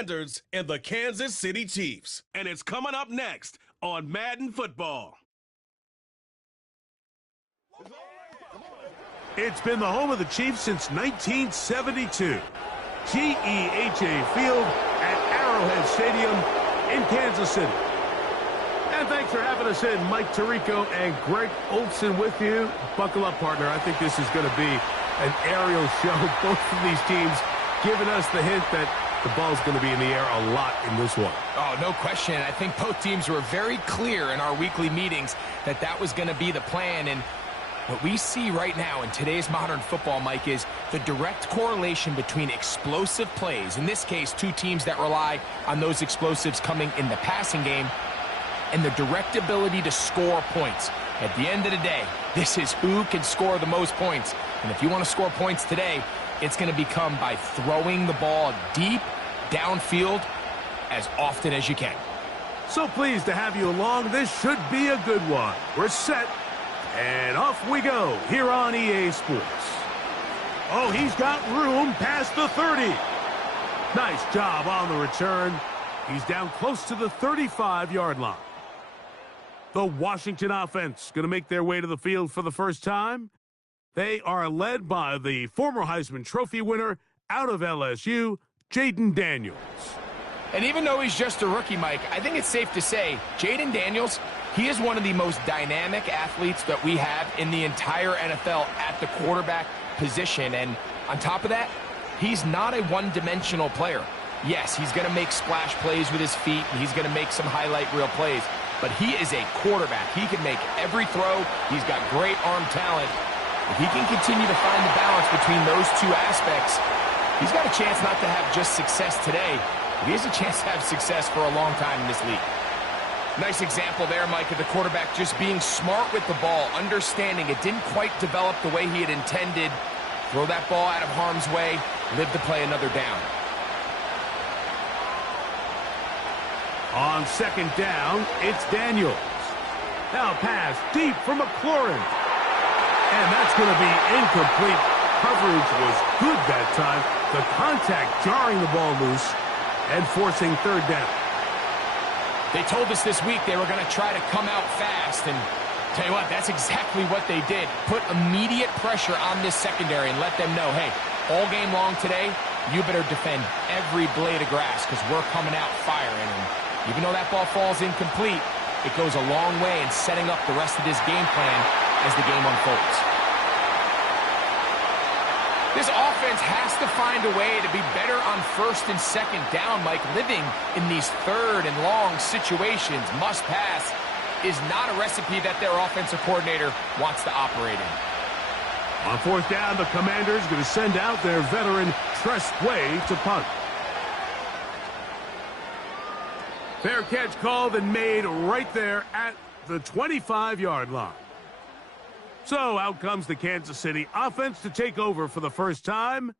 Commanders and the Kansas City Chiefs. And it's coming up next on Madden Football. It's been the home of the Chiefs since 1972. GEHA Field at Arrowhead Stadium in Kansas City. And thanks for having us in. Mike Tirico and Greg Olson with you. Buckle up, partner. I think this is going to be an aerial show. Both of these teams giving us the hint that the ball's going to be in the air a lot in this one. Oh, no question. I think both teams were very clear in our weekly meetings that that was going to be the plan. And what we see right now in today's modern football, Mike, is the direct correlation between explosive plays, in this case, two teams that rely on those explosives coming in the passing game, and the direct ability to score points. At the end of the day, this is who can score the most points. And if you want to score points today, it's going to become by throwing the ball deep downfield as often as you can. So pleased to have you along. This should be a good one. We're set, and off we go here on EA Sports. Oh, he's got room past the 30. Nice job on the return. He's down close to the 35-yard line. The Washington offense going to make their way to the field for the first time. They are led by the former Heisman Trophy winner out of LSU, Jaden Daniels. And even though he's just a rookie, Mike, I think it's safe to say Jaden Daniels, he is one of the most dynamic athletes that we have in the entire NFL at the quarterback position. And on top of that, he's not a one-dimensional player. Yes, he's going to make splash plays with his feet, and he's going to make some highlight reel plays. But he is a quarterback. He can make every throw. He's got great arm talent. If he can continue to find the balance between those two aspects, he's got a chance not to have just success today, but he has a chance to have success for a long time in this league. Nice example there, Mike, of the quarterback just being smart with the ball, understanding it didn't quite develop the way he had intended. Throw that ball out of harm's way, live to play another down. On second down, it's Daniels. Now pass deep for McLaurin. And that's going to be incomplete. Coverage was good that time. The contact jarring the ball loose and forcing third down. They told us this week they were going to try to come out fast, and tell you what, that's exactly what they did. Put immediate pressure on this secondary and let them know, hey, all game long today, you better defend every blade of grass because we're coming out firing. And even though that ball falls incomplete, it goes a long way in setting up the rest of this game plan as the game unfolds. This offense has to find a way to be better on first and second down, Mike. Living in these third and long situations, must pass, is not a recipe that their offensive coordinator wants to operate in. On fourth down, the Commanders going to send out their veteran Tress Way to punt. Fair catch called and made right there at the 25-yard line. So out comes the Kansas City offense to take over for the first time.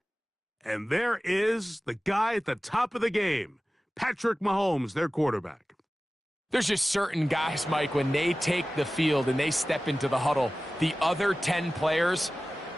And there is the guy at the top of the game, Patrick Mahomes, their quarterback. There's just certain guys, Mike, when they take the field and they step into the huddle, the other 10 players,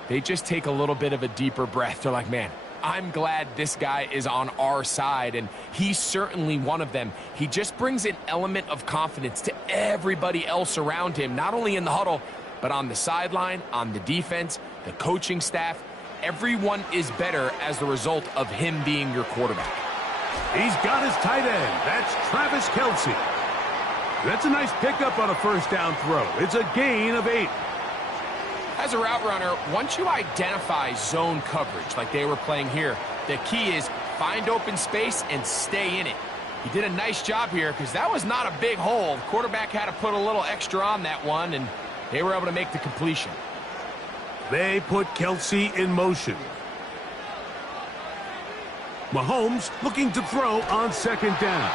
they just take a little bit of a deeper breath. They're like, man, I'm glad this guy is on our side, and he's certainly one of them. He just brings an element of confidence to everybody else around him, not only in the huddle, but on the sideline, on the defense, the coaching staff. Everyone is better as the result of him being your quarterback. He's got his tight end. That's Travis Kelce. That's a nice pickup on a first down throw. It's a gain of 8. As a route runner, once you identify zone coverage like they were playing here, the key is find open space and stay in it. He did a nice job here because that was not a big hole. The quarterback had to put a little extra on that one, and they were able to make the completion. They put Kelce in motion. Mahomes looking to throw on second down.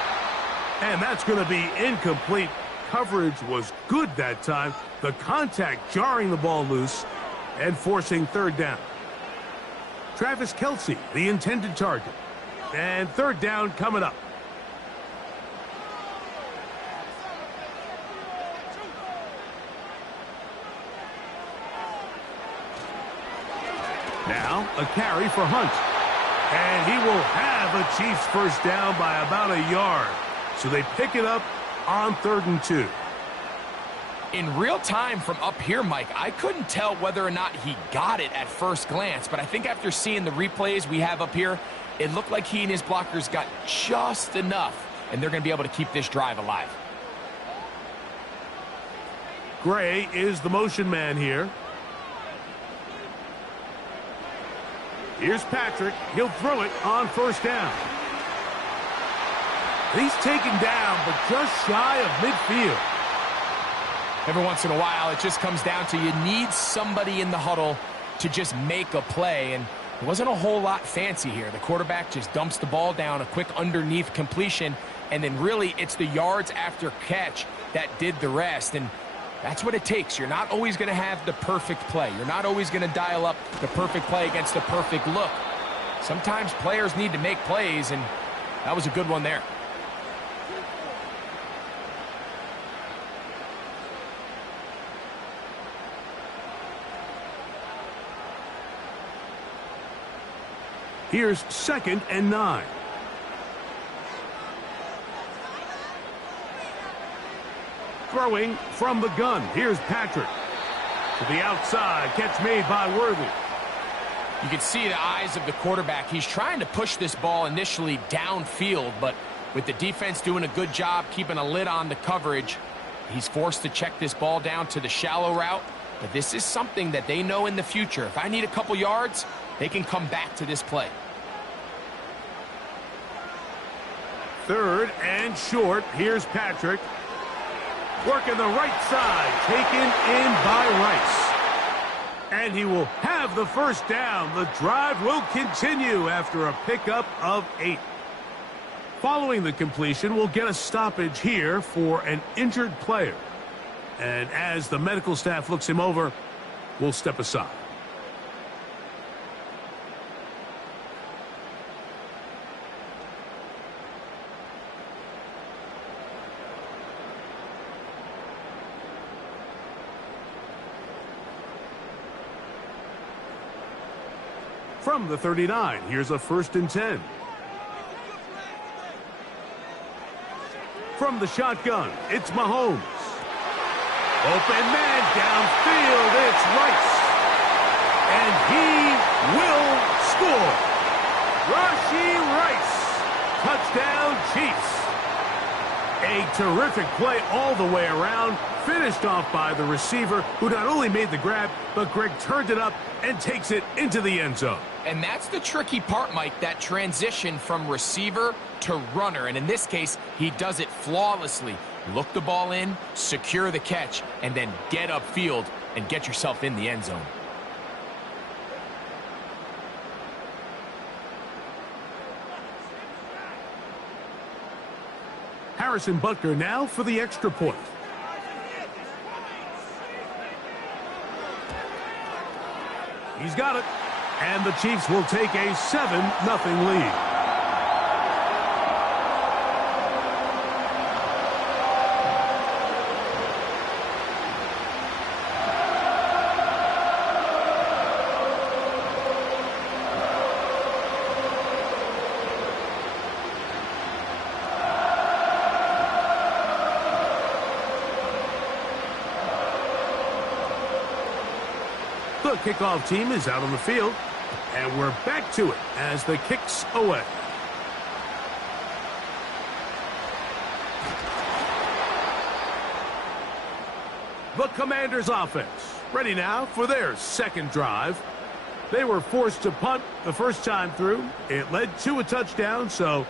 And that's going to be incomplete. Coverage was good that time. The contact jarring the ball loose and forcing third down. Travis Kelce, the intended target. And third down coming up. Now, a carry for Hunt. And he will have a Chiefs first down by about a yard. So they pick it up on 3rd and 2. In real time from up here, Mike, I couldn't tell whether or not he got it at first glance, but I think after seeing the replays we have up here, it looked like he and his blockers got just enough, and they're going to be able to keep this drive alive. Gray is the motion man here. Here's Patrick. He'll throw it on 1st down. He's taken down, but just shy of midfield. Every once in a while, it just comes down to you need somebody in the huddle to just make a play, and it wasn't a whole lot fancy here. The quarterback just dumps the ball down, a quick underneath completion, and then really it's the yards after catch that did the rest, and that's what it takes. You're not always going to have the perfect play. You're not always going to dial up the perfect play against the perfect look. Sometimes players need to make plays, and that was a good one there. Here's 2nd and 9. Throwing from the gun. Here's Patrick. To the outside. Catch made by Worthy. You can see the eyes of the quarterback. He's trying to push this ball initially downfield, but with the defense doing a good job keeping a lid on the coverage, he's forced to check this ball down to the shallow route. But this is something that they know in the future. If I need a couple yards, they can come back to this play. 3rd and short. Here's Patrick. Working the right side. Taken in by Rice. And he will have the first down. The drive will continue after a pickup of 8. Following the completion, we'll get a stoppage here for an injured player. And as the medical staff looks him over, we'll step aside. From the 39, here's a 1st and 10. From the shotgun, it's Mahomes. Open man downfield, it's Rice. And he will score. Rashee Rice. Touchdown, Chiefs. A terrific play all the way around. Finished off by the receiver, who not only made the grab, but Greg turned it up and takes it into the end zone. And that's the tricky part, Mike, that transition from receiver to runner. And in this case, he does it flawlessly. Look the ball in, secure the catch, and then get upfield and get yourself in the end zone. Harrison Butker now for the extra point. He's got it. And the Chiefs will take a 7-0 lead. The kickoff team is out on the field, and we're back to it as the kick's away. The Commanders' offense ready now for their second drive. They were forced to punt the first time through. It led to a touchdown, so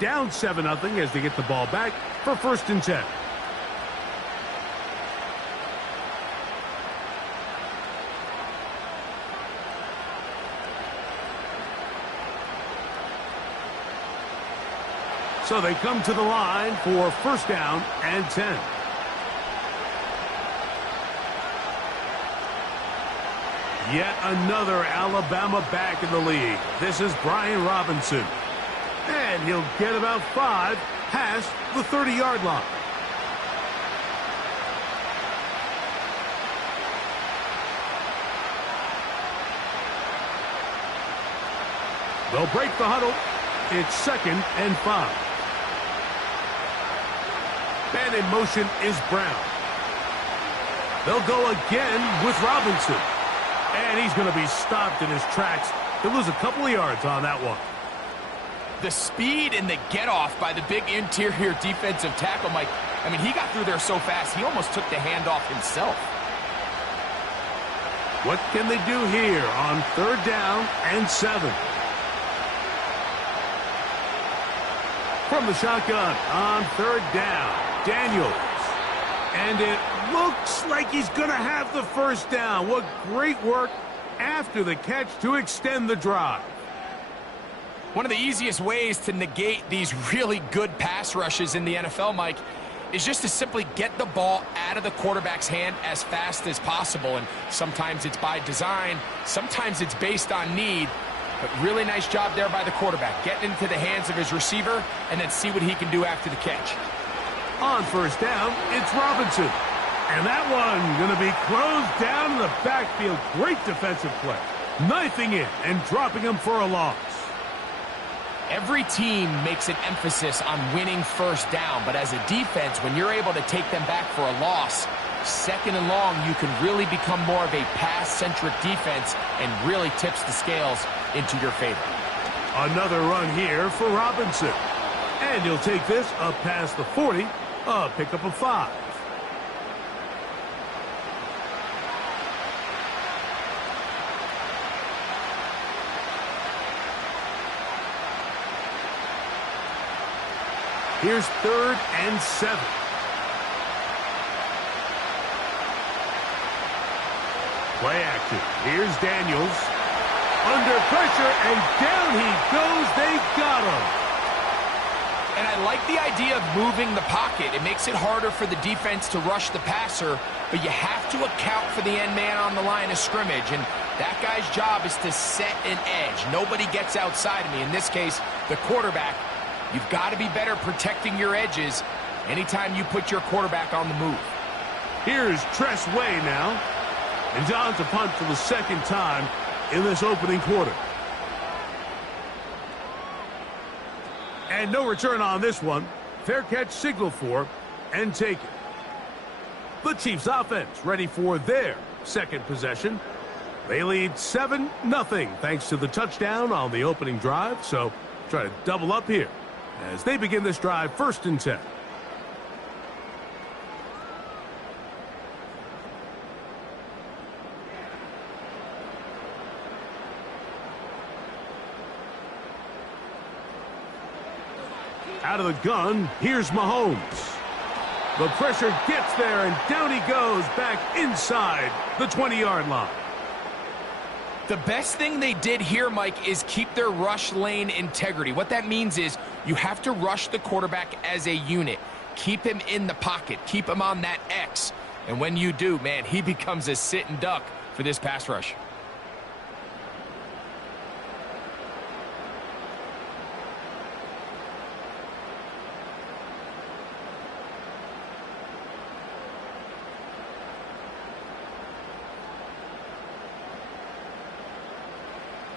down 7-0 as they get the ball back for 1st and 10. So they come to the line for 1st down and 10. Yet another Alabama back in the league. This is Brian Robinson. And he'll get about 5 past the 30-yard line. They'll break the huddle. It's 2nd and 5. And in motion is Brown. They'll go again with Robinson. And he's going to be stopped in his tracks. He'll lose a couple of yards on that one. The speed and the get-off by the big interior defensive tackle, Mike. I mean, he got through there so fast, he almost took the handoff himself. What can they do here on 3rd down and 7? From the shotgun on 3rd down, Daniels. And it looks like he's going to have the first down. What great work after the catch to extend the drive. One of the easiest ways to negate these really good pass rushes in the NFL, Mike, is just to simply get the ball out of the quarterback's hand as fast as possible. And sometimes it's by design, sometimes it's based on need. But really nice job there by the quarterback, getting into the hands of his receiver and then see what he can do after the catch. On 1st down, it's Robinson. And that one going to be closed down in the backfield. Great defensive play. Knifing in and dropping him for a loss. Every team makes an emphasis on winning 1st down, but as a defense, when you're able to take them back for a loss, 2nd and long, you can really become more of a pass-centric defense and really tips the scales into your favor. Another run here for Robinson. And he'll take this up past the 40, a pickup of 5. Here's 3rd and 7. Play action. Here's Daniels. Under pressure, and down he goes. They got him. And I like the idea of moving the pocket. It makes it harder for the defense to rush the passer, but you have to account for the end man on the line of scrimmage, and that guy's job is to set an edge. Nobody gets outside of me. In this case, the quarterback. You've got to be better protecting your edges anytime you put your quarterback on the move. Here's Tress Way now. And John to punt for the 2nd time in this opening quarter. And no return on this one. Fair catch signaled for and taken. The Chiefs offense ready for their 2nd possession. They lead 7-0 thanks to the touchdown on the opening drive. So try to double up here as they begin this drive 1st and 10. Out of the gun, here's Mahomes. The pressure gets there, and down he goes back inside the 20-yard line. The best thing they did here, Mike, is keep their rush lane integrity. What that means is you have to rush the quarterback as a unit. Keep him in the pocket. Keep him on that X. And when you do, man, he becomes a sitting duck for this pass rush.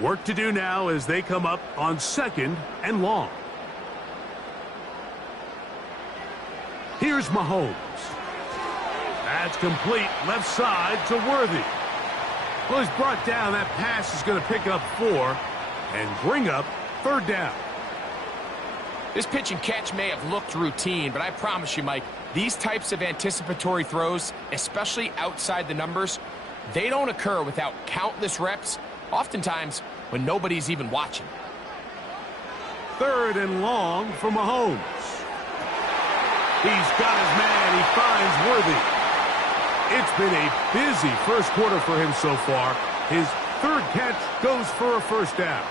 Work to do now as they come up on 2nd and long. Here's Mahomes. That's complete left side to Worthy. Well, he's brought down. That pass is going to pick up 4 and bring up 3rd down. This pitch and catch may have looked routine, but I promise you, Mike, these types of anticipatory throws, especially outside the numbers, they don't occur without countless reps, oftentimes when nobody's even watching. 3rd and long for Mahomes. He's got his man. He finds Worthy. It's been a busy 1st quarter for him so far. His 3rd catch goes for a 1st down.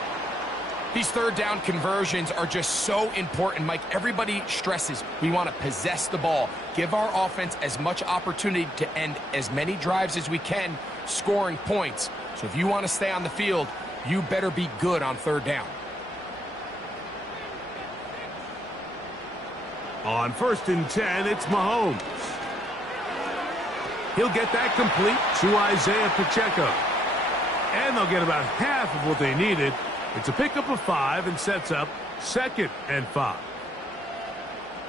These 3rd down conversions are just so important, Mike. Everybody stresses we want to possess the ball, give our offense as much opportunity to end as many drives as we can, scoring points. So if you want to stay on the field, you better be good on 3rd down. On 1st and 10, it's Mahomes. He'll get that complete to Isaiah Pacheco. And they'll get about half of what they needed It's a pickup of 5 and sets up 2nd and 5.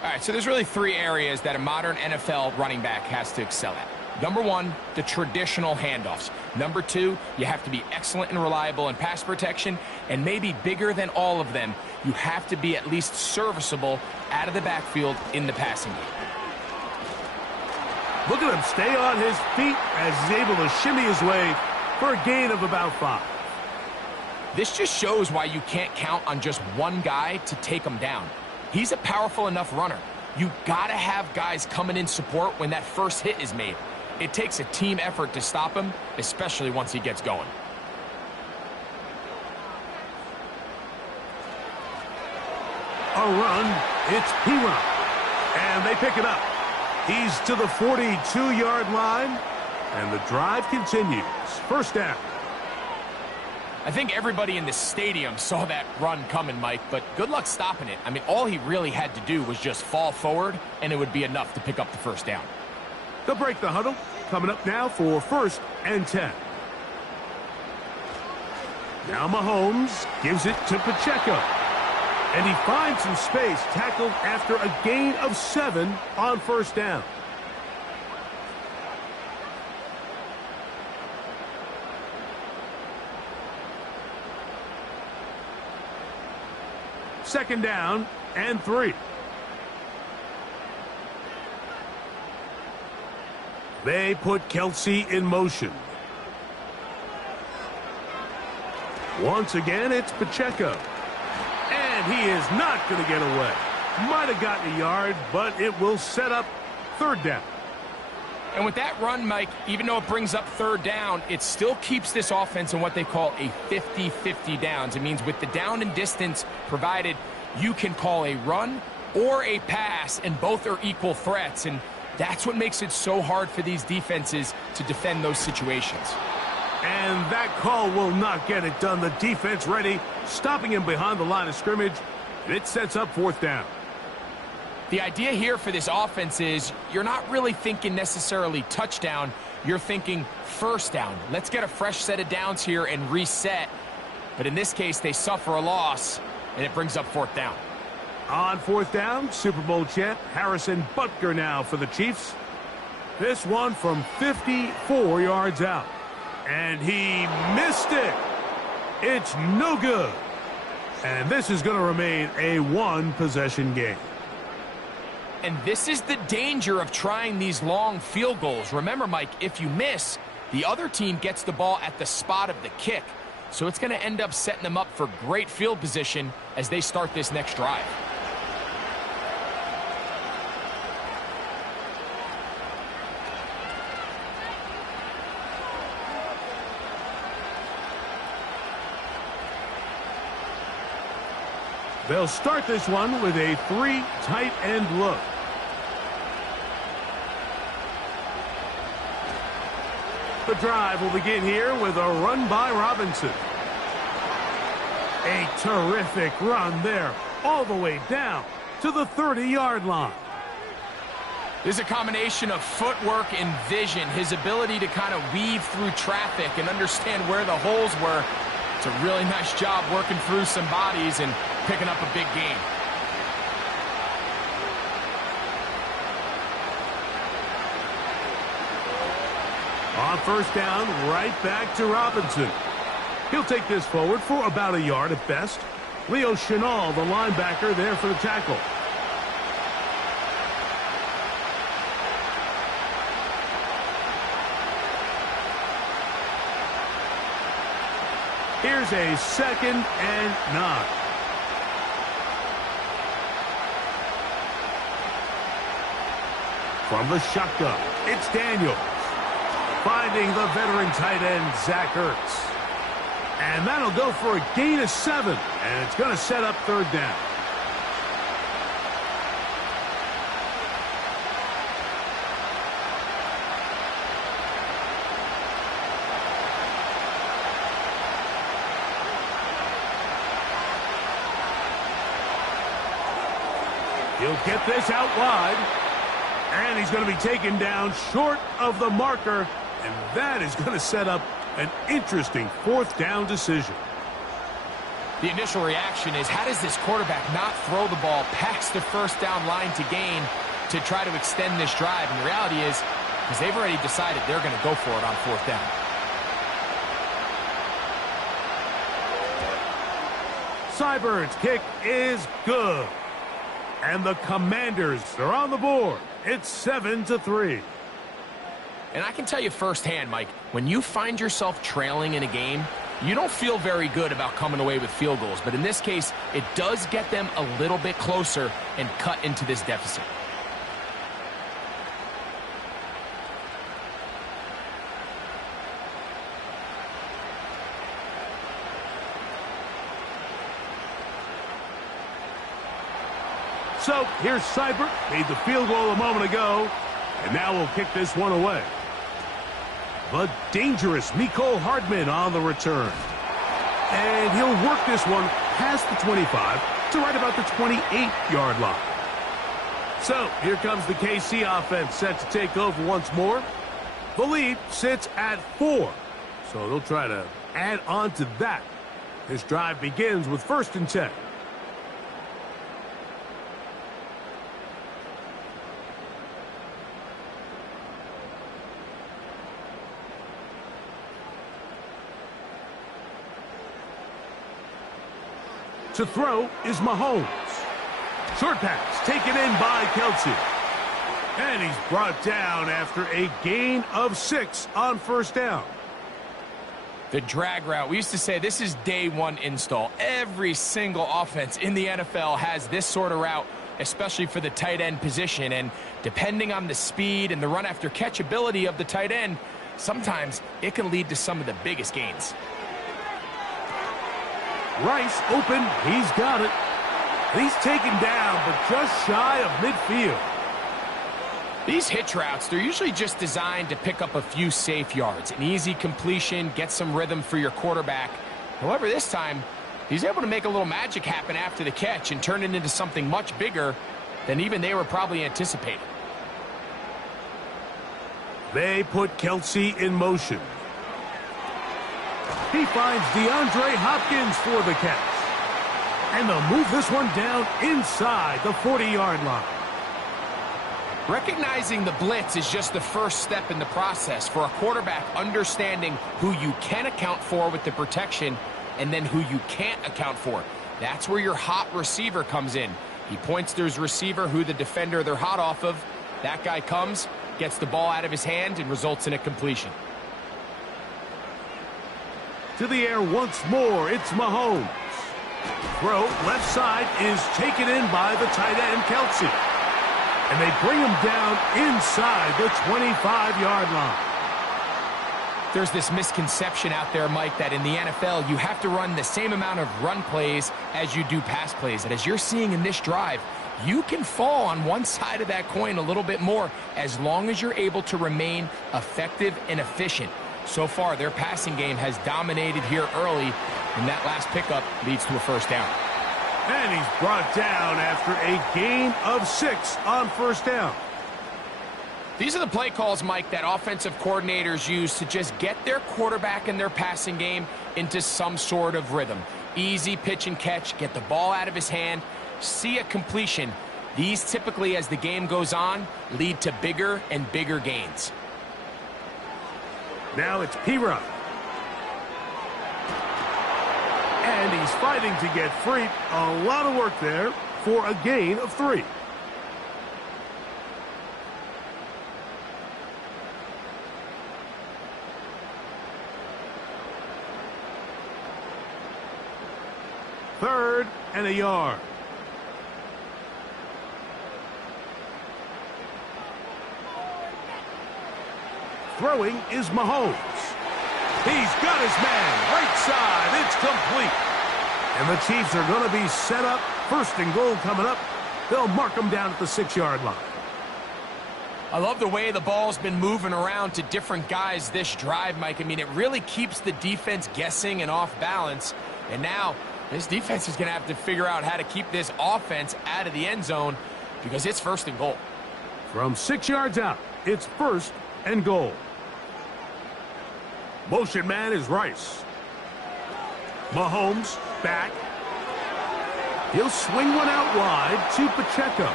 All right, so there's really 3 areas that a modern NFL running back has to excel at. Number 1, the traditional handoffs. Number 2, you have to be excellent and reliable in pass protection. And maybe bigger than all of them, you have to be at least serviceable out of the backfield in the passing game. Look at him stay on his feet as he's able to shimmy his way for a gain of about 5. This just shows why you can't count on just one guy to take him down. He's a powerful enough runner. You gotta have guys coming in support when that first hit is made. It takes a team effort to stop him, especially once he gets going. A run, it's P-Run, and they pick it up. He's to the 42-yard line, and the drive continues. First down. I think everybody in the stadium saw that run coming, Mike, but good luck stopping it. I mean, all he really had to do was just fall forward, and it would be enough to pick up the first down. They'll break the huddle. Coming up now for 1st and 10. Now Mahomes gives it to Pacheco. And he finds some space, tackled after a gain of 7 on 1st down. Second down and 3. They put Kelsey in motion. Once again, it's Pacheco. And he is not going to get away. Might have gotten a yard, but it will set up 3rd down. And with that run, Mike, even though it brings up 3rd down, it still keeps this offense in what they call a 50-50 downs. It means with the down and distance provided, you can call a run or a pass, and both are equal threats. And that's what makes it so hard for these defenses to defend those situations. And that call will not get it done. The defense ready, stopping him behind the line of scrimmage, and it sets up 4th down. The idea here for this offense is you're not really thinking necessarily touchdown. You're thinking 1st down. Let's get a fresh set of downs here and reset. But in this case, they suffer a loss, and it brings up 4th down. On 4th down, Super Bowl champ Harrison Butker now for the Chiefs. This one from 54 yards out. And he missed it. It's no good. And this is going to remain a 1-possession game. And this is the danger of trying these long field goals. Remember, Mike, if you miss, the other team gets the ball at the spot of the kick. So it's going to end up setting them up for great field position as they start this next drive. They'll start this one with a 3 tight end look. The drive will begin here with a run by Robinson. A terrific run there, all the way down to the 30-yard line. There's a combination of footwork and vision, his ability to kind of weave through traffic and understand where the holes were. It's a really nice job working through some bodies and picking up a big gain. On 1st down, right back to Robinson. He'll take this forward for about a yard at best. Leo Chenal, the linebacker, there for the tackle. Here's a 2nd and 9. From the shotgun, it's Daniels. Finding the veteran tight end, Zach Ertz. And that'll go for a gain of 7. And it's going to set up 3rd down. He'll get this out wide. And he's going to be taken down short of the marker. And that is going to set up an interesting 4th down decision. The initial reaction is, how does this quarterback not throw the ball past the first down line to gain to try to extend this drive? And the reality is, because they've already decided they're going to go for it on fourth down. Seibert's kick is good. And the Commanders are on the board. It's 7-3. And I can tell you firsthand, Mike, when you find yourself trailing in a game, you don't feel very good about coming away with field goals. But in this case, it does get them a little bit closer and cut into this deficit. So here's Seibert, made the field goal a moment ago, and now we'll kick this one away. The dangerous Mecole Hardman on the return. And he'll work this one past the 25 to right about the 28-yard line. So here comes the KC offense set to take over once more. The lead sits at 4, so they'll try to add on to that. This drive begins with 1st and 10. To throw is Mahomes. Short pass taken in by Kelce. And he's brought down after a gain of 6 on 1st down. The drag route. We used to say this is day one install. Every single offense in the NFL has this sort of route, especially for the tight end position. And depending on the speed and the run after catch ability of the tight end, sometimes it can lead to some of the biggest gains. Rice open, he's got it. And he's taken down, but just shy of midfield. These hitch routes, they're usually just designed to pick up a few safe yards. An easy completion, get some rhythm for your quarterback. However, this time, he's able to make a little magic happen after the catch and turn it into something much bigger than even they were probably anticipating. They put Kelce in motion. He finds DeAndre Hopkins for the catch. And they'll move this one down inside the 40-yard line. Recognizing the blitz is just the first step in the process for a quarterback, understanding who you can account for with the protection and then who you can't account for. That's where your hot receiver comes in. He points to his receiver, who the defender they're hot off of. That guy comes, gets the ball out of his hand, and results in a completion. To the air once more, it's Mahomes. Throw left side is taken in by the tight end, Kelce. And they bring him down inside the 25-yard line. There's this misconception out there, Mike, that in the NFL you have to run the same amount of run plays as you do pass plays. And as you're seeing in this drive, you can fall on one side of that coin a little bit more as long as you're able to remain effective and efficient. So far, their passing game has dominated here early, and that last pickup leads to a 1st down. And he's brought down after a gain of 6 on 1st down. These are the play calls, Mike, that offensive coordinators use to just get their quarterback and their passing game into some sort of rhythm. Easy pitch and catch, get the ball out of his hand, see a completion. These typically, as the game goes on, lead to bigger and bigger gains. Now it's P-Rod. And he's fighting to get free. A lot of work there for a gain of 3. Third and a yard. Throwing is Mahomes. He's got his man right side. It's complete. And the Chiefs are going to be set up. 1st and goal coming up. They'll mark them down at the 6-yard line. I love the way the ball's been moving around to different guys this drive, Mike. I mean, it really keeps the defense guessing and off balance. And now this defense is going to have to figure out how to keep this offense out of the end zone because it's 1st and goal. From 6 yards out, it's 1st and goal. Motion man is Rice. Mahomes back. He'll swing one out wide to Pacheco.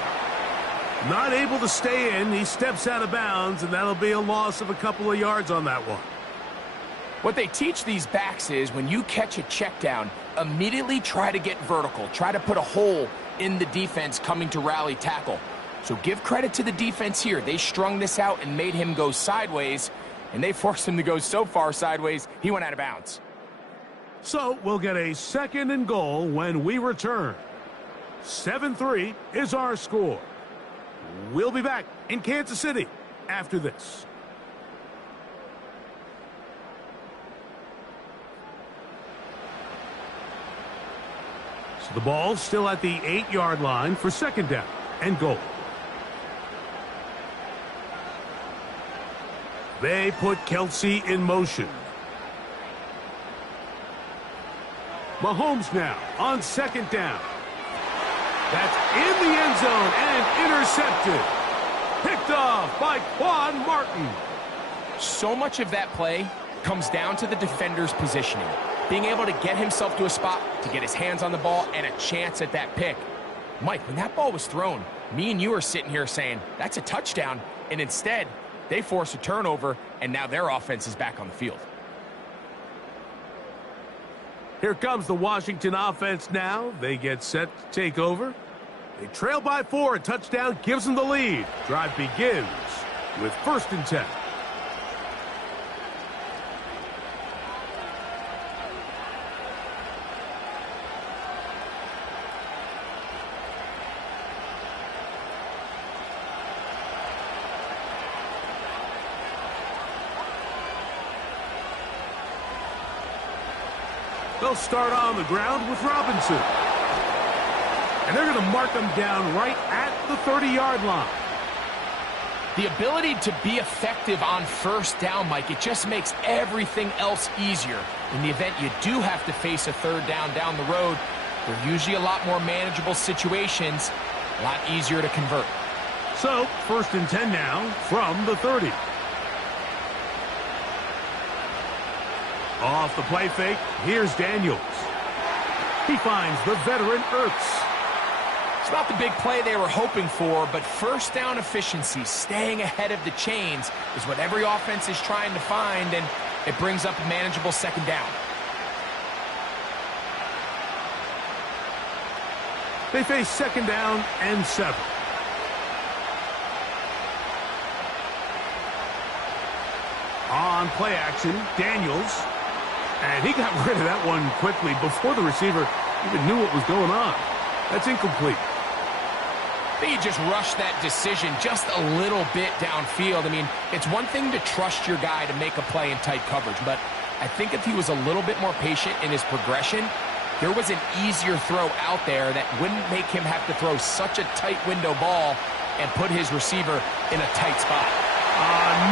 Not able to stay in. He steps out of bounds, and that'll be a loss of a couple of yards on that one. What they teach these backs is when you catch a check down, immediately try to get vertical. Try to put a hole in the defense coming to rally tackle. So give credit to the defense here. They strung this out and made him go sideways, and they forced him to go so far sideways, he went out of bounds. So we'll get a 2nd and goal when we return. 7-3 is our score. We'll be back in Kansas City after this. So the ball still at the 8-yard line for 2nd down and goal. They put Kelsey in motion. Mahomes now on 2nd down. That's in the end zone and intercepted. Picked off by Quan Martin. So much of that play comes down to the defender's positioning. Being able to get himself to a spot, to get his hands on the ball, and a chance at that pick. Mike, when that ball was thrown, me and you are sitting here saying, that's a touchdown. And instead, they force a turnover, and now their offense is back on the field. Here comes the Washington offense now. They get set to take over. They trail by 4. A touchdown gives them the lead. Drive begins with 1st and 10. They'll start on the ground with Robinson. And they're going to mark them down right at the 30-yard line. The ability to be effective on 1st down, Mike, it just makes everything else easier. In the event you do have to face a 3rd down the road, they're usually a lot more manageable situations, a lot easier to convert. So, 1st and 10 now from the 30. Off the play fake, here's Daniels. He finds the veteran Ertz. It's not the big play they were hoping for, but 1st down efficiency, staying ahead of the chains, is what every offense is trying to find, and it brings up a manageable 2nd down. They face 2nd down and 7. On play action, Daniels. And he got rid of that one quickly before the receiver even knew what was going on. That's incomplete. I think he just rushed that decision just a little bit downfield. I mean, it's one thing to trust your guy to make a play in tight coverage, but I think if he was a little bit more patient in his progression, there was an easier throw out there that wouldn't make him have to throw such a tight window ball and put his receiver in a tight spot.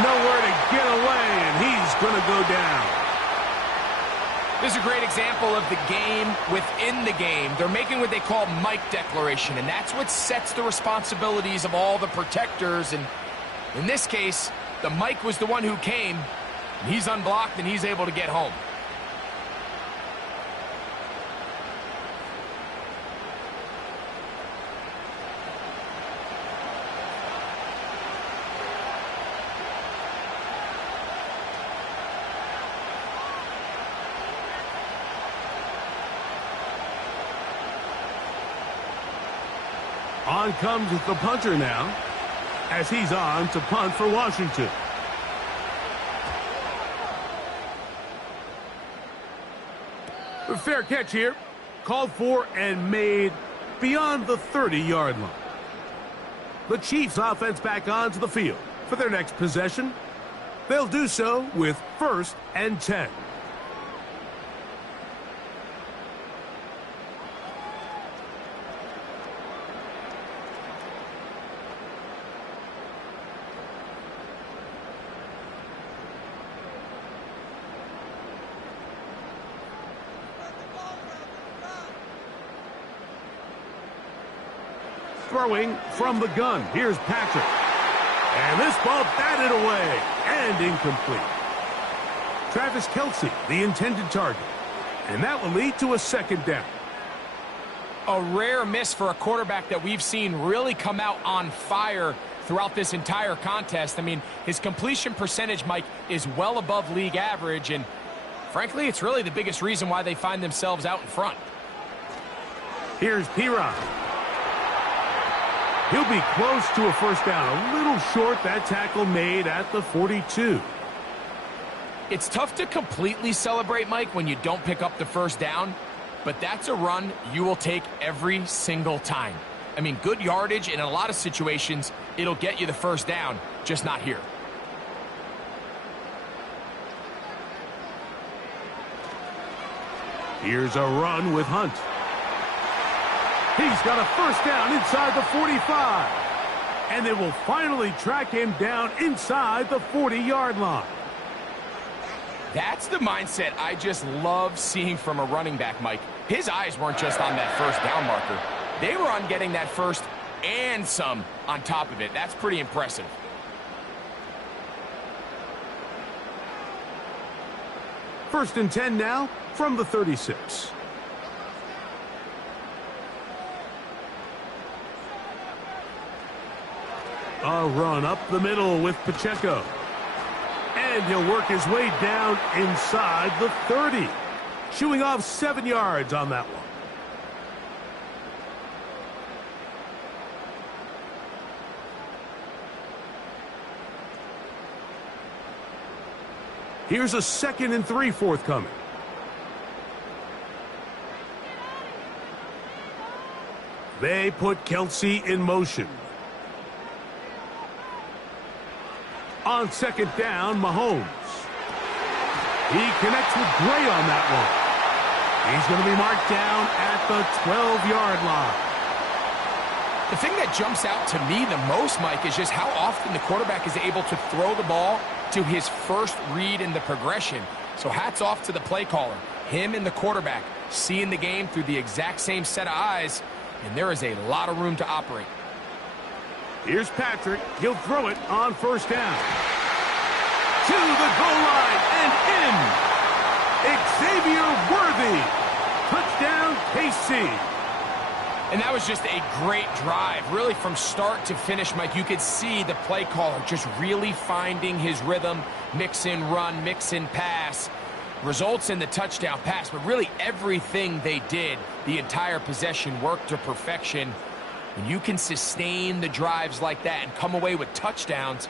Nowhere to get away, and he's going to go down. This is a great example of the game within the game. They're making what they call Mike declaration, and that's what sets the responsibilities of all the protectors. And in this case, the Mike was the one who came. He's unblocked, and he's able to get home. On comes the punter now, as he's on to punt for Washington. A fair catch here, called for and made beyond the 30-yard line. The Chiefs offense back onto the field for their next possession. They'll do so with 1st and 10. Throwing from the gun. Here's Patrick. And this ball batted away and incomplete. Travis Kelsey, the intended target. And that will lead to a 2nd down. A rare miss for a quarterback that we've seen really come out on fire throughout this entire contest. I mean, his completion percentage, Mike, is well above league average, and frankly, it's really the biggest reason why they find themselves out in front. Here's P-Rod. He'll be close to a first down. A little short, that tackle made at the 42. It's tough to completely celebrate, Mike, when you don't pick up the first down, but that's a run you will take every single time. I mean, good yardage, and in a lot of situations, it'll get you the first down, just not here. Here's a run with Hunt. He's got a first down inside the 45. And they will finally track him down inside the 40-yard line. That's the mindset I just love seeing from a running back, Mike. His eyes weren't just on that first down marker. They were on getting that first and some on top of it. That's pretty impressive. First and 10 now from the 36. A run up the middle with Pacheco. And he'll work his way down inside the 30. Shooing off 7 yards on that one. Here's a 2nd and 3 forthcoming. They put Kelsey in motion. On 2nd down, Mahomes. He connects with Gray on that one. He's going to be marked down at the 12-yard line. The thing that jumps out to me the most, Mike, is just how often the quarterback is able to throw the ball to his first read in the progression. So hats off to the play caller. Him and the quarterback seeing the game through the exact same set of eyes, and there is a lot of room to operate. Here's Patrick. He'll throw it on first down. To the goal line and in. Xavier Worthy. Touchdown, KC. And that was just a great drive. Really from start to finish, Mike, you could see the play caller just really finding his rhythm. Mix in run, mix in pass. Results in the touchdown pass, but really everything they did, the entire possession worked to perfection. When you can sustain the drives like that and come away with touchdowns,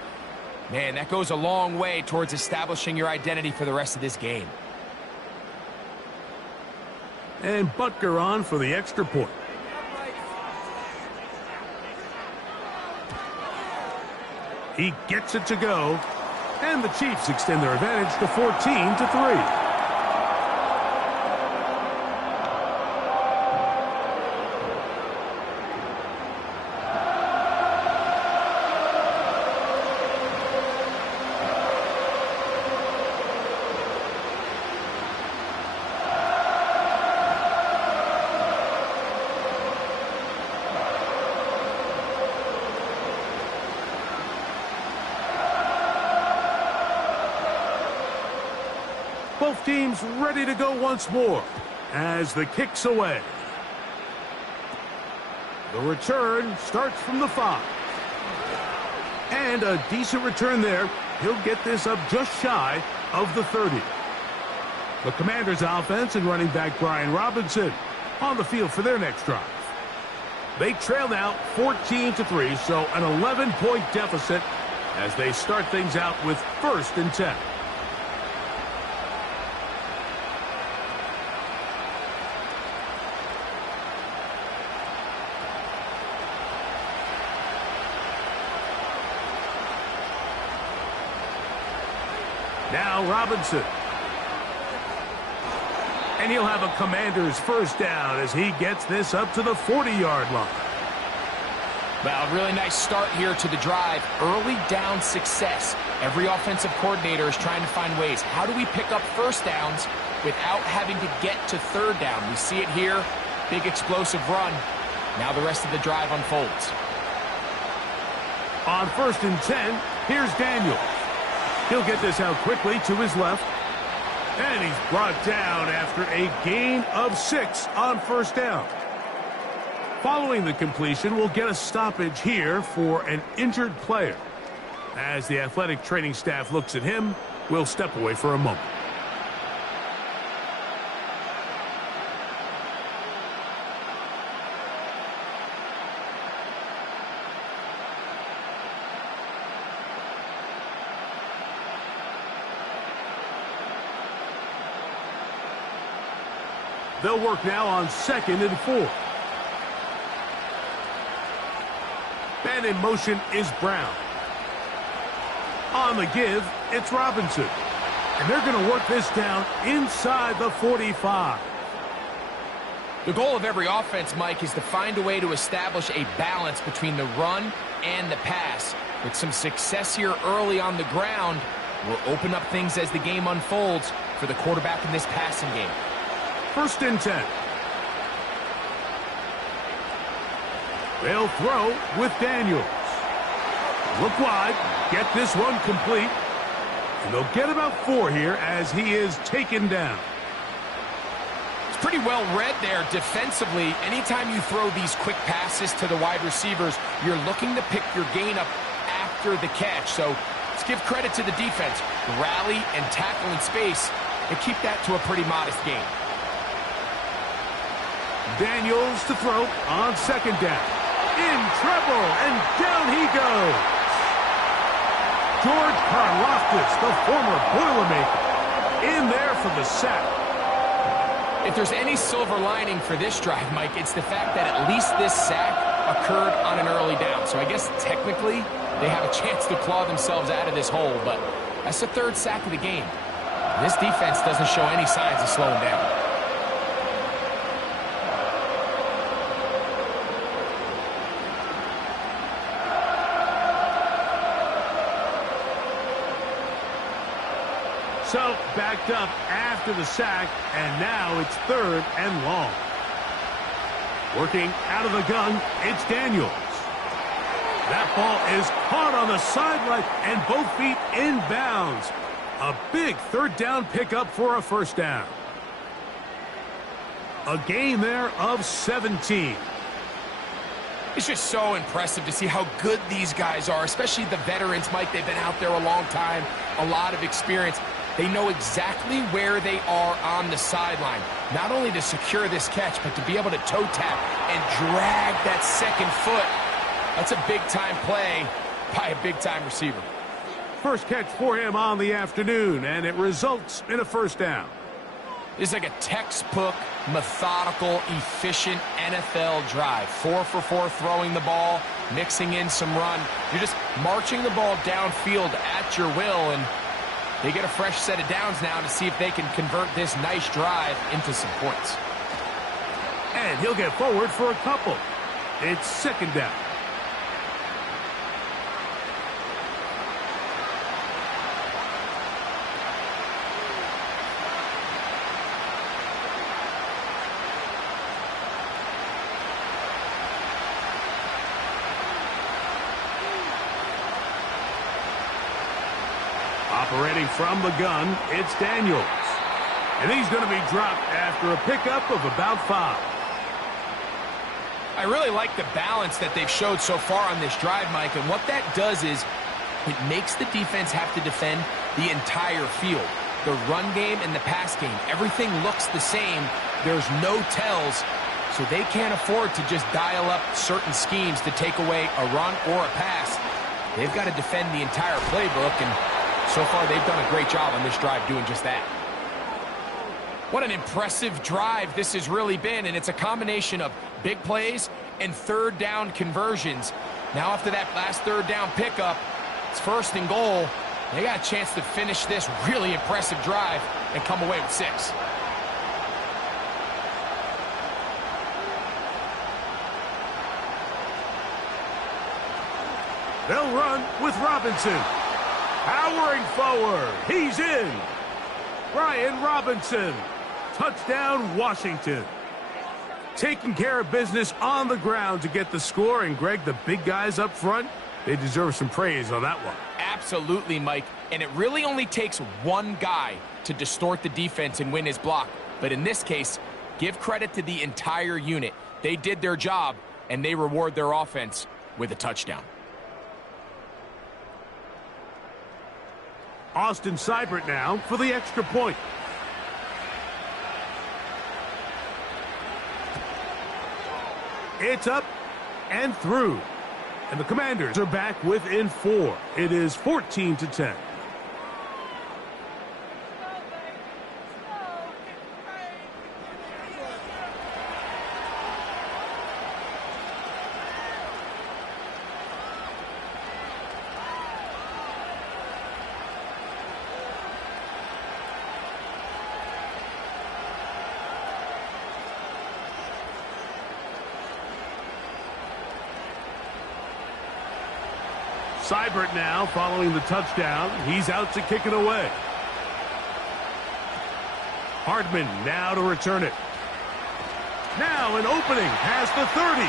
man, that goes a long way towards establishing your identity for the rest of this game. And Butker on for the extra point. He gets it to go, and the Chiefs extend their advantage to 14-3. Both teams ready to go once more as the kick's away. The return starts from the 5. And a decent return there. He'll get this up just shy of the 30. The Commanders' offense and running back Brian Robinson on the field for their next drive. They trail now 14-3, so an 11-point deficit as they start things out with 1st and 10. Now Robinson. And he'll have a Commander's first down as he gets this up to the 40-yard line. Well, a really nice start here to the drive. Early down success. Every offensive coordinator is trying to find ways. How do we pick up first downs without having to get to 3rd down? We see it here. Big explosive run. Now the rest of the drive unfolds. On 1st and 10, here's Daniels. He'll get this out quickly to his left. And he's brought down after a gain of 6 on 1st down. Following the completion, we'll get a stoppage here for an injured player. As the athletic training staff looks at him, we'll step away for a moment. They'll work now on 2nd and 4. And in motion is Brown. On the give, it's Robinson. And they're going to work this down inside the 45. The goal of every offense, Mike, is to find a way to establish a balance between the run and the pass. With some success here early on the ground, will open up things as the game unfolds for the quarterback in this passing game. 1st and 10. They'll throw with Daniels. Look wide, get this one complete. And they'll get about 4 here as he is taken down. It's pretty well read there defensively. Anytime you throw these quick passes to the wide receivers, you're looking to pick your gain up after the catch. So let's give credit to the defense. Rally and tackle in space and keep that to a pretty modest gain. Daniels to throw on 2nd down. In trouble, and down he goes. George Karlaftis, the former Boilermaker, in there for the sack. If there's any silver lining for this drive, Mike, it's the fact that at least this sack occurred on an early down. So I guess technically they have a chance to claw themselves out of this hole, but that's the 3rd sack of the game. This defense doesn't show any signs of slowing down. So, backed up after the sack, and now it's 3rd and long. Working out of the gun, it's Daniels. That ball is caught on the sideline, and both feet inbounds. A big 3rd down pickup for a 1st down. A gain there of 17. It's just so impressive to see how good these guys are, especially the veterans, Mike. They've been out there a long time, a lot of experience. They know exactly where they are on the sideline, not only to secure this catch, but to be able to toe tap and drag that 2nd foot. That's a big-time play by a big-time receiver. First catch for him on the afternoon, and it results in a 1st down. This is like a textbook, methodical, efficient NFL drive. 4 for 4 throwing the ball, mixing in some run. You're just marching the ball downfield at your will, and they get a fresh set of downs now to see if they can convert this nice drive into some points. And he'll get forward for a couple. It's 2nd down. Operating from the gun, it's Daniels. And he's going to be dropped after a pickup of about 5. I really like the balance that they've showed so far on this drive, Mike. And what that does is it makes the defense have to defend the entire field. The run game and the pass game, everything looks the same. There's no tells, so they can't afford to just dial up certain schemes to take away a run or a pass. They've got to defend the entire playbook, and so far, they've done a great job on this drive doing just that. What an impressive drive this has really been, and it's a combination of big plays and 3rd down conversions. Now, after that last 3rd down pickup, it's 1st and goal. They got a chance to finish this really impressive drive and come away with 6. They'll run with Robinson. Powering forward, he's in. Brian Robinson, touchdown Washington. Taking care of business on the ground to get the score, and Greg, the big guys up front, they deserve some praise on that one. Absolutely, Mike, and it really only takes one guy to distort the defense and win his block. But in this case, give credit to the entire unit. They did their job and they reward their offense with a touchdown. Austin Seibert now for the extra point. It's up and through. And the Commanders are back within 4. It is 14-10. Seibert now following the touchdown. He's out to kick it away. Hardman now to return it. Now an opening past the 30.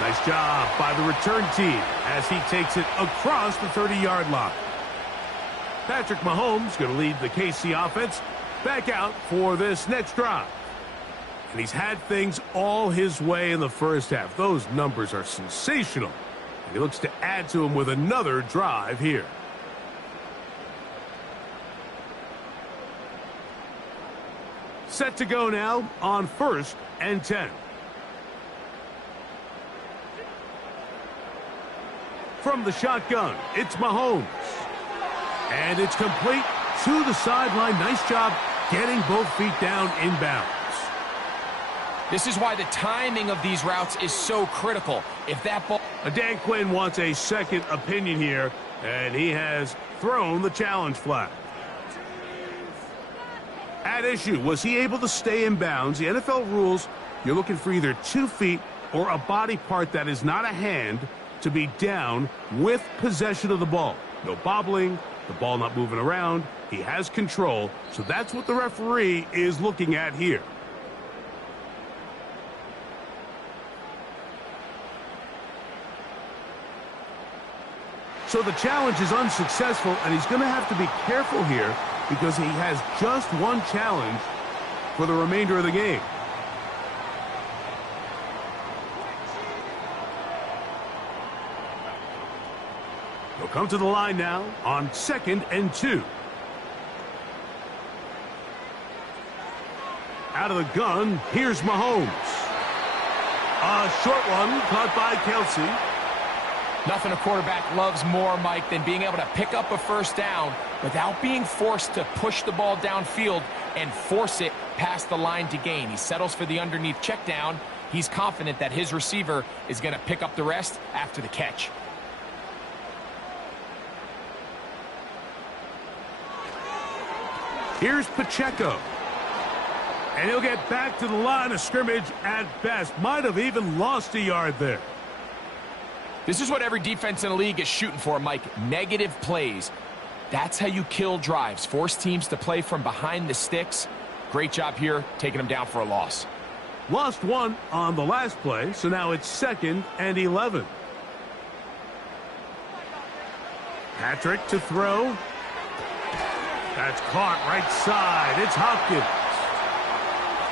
Nice job by the return team as he takes it across the 30-yard line. Patrick Mahomes going to lead the KC offense back out for this next drive. And he's had things all his way in the first half. Those numbers are sensational. He looks to add to him with another drive here. Set to go now on 1st and 10. From the shotgun, it's Mahomes. And it's complete to the sideline. Nice job getting both feet down inbounds. This is why the timing of these routes is so critical. If that ball... Dan Quinn wants a second opinion here, and he has thrown the challenge flag. At issue, was he able to stay in bounds? The NFL rules, you're looking for either 2 feet or a body part that is not a hand to be down with possession of the ball. No bobbling, the ball not moving around. He has control, so that's what the referee is looking at here. So the challenge is unsuccessful, and he's going to have to be careful here because he has just one challenge for the remainder of the game. He'll come to the line now on 2nd and 2. Out of the gun, here's Mahomes. A short one caught by Kelsey. Nothing a quarterback loves more, Mike, than being able to pick up a first down without being forced to push the ball downfield and force it past the line to gain. He settles for the underneath check down. He's confident that his receiver is going to pick up the rest after the catch. Here's Pacheco. And he'll get back to the line of scrimmage at best. Might have even lost a yard there. This is what every defense in the league is shooting for, Mike. Negative plays. That's how you kill drives. Force teams to play from behind the sticks. Great job here, taking them down for a loss. Lost one on the last play, so now it's 2nd and 11. Patrick to throw. That's caught right side. It's Hopkins.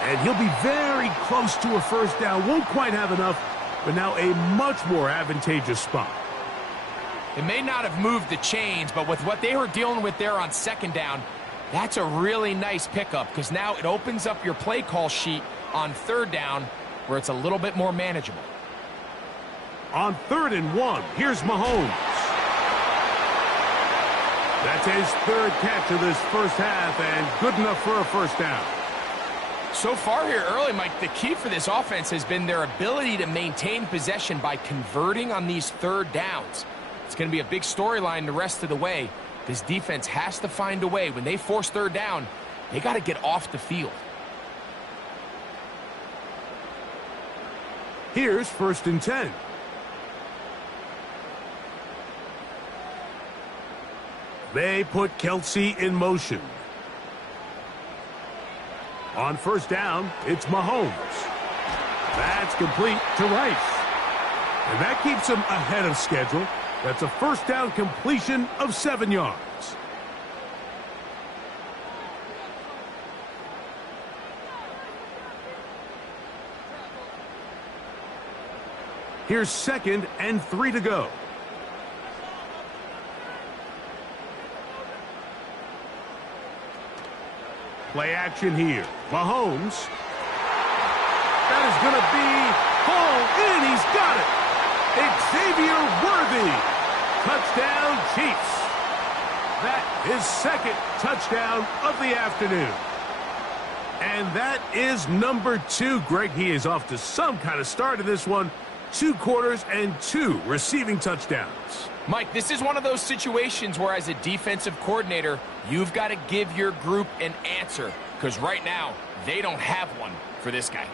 And he'll be very close to a first down. Won't quite have enough, but now a much more advantageous spot. It may not have moved the chains, but with what they were dealing with there on 2nd down, that's a really nice pickup because now it opens up your play call sheet on 3rd down where it's a little bit more manageable. On 3rd and 1, here's Mahomes. That's his 3rd catch of this first half and good enough for a first down. So far here early, Mike, the key for this offense has been their ability to maintain possession by converting on these 3rd downs. It's going to be a big storyline the rest of the way. This defense has to find a way. When they force 3rd down, they got to get off the field. Here's 1st and 10. They put Kelsey in motion. On 1st down, it's Mahomes. That's complete to Rice. And that keeps him ahead of schedule. That's a first down completion of 7 yards. Here's 2nd and 3 to go. Play action here. Mahomes. That is going to be hauled in. He's got it. Xavier Worthy. Touchdown, Chiefs. That is 2nd touchdown of the afternoon. And that is number 2. Greg, he is off to some kind of start in this one. 2 quarters and 2 receiving touchdowns. Mike, this is one of those situations where as a defensive coordinator, you've got to give your group an answer. Because right now, they don't have one for this guy.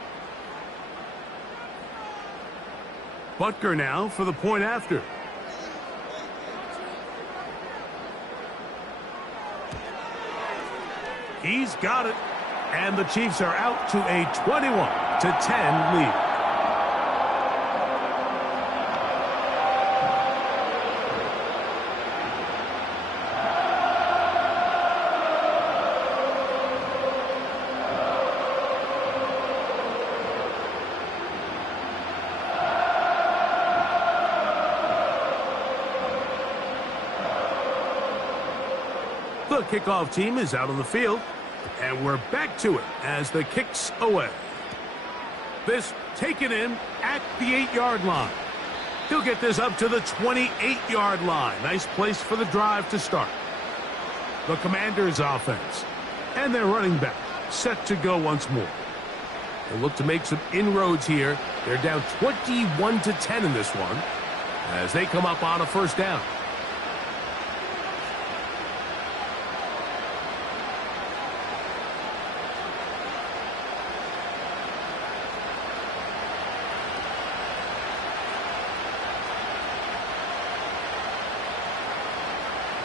Butker now for the point after. He's got it. And the Chiefs are out to a 21-10 lead. The kickoff team is out on the field, and we're back to it as the kick's away. This taken in at the 8-yard line. He'll get this up to the 28-yard line. Nice place for the drive to start. The Commanders' offense and their running back set to go once more. They'll look to make some inroads here. They're down 21-10 in this one as they come up on a first down.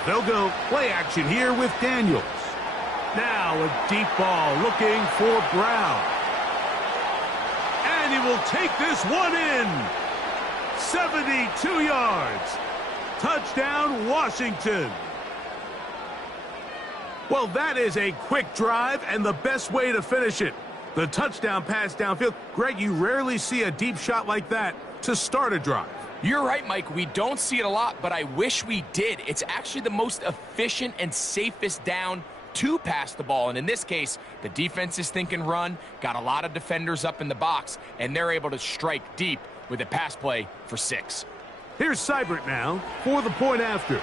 They'll go play action here with Daniels. Now a deep ball looking for Brown. And he will take this one in. 72 yards. Touchdown, Washington. Well, that is a quick drive and the best way to finish it. The touchdown pass downfield. Greg, you rarely see a deep shot like that to start a drive. You're right, Mike. We don't see it a lot, but I wish we did. It's actually the most efficient and safest down to pass the ball. And in this case, the defense is thinking run, got a lot of defenders up in the box, and they're able to strike deep with a pass play for 6. Here's Seibert now for the point after.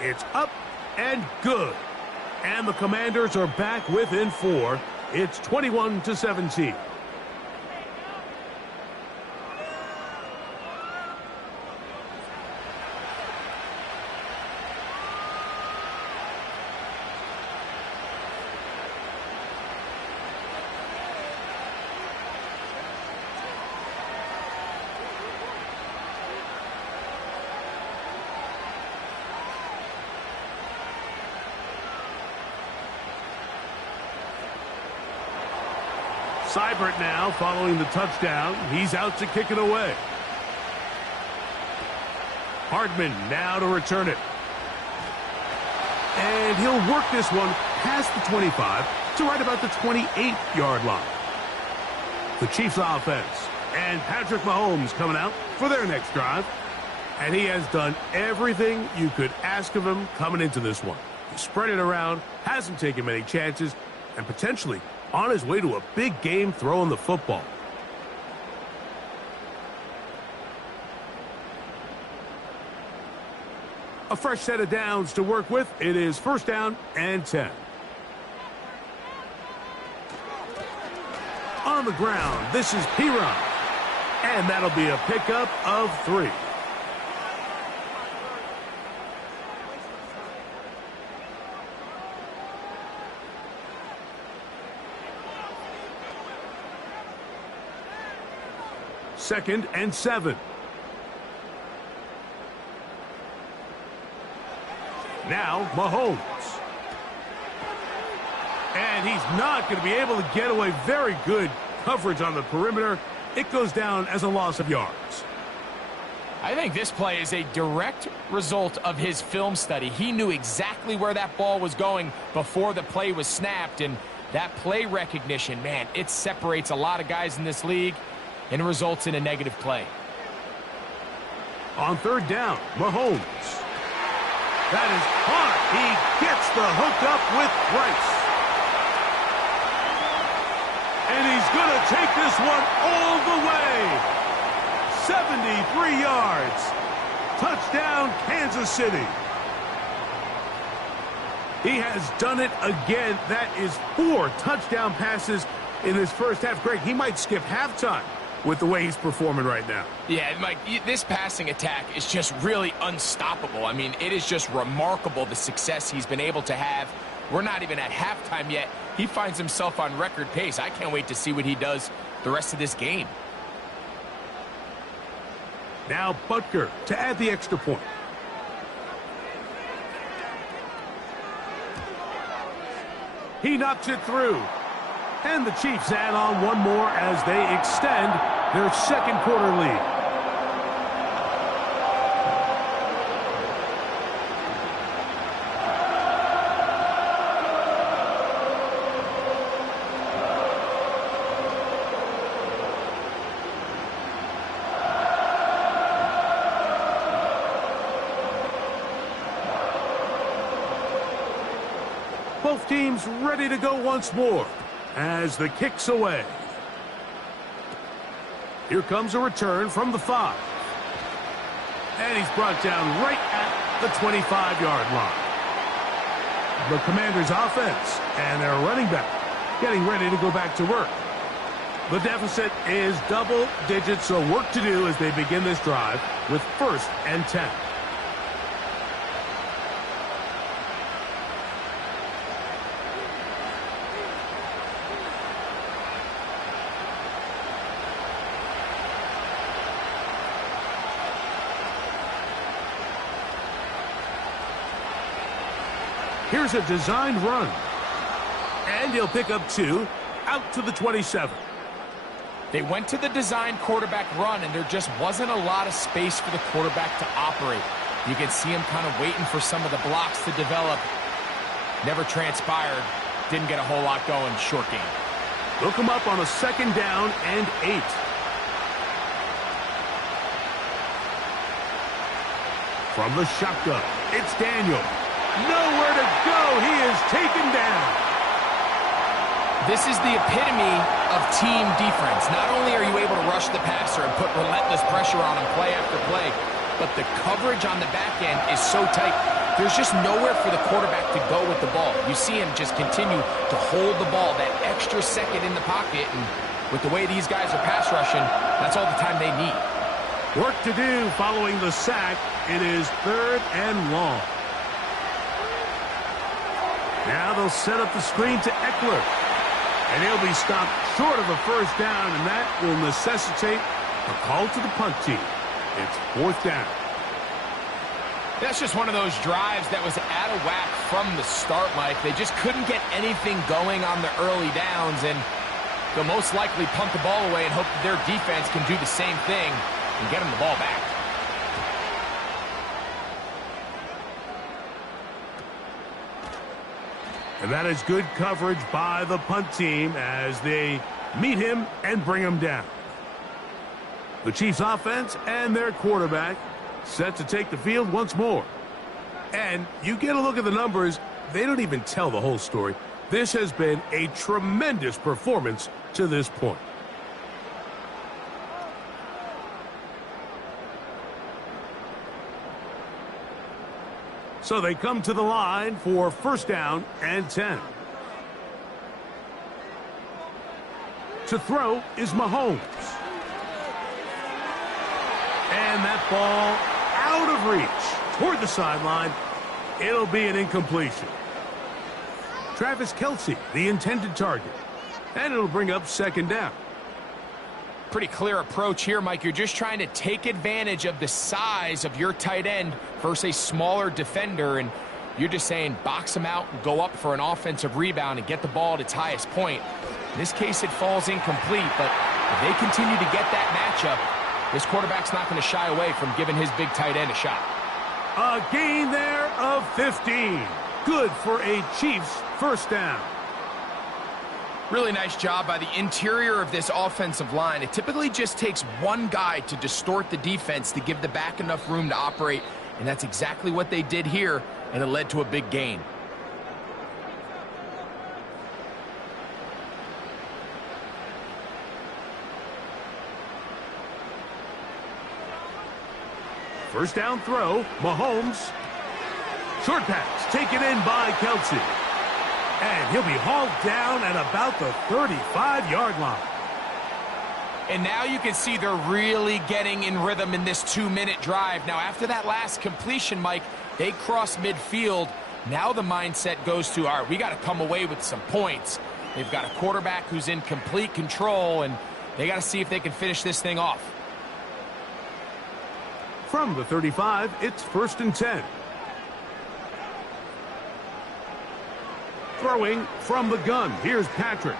It's up and good. And the Commanders are back within 4. It's 21-17. Seibert now following the touchdown. He's out to kick it away. Hardman now to return it. And he'll work this one past the 25 to right about the 28-yard line. The Chiefs offense and Patrick Mahomes coming out for their next drive. And he has done everything you could ask of him coming into this one. He spread it around, hasn't taken many chances, and potentially on his way to a big game throwing the football. A fresh set of downs to work with. It is 1st down and 10. On the ground, this is Piron. And that'll be a pickup of 3. Second and 7. Now Mahomes. And he's not going to be able to get away. Very good coverage on the perimeter. It goes down as a loss of yards. I think this play is a direct result of his film study. He knew exactly where that ball was going before the play was snapped, and That play recognition, man, it separates a lot of guys in this league and results in a negative play. On third down, Mahomes. That is hard. He gets the hook up with Rice. And he's going to take this one all the way. 73 yards. Touchdown, Kansas City. He has done it again. That is 4 touchdown passes in his first half. Greg, he might skip halftime with the way he's performing right now. Yeah, Mike, this passing attack is just really unstoppable. I mean, it is just remarkable the success he's been able to have. We're not even at halftime yet. He finds himself on record pace. I can't wait to see what he does the rest of this game. Now Butker to add the extra point. He knocks it through. And the Chiefs add on one more as they extend their second quarter lead. Both teams ready to go once more as the kick's away. Here comes a return from the 5. And he's brought down right at the 25-yard line. The Commanders' offense and their running back getting ready to go back to work. The deficit is double digits, so work to do as they begin this drive with 1st and 10. Here's a designed run. And he'll pick up 2 out to the 27. They went to the designed quarterback run, and there just wasn't a lot of space for the quarterback to operate. You can see him kind of waiting for some of the blocks to develop. Never transpired. Didn't get a whole lot going. Short game. Look him up on a 2nd down and 8. From the shotgun, it's Daniel. Nowhere to go. He is taken down. This is the epitome of team defense. Not only are you able to rush the passer and put relentless pressure on him play after play, but the coverage on the back end is so tight. There's just nowhere for the quarterback to go with the ball. You see him just continue to hold the ball that extra second in the pocket, and with the way these guys are pass rushing, that's all the time they need. Work to do following the sack. It is 3rd and long. Now they'll set up the screen to Eckler. And he'll be stopped short of a 1st down, and that will necessitate a call to the punt team. It's 4th down. That's just one of those drives that was out of whack from the start, Mike. They just couldn't get anything going on the early downs, and they'll most likely punt the ball away and hope that their defense can do the same thing and get them the ball back. And that is good coverage by the punt team as they meet him and bring him down. The Chiefs offense and their quarterback set to take the field once more. And you get a look at the numbers, they don't even tell the whole story. This has been a tremendous performance to this point. So they come to the line for 1st down and 10. To throw is Mahomes. And that ball out of reach toward the sideline. It'll be an incompletion. Travis Kelce, the intended target. And it'll bring up 2nd down. Pretty clear approach here, Mike. You're just trying to take advantage of the size of your tight end versus a smaller defender, and you're just saying box him out and go up for an offensive rebound and get the ball at its highest point. In this case, it falls incomplete, but if they continue to get that matchup, this quarterback's not going to shy away from giving his big tight end a shot. A gain there of 15. Good for a Chiefs 1st down. Really nice job by the interior of this offensive line. It typically just takes one guy to distort the defense to give the back enough room to operate, and that's exactly what they did here, and it led to a big gain. First down throw, Mahomes. Short pass taken in by Kelce. And he'll be hauled down at about the 35-yard line. And now you can see they're really getting in rhythm in this 2-minute drive. Now, after that last completion, Mike, they cross midfield. Now the mindset goes to, all right, we got to come away with some points. They've got a quarterback who's in complete control, and they got to see if they can finish this thing off. From the 35, it's 1st and 10. Throwing from the gun. Here's Patrick.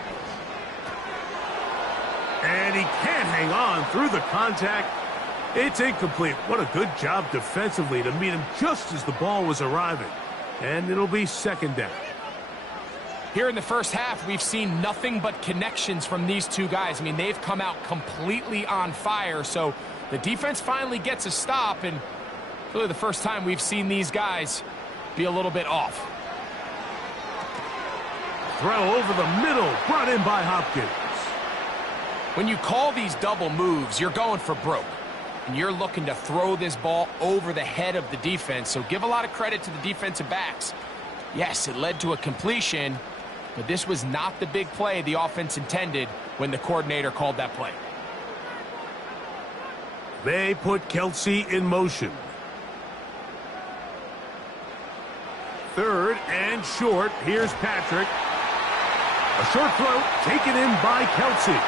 And he can't hang on through the contact. It's incomplete. What a good job defensively to meet him just as the ball was arriving. And it'll be 2nd down. Here in the first half, we've seen nothing but connections from these two guys. I mean, they've come out completely on fire. So the defense finally gets a stop, and really the first time we've seen these guys be a little bit off. Throw over the middle, brought in by Hopkins. When you call these double moves, you're going for broke. And you're looking to throw this ball over the head of the defense. So give a lot of credit to the defensive backs. Yes, it led to a completion, but this was not the big play the offense intended when the coordinator called that play. They put Kelce in motion. 3rd and short. Here's Patrick. A short throw taken in by Kelce.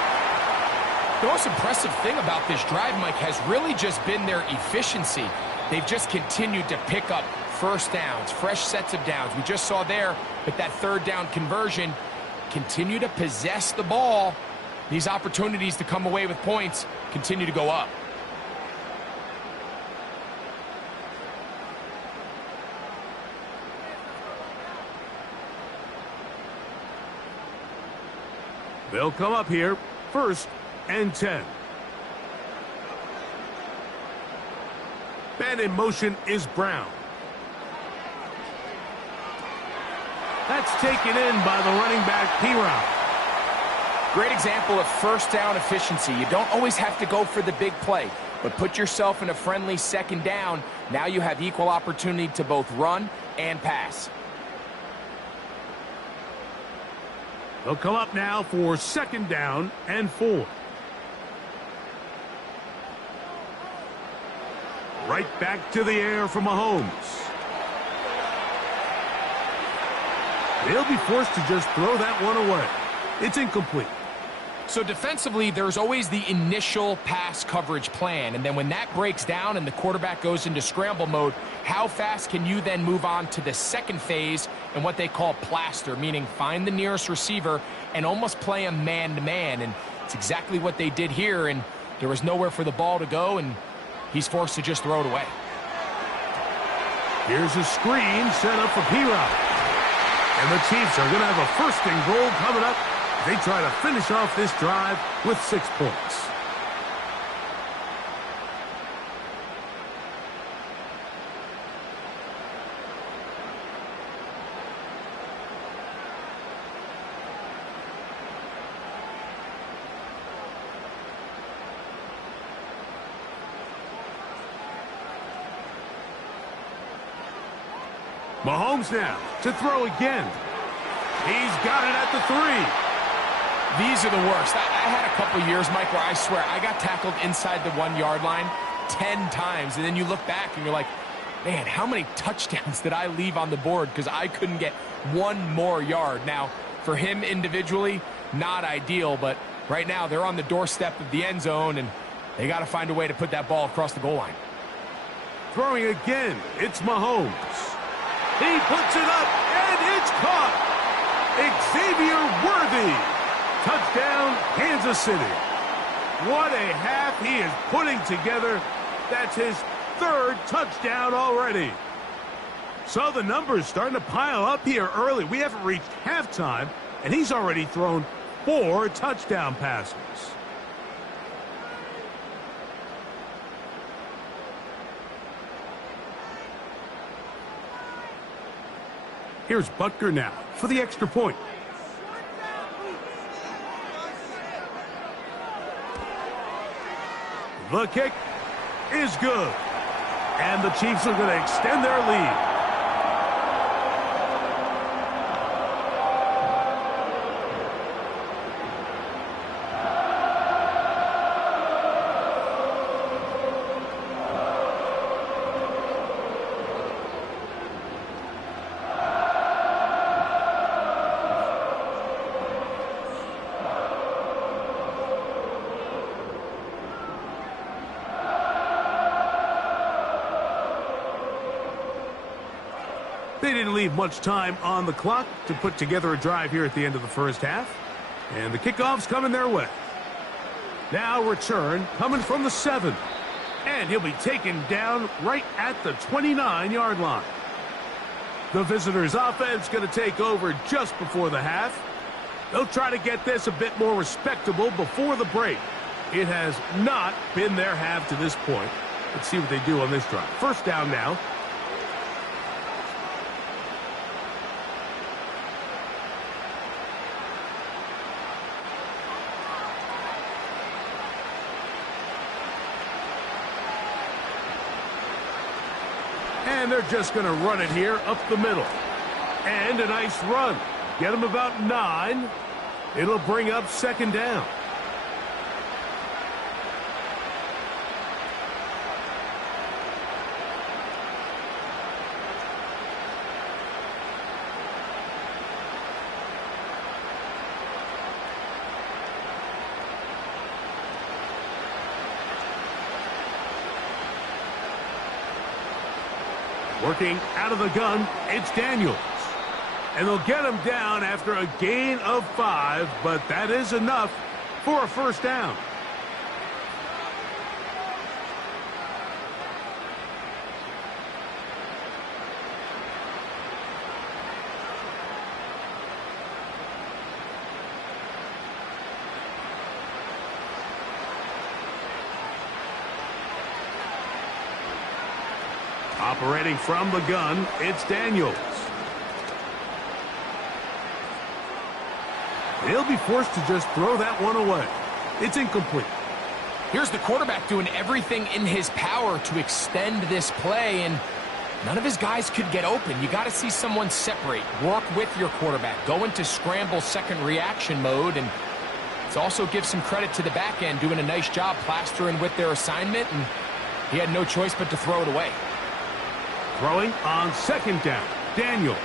The most impressive thing about this drive, Mike, has really just been their efficiency. They've just continued to pick up first downs, fresh sets of downs. We just saw there with that 3rd down conversion, continue to possess the ball. These opportunities to come away with points continue to go up. They'll come up here, 1st and 10. Man in motion is Brown. That's taken in by the running back, P-Round. Great example of first down efficiency. You don't always have to go for the big play, but put yourself in a friendly 2nd down. Now you have equal opportunity to both run and pass. They'll come up now for 2nd down and 4. Right back to the air for Mahomes. They'll be forced to just throw that one away. It's incomplete. So defensively, there's always the initial pass coverage plan, and then when that breaks down and the quarterback goes into scramble mode, how fast can you then move on to the second phase and what they call plaster, meaning find the nearest receiver and almost play a man-to-man, and it's exactly what they did here, and there was nowhere for the ball to go, and he's forced to just throw it away. Here's a screen set up for P-Round. And the Chiefs are going to have a 1st and goal coming up. They try to finish off this drive with 6 points. Mahomes now to throw again. He's got it at the 3. These are the worst. I had a couple years, Mike, where I swear I got tackled inside the 1-yard line 10 times. And then you look back and you're like, man, how many touchdowns did I leave on the board because I couldn't get one more yard? Now, for him individually, not ideal. But right now, they're on the doorstep of the end zone, and they got to find a way to put that ball across the goal line. Throwing again, it's Mahomes. He puts it up, and it's caught. Xavier Worthy. Touchdown, Kansas City. What a half he is putting together. That's his 3rd touchdown already. So the numbers starting to pile up here early. We haven't reached halftime, and he's already thrown 4 touchdown passes. Here's Butker now for the extra point. The kick is good. And the Chiefs are going to extend their lead. They didn't leave much time on the clock to put together a drive here at the end of the first half. And the kickoff's coming their way. Now return coming from the 7. And he'll be taken down right at the 29-yard line. The visitors' offense going to take over just before the half. They'll try to get this a bit more respectable before the break. It has not been their half to this point. Let's see what they do on this drive. First down now. And they're just going to run it here up the middle. And a nice run. Get them about 9. It'll bring up second down. Working out of the gun, it's Daniels. And they'll get him down after a gain of 5, but that is enough for a first down. Operating from the gun, it's Daniels. He'll be forced to just throw that one away. It's incomplete. Here's the quarterback doing everything in his power to extend this play, and none of his guys could get open. You got to see someone separate, work with your quarterback, go into scramble second reaction mode, and it also gives some credit to the back end doing a nice job plastering with their assignment, and he had no choice but to throw it away. Throwing on second down, Daniels.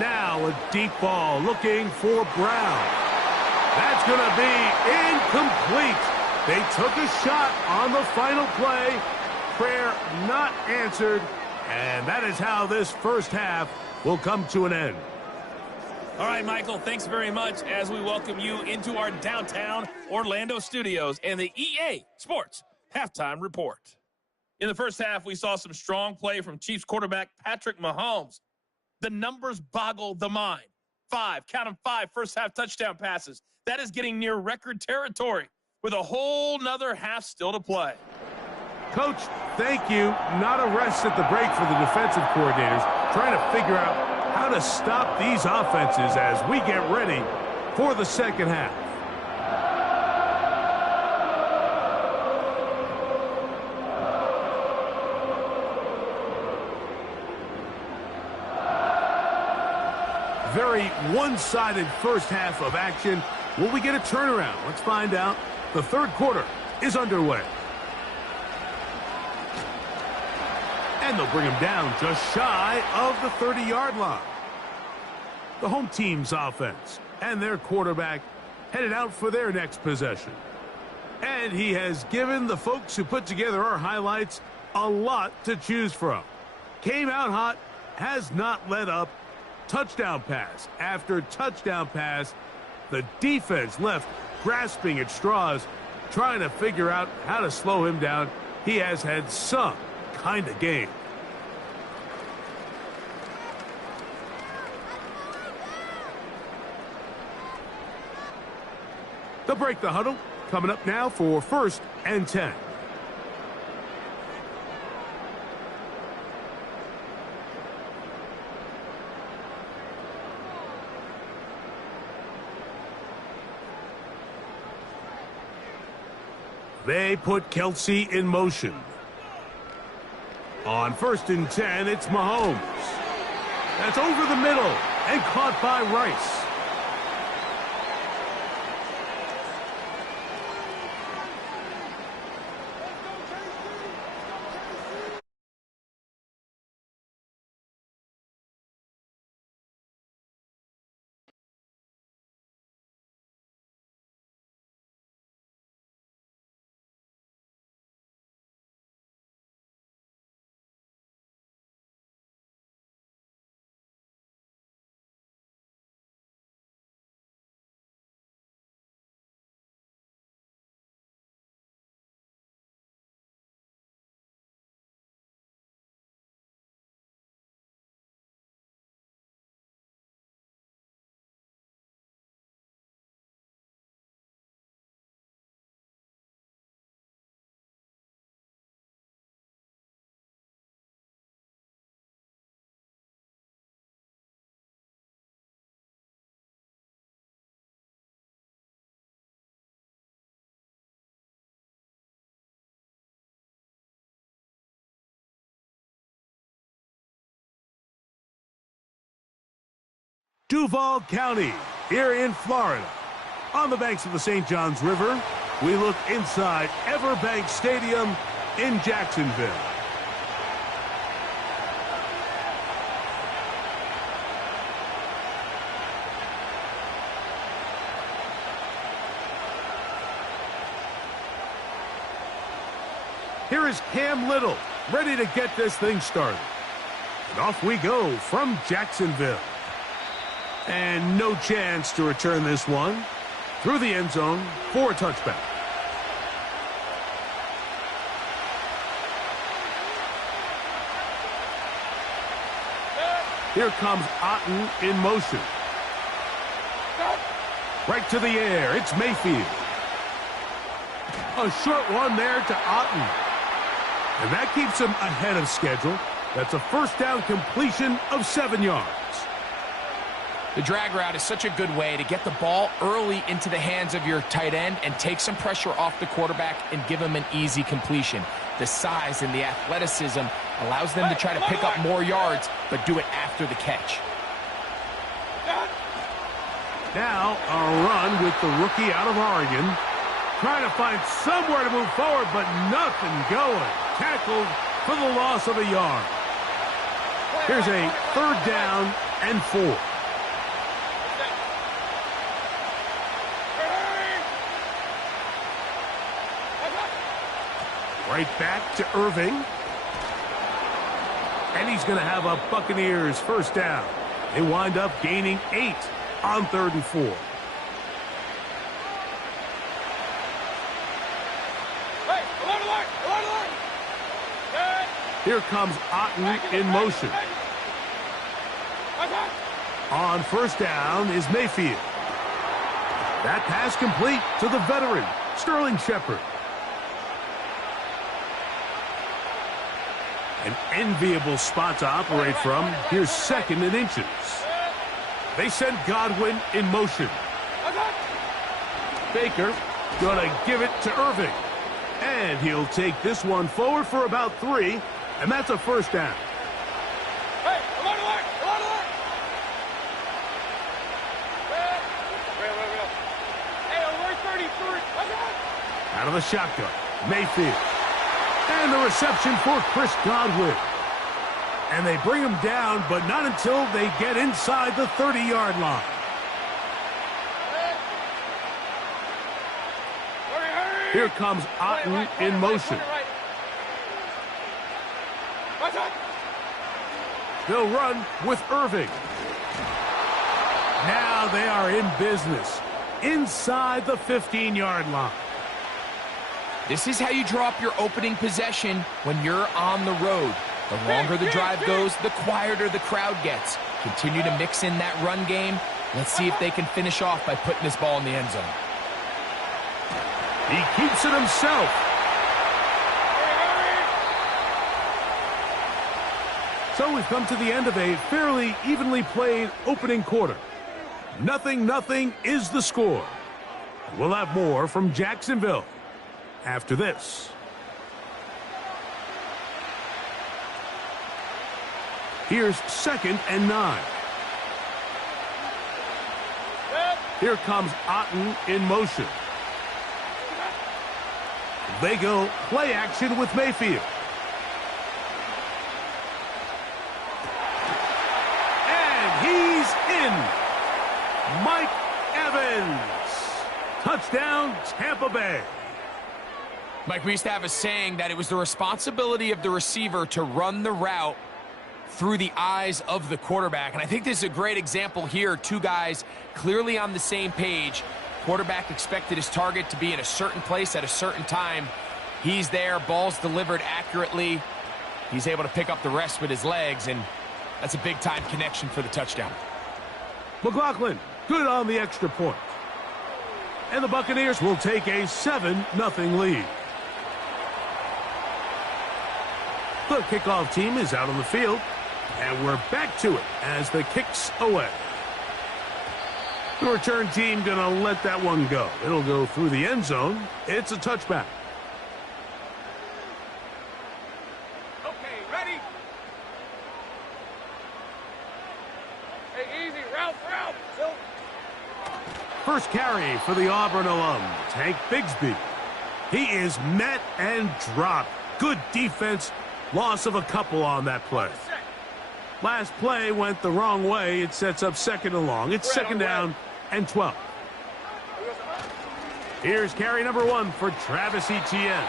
Now a deep ball looking for Brown. That's going to be incomplete. They took a shot on the final play. Prayer not answered. And that is how this first half will come to an end. All right, Michael, thanks very much as we welcome you into our downtown Orlando studios and the EA Sports Halftime Report. In the first half, we saw some strong play from Chiefs quarterback Patrick Mahomes. The numbers boggle the mind. 5, count them 5 first-half touchdown passes. That is getting near record territory with a whole nother half still to play. Coach, thank you. Not a rest at the break for the defensive coordinators, trying to figure out how to stop these offenses as we get ready for the second half. Very one-sided first half of action. Will we get a turnaround? Let's find out. The third quarter is underway. And they'll bring him down just shy of the 30-yard line. The home team's offense and their quarterback headed out for their next possession. And he has given the folks who put together our highlights a lot to choose from. Came out hot, has not let up. Touchdown pass after touchdown pass. The defense left grasping at straws, trying to figure out how to slow him down. He has had some kind of game. break the huddle. Coming up now for 1st and 10. They put Kelsey in motion. On 1st and 10, it's Mahomes. That's over the middle and caught by Rice. Duval County, here in Florida. On the banks of the St. Johns River, we look inside Everbank Stadium in Jacksonville. Here is Cam Little, ready to get this thing started. And off we go from Jacksonville. And no chance to return this one through the end zone for a touchback. Here comes Otten in motion. Right to the air, it's Mayfield. A short one there to Otten. And that keeps him ahead of schedule. That's a first down completion of 7 yards. The drag route is such a good way to get the ball early into the hands of your tight end and take some pressure off the quarterback and give him an easy completion. The size and the athleticism allows them to try to pick up more yards, but do it after the catch. Now a run with the rookie out of Oregon. Trying to find somewhere to move forward, but nothing going. Tackled for the loss of a yard. Here's a 3rd down and 4. Right back to Irving. And he's going to have a Buccaneers first down. They wind up gaining 8 on 3rd and 4. Here comes Otten in motion. On 1st down is Mayfield. That pass complete to the veteran, Sterling Shepard. An enviable spot to operate from. Here's 2nd and inches. They send Godwin in motion. Baker gonna give it to Irving. And he'll take this one forward for about 3, and that's a first down. Hey, alert! Hey, alert 33. Out of the shotgun, Mayfield. And the reception for Chris Godwin. And they bring him down, but not until they get inside the 30-yard line. Here comes Otten in motion. They'll run with Irving. Now they are in business inside the 15-yard line. This is how you draw up your opening possession when you're on the road. The longer the drive goes, the quieter the crowd gets. Continue to mix in that run game. Let's see if they can finish off by putting this ball in the end zone. He keeps it himself. So we've come to the end of a fairly evenly played opening quarter. 0-0 is the score. We'll have more from Jacksonville after this. Here's 2nd and 9. Here comes Otten in motion. They go play action with Mayfield. And he's in. Mike Evans. Touchdown, Tampa Bay. Mike, we used to have a saying that it was the responsibility of the receiver to run the route through the eyes of the quarterback. And I think this is a great example here. Two guys clearly on the same page. Quarterback expected his target to be in a certain place at a certain time. He's there, ball's delivered accurately. He's able to pick up the rest with his legs, and that's a big-time connection for the touchdown. McLaughlin, good on the extra point. And the Buccaneers will take a 7-0 lead. The kickoff team is out on the field, and we're back to it as the kick's away. The return team going to let that one go. It'll go through the end zone. It's a touchback. Okay, ready? Hey, easy. Route. Silver. First carry for the Auburn alum, Tank Bigsby. He is met and dropped. Good defense. Loss of a couple on that play. Last play went the wrong way. It sets up 2nd and long. It's 2nd down and 12. Here's carry number 1 for Travis Etienne.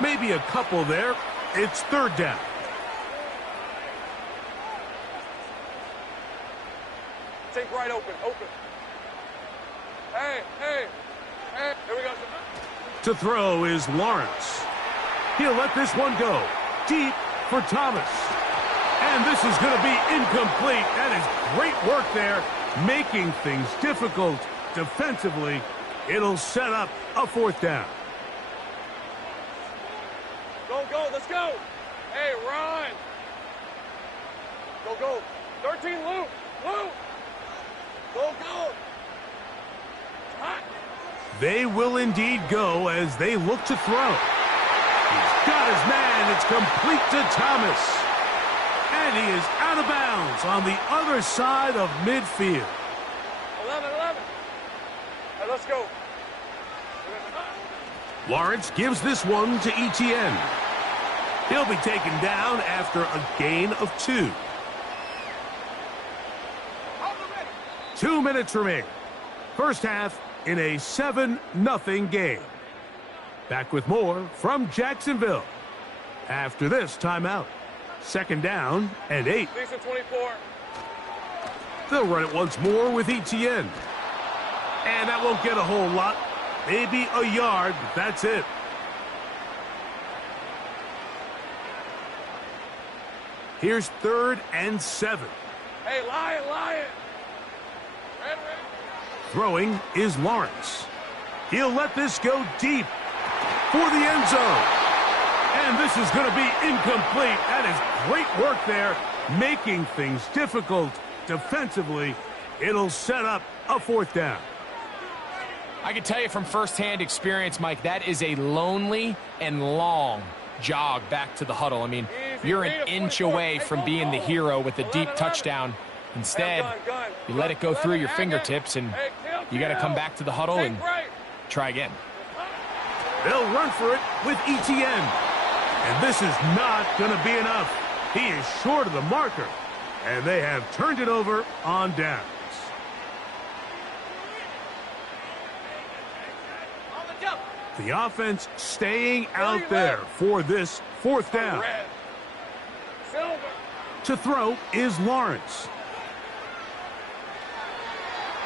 Maybe a couple there. It's 3rd down. Take right open. Hey. Here we go. To throw is Lawrence. He'll let this one go. Deep for Thomas. And this is going to be incomplete. That is great work there, making things difficult defensively. It'll set up a 4th down. Go. Let's go. Hey, run. Go. 13, Luke. Go. Hot. They will indeed go as they look to throw. He's got his man. It's complete to Thomas. And he is out of bounds on the other side of midfield. 11. Hey, let's go. Lawrence gives this one to Etienne. He'll be taken down after a gain of 2. 2 minutes remain. First half in a 7-0 game. Back with more from Jacksonville after this timeout. 2nd down and 8. Decent 24. They'll run it once more with Etienne. And that won't get a whole lot. Maybe a yard, but that's it. Here's 3rd and 7. Hey, Lion. Ready. Throwing is Lawrence. He'll let this go deep for the end zone. And this is going to be incomplete. That is great work there, making things difficult defensively. It'll set up a 4th down. I can tell you from firsthand experience, Mike, that is a lonely and long jog back to the huddle. I mean, you're an inch away from being the hero with a deep touchdown. Instead, you let it go through your fingertips, and you got to come back to the huddle and try again. They'll run for it with Etienne. And this is not going to be enough. He is short of the marker. And they have turned it over on downs. The offense staying out there for this 4th down. To throw is Lawrence.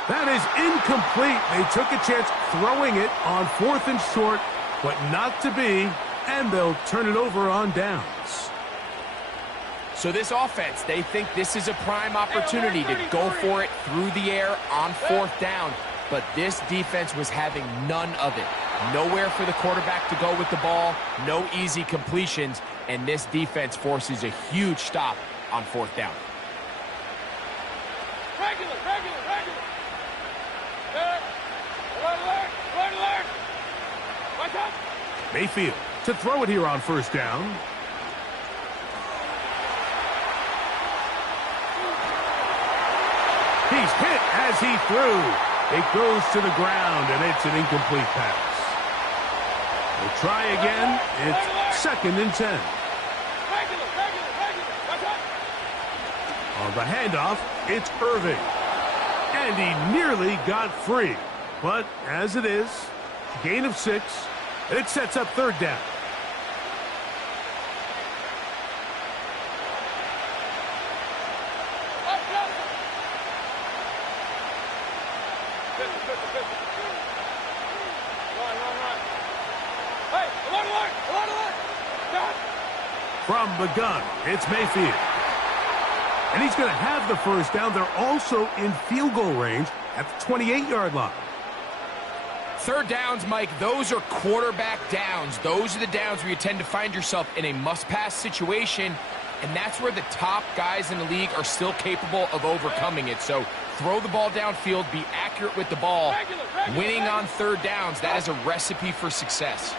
That is incomplete. They took a chance throwing it on 4th and short, but not to be, and they'll turn it over on downs. So this offense, they think this is a prime opportunity to go for it through the air on 4th down, but this defense was having none of it. Nowhere for the quarterback to go with the ball, no easy completions, and this defense forces a huge stop on 4th down. Regular. Alert. Watch out. Mayfield to throw it here on 1st down. He's hit as he threw. It goes to the ground, and it's an incomplete pass. We'll try again. It's 2nd and 10. Regular. Watch out. On the handoff, it's Irving. And he nearly got free. But as it is, gain of 6, and it sets up 3rd down. Run. Hey, alert. Stop. From the gun, it's Mayfield. And he's going to have the 1st down. They're also in field goal range at the 28-yard line. 3rd downs, Mike, those are quarterback downs. Those are the downs where you tend to find yourself in a must-pass situation, and that's where the top guys in the league are still capable of overcoming it. So throw the ball downfield, be accurate with the ball. Winning on 3rd downs, that is a recipe for success.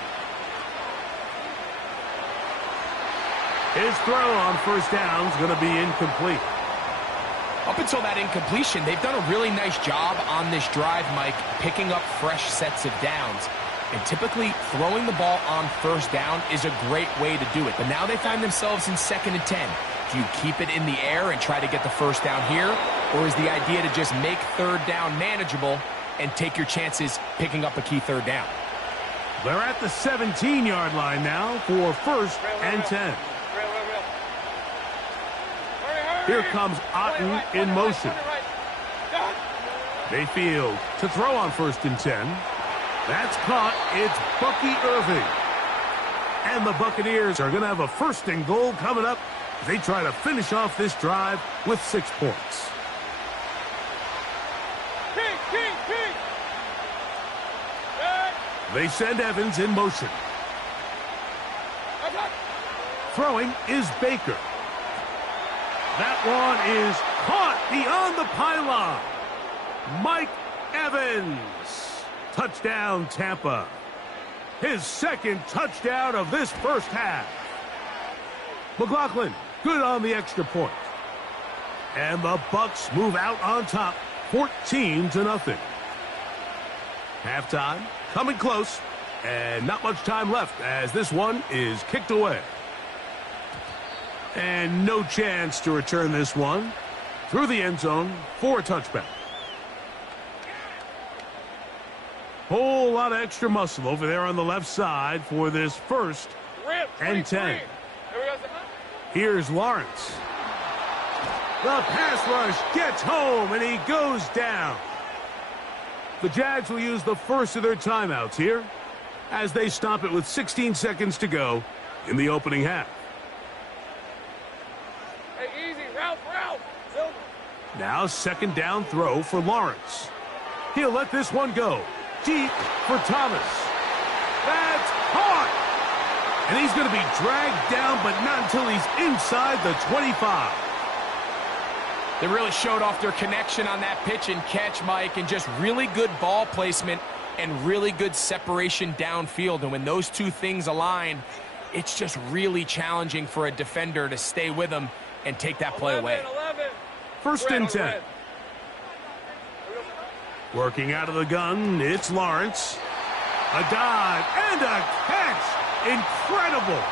His throw on 1st down is going to be incomplete. Up until that incompletion, they've done a really nice job on this drive, Mike, picking up fresh sets of downs. And typically, throwing the ball on 1st down is a great way to do it. But now they find themselves in 2nd and 10. Do you keep it in the air and try to get the 1st down here? Or is the idea to just make 3rd down manageable and take your chances picking up a key 3rd down? They're at the 17-yard line now for 1st and 10. Here comes Otten in motion. Mayfield to throw on 1st and 10. That's caught. It's Bucky Irving. And the Buccaneers are going to have a 1st and goal coming up as they try to finish off this drive with 6 points. They send Evans in motion. Throwing is Baker. That one is caught beyond the pylon. Mike Evans. Touchdown, Tampa. His 2nd touchdown of this 1st half. McLaughlin, good on the extra point. And the Bucs move out on top, 14-0. Halftime, coming close, and not much time left as this one is kicked away. And no chance to return this one through the end zone for a touchback. Whole lot of extra muscle over there on the left side for this 1st and 10. Here's Lawrence. The pass rush gets home, and he goes down. The Jags will use the 1st of their timeouts here as they stop it with 16 seconds to go in the opening half. Now 2nd down throw for Lawrence. He'll let this one go. Deep for Thomas. That's caught. And he's going to be dragged down, but not until he's inside the 25. They really showed off their connection on that pitch and catch, Mike, and just really good ball placement and really good separation downfield. And when those two things align, it's just really challenging for a defender to stay with them and take that play away. 1st and 10. Working out of the gun, it's Lawrence. A dive and a catch. Incredible.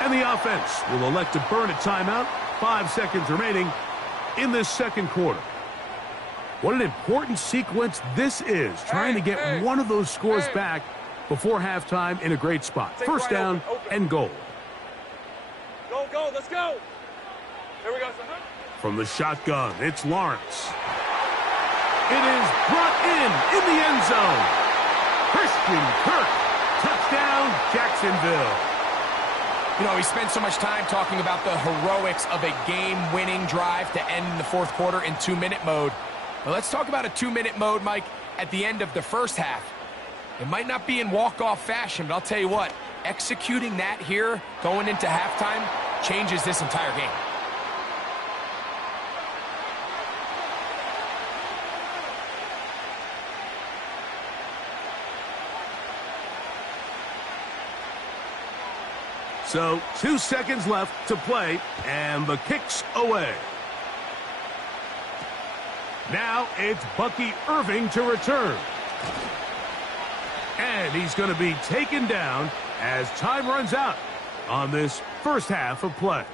And the offense will elect to burn a timeout. 5 seconds remaining in this 2nd quarter. What an important sequence this is, trying to get one of those scores back before halftime in a great spot. 1st down and goal. Go, let's go. Here we go, son. From the shotgun, it's Lawrence. It is brought in the end zone. Christian Kirk, touchdown, Jacksonville. You know, we spent so much time talking about the heroics of a game-winning drive to end the 4th quarter in 2-minute mode. Well, let's talk about a 2-minute mode, Mike, at the end of the 1st half. It might not be in walk-off fashion, but I'll tell you what, executing that here, going into halftime, changes this entire game. So 2 seconds left to play, and the kick's away. Now it's Bucky Irving to return. And he's going to be taken down as time runs out on this first half of play.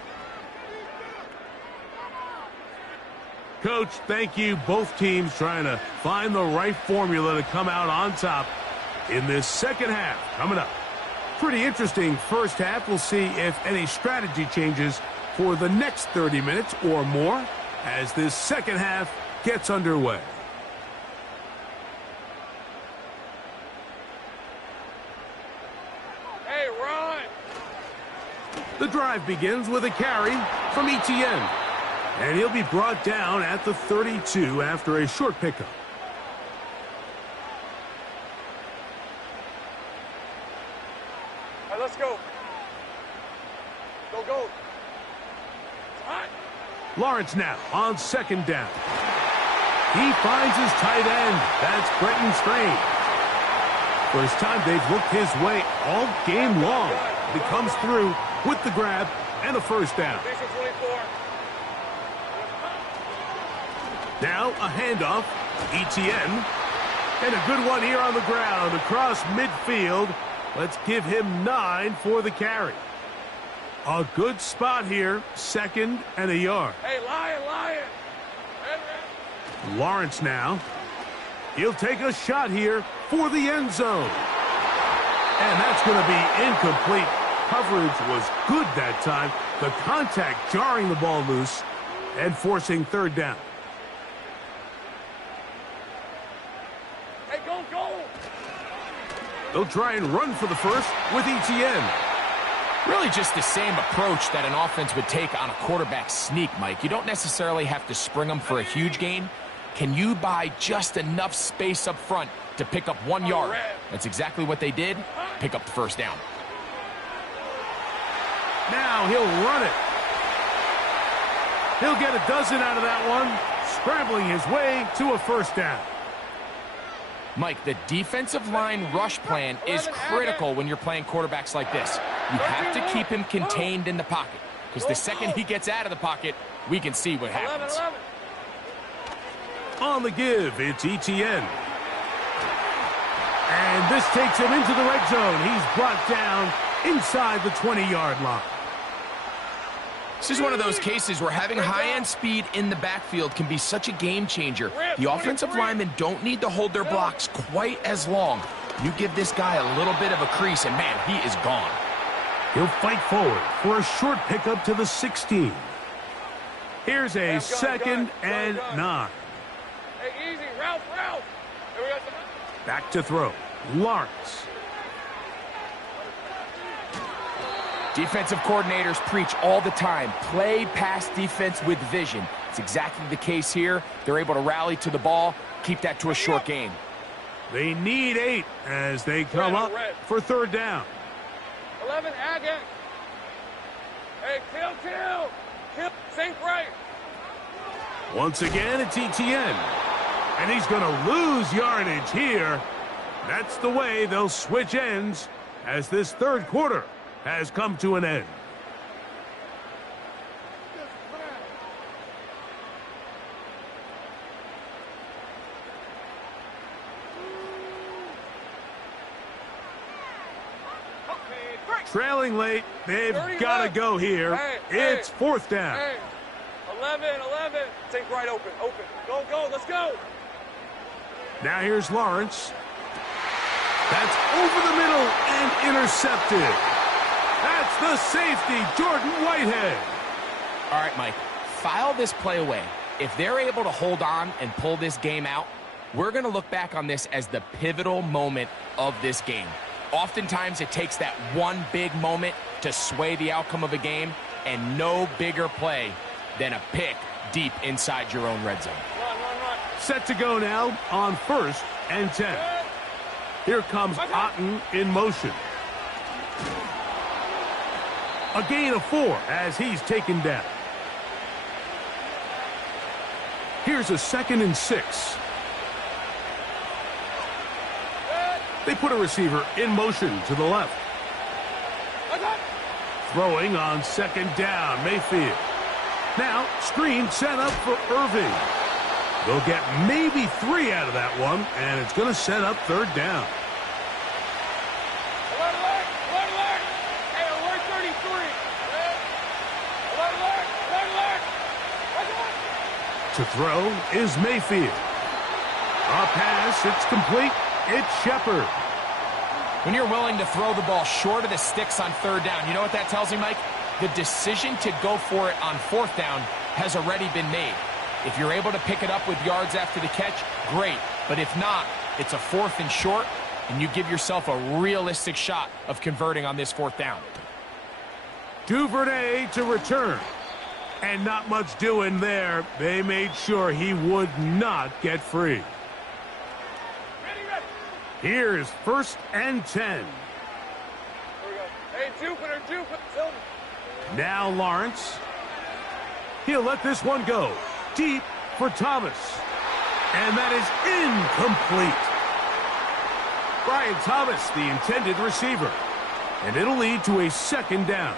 Coach, thank you. Both teams trying to find the right formula to come out on top in this second half coming up. Pretty interesting first half. We'll see if any strategy changes for the next 30 minutes or more as this second half gets underway. Hey, run! The drive begins with a carry from Etienne. And he'll be brought down at the 32 after a short pickup. Let's go. Go, go. It's hot. Lawrence now on second down. He finds his tight end. That's Brenton Strange. First time they've looked his way all game long. He comes through with the grab and a first down. Now a handoff. Etienne. And a good one here on the ground across midfield. Let's give him 9 for the carry. A good spot here, 2nd and a yard. Hey, Lion! Lawrence now. He'll take a shot here for the end zone. And that's going to be incomplete. Coverage was good that time. The contact jarring the ball loose and forcing third down. Hey, go! They'll try and run for the first with Etienne. Really just the same approach that an offense would take on a quarterback sneak, Mike. You don't necessarily have to spring them for a huge gain. Can you buy just enough space up front to pick up 1 yard? That's exactly what they did. Pick up the first down. Now he'll run it. He'll get a dozen out of that one, scrambling his way to a first down. Mike, the defensive line rush plan is critical when you're playing quarterbacks like this. You have to keep him contained in the pocket, because the second he gets out of the pocket, we can see what happens. On the give, it's Etienne. And this takes him into the red zone. He's brought down inside the 20-yard line. This is one of those cases where having high-end speed in the backfield can be such a game changer. The offensive linemen don't need to hold their blocks quite as long. You give this guy a little bit of a crease, and man, he is gone. He'll fight forward for a short pickup to the 16. Here's a 2nd and 9. Hey, easy, Ralph. Here we go. Back to throw. Lawrence. Defensive coordinators preach all the time, play pass defense with vision. It's exactly the case here. They're able to rally to the ball, keep that to a short game. They need 8 as they come up for third down. 11, Agate. Hey, kill. Sink right. Once again, it's Etienne. And he's going to lose yardage here. That's the way they'll switch ends as this third quarter has come to an end. Trailing late, they've got to go here. It's fourth down. Hey, 11. Take right open. Go, let's go. Now here's Lawrence. That's over the middle and intercepted. That's the safety, Jordan Whitehead. All right, Mike, file this play away. If they're able to hold on and pull this game out, we're going to look back on this as the pivotal moment of this game. Oftentimes, it takes that one big moment to sway the outcome of a game, and no bigger play than a pick deep inside your own red zone. Run. Set to go now on 1st and 10. Here comes Otten in motion. A gain of 4 as he's taken down. Here's a 2nd and 6. They put a receiver in motion to the left. Throwing on 2nd down, Mayfield. Now, screen set up for Irving. They'll get maybe 3 out of that one, and it's going to set up 3rd down. Alert, alert! Alert, alert! Hey, alert 33! Alert, alert! Alert, alert! To throw is Mayfield. A pass, it's complete. It's Shepard. When you're willing to throw the ball short of the sticks on 3rd down, you know what that tells me, Mike? The decision to go for it on 4th down has already been made. If you're able to pick it up with yards after the catch, great. But if not, it's a 4th and short, and you give yourself a realistic shot of converting on this 4th down. Duvernay to return. And not much doing there. They made sure he would not get free. Here's 1st and 10. Here we go. Hey, Jupiter, Silver. Now Lawrence. He'll let this one go. Deep for Thomas. And that is incomplete. Brian Thomas, the intended receiver. And it'll lead to a 2nd down.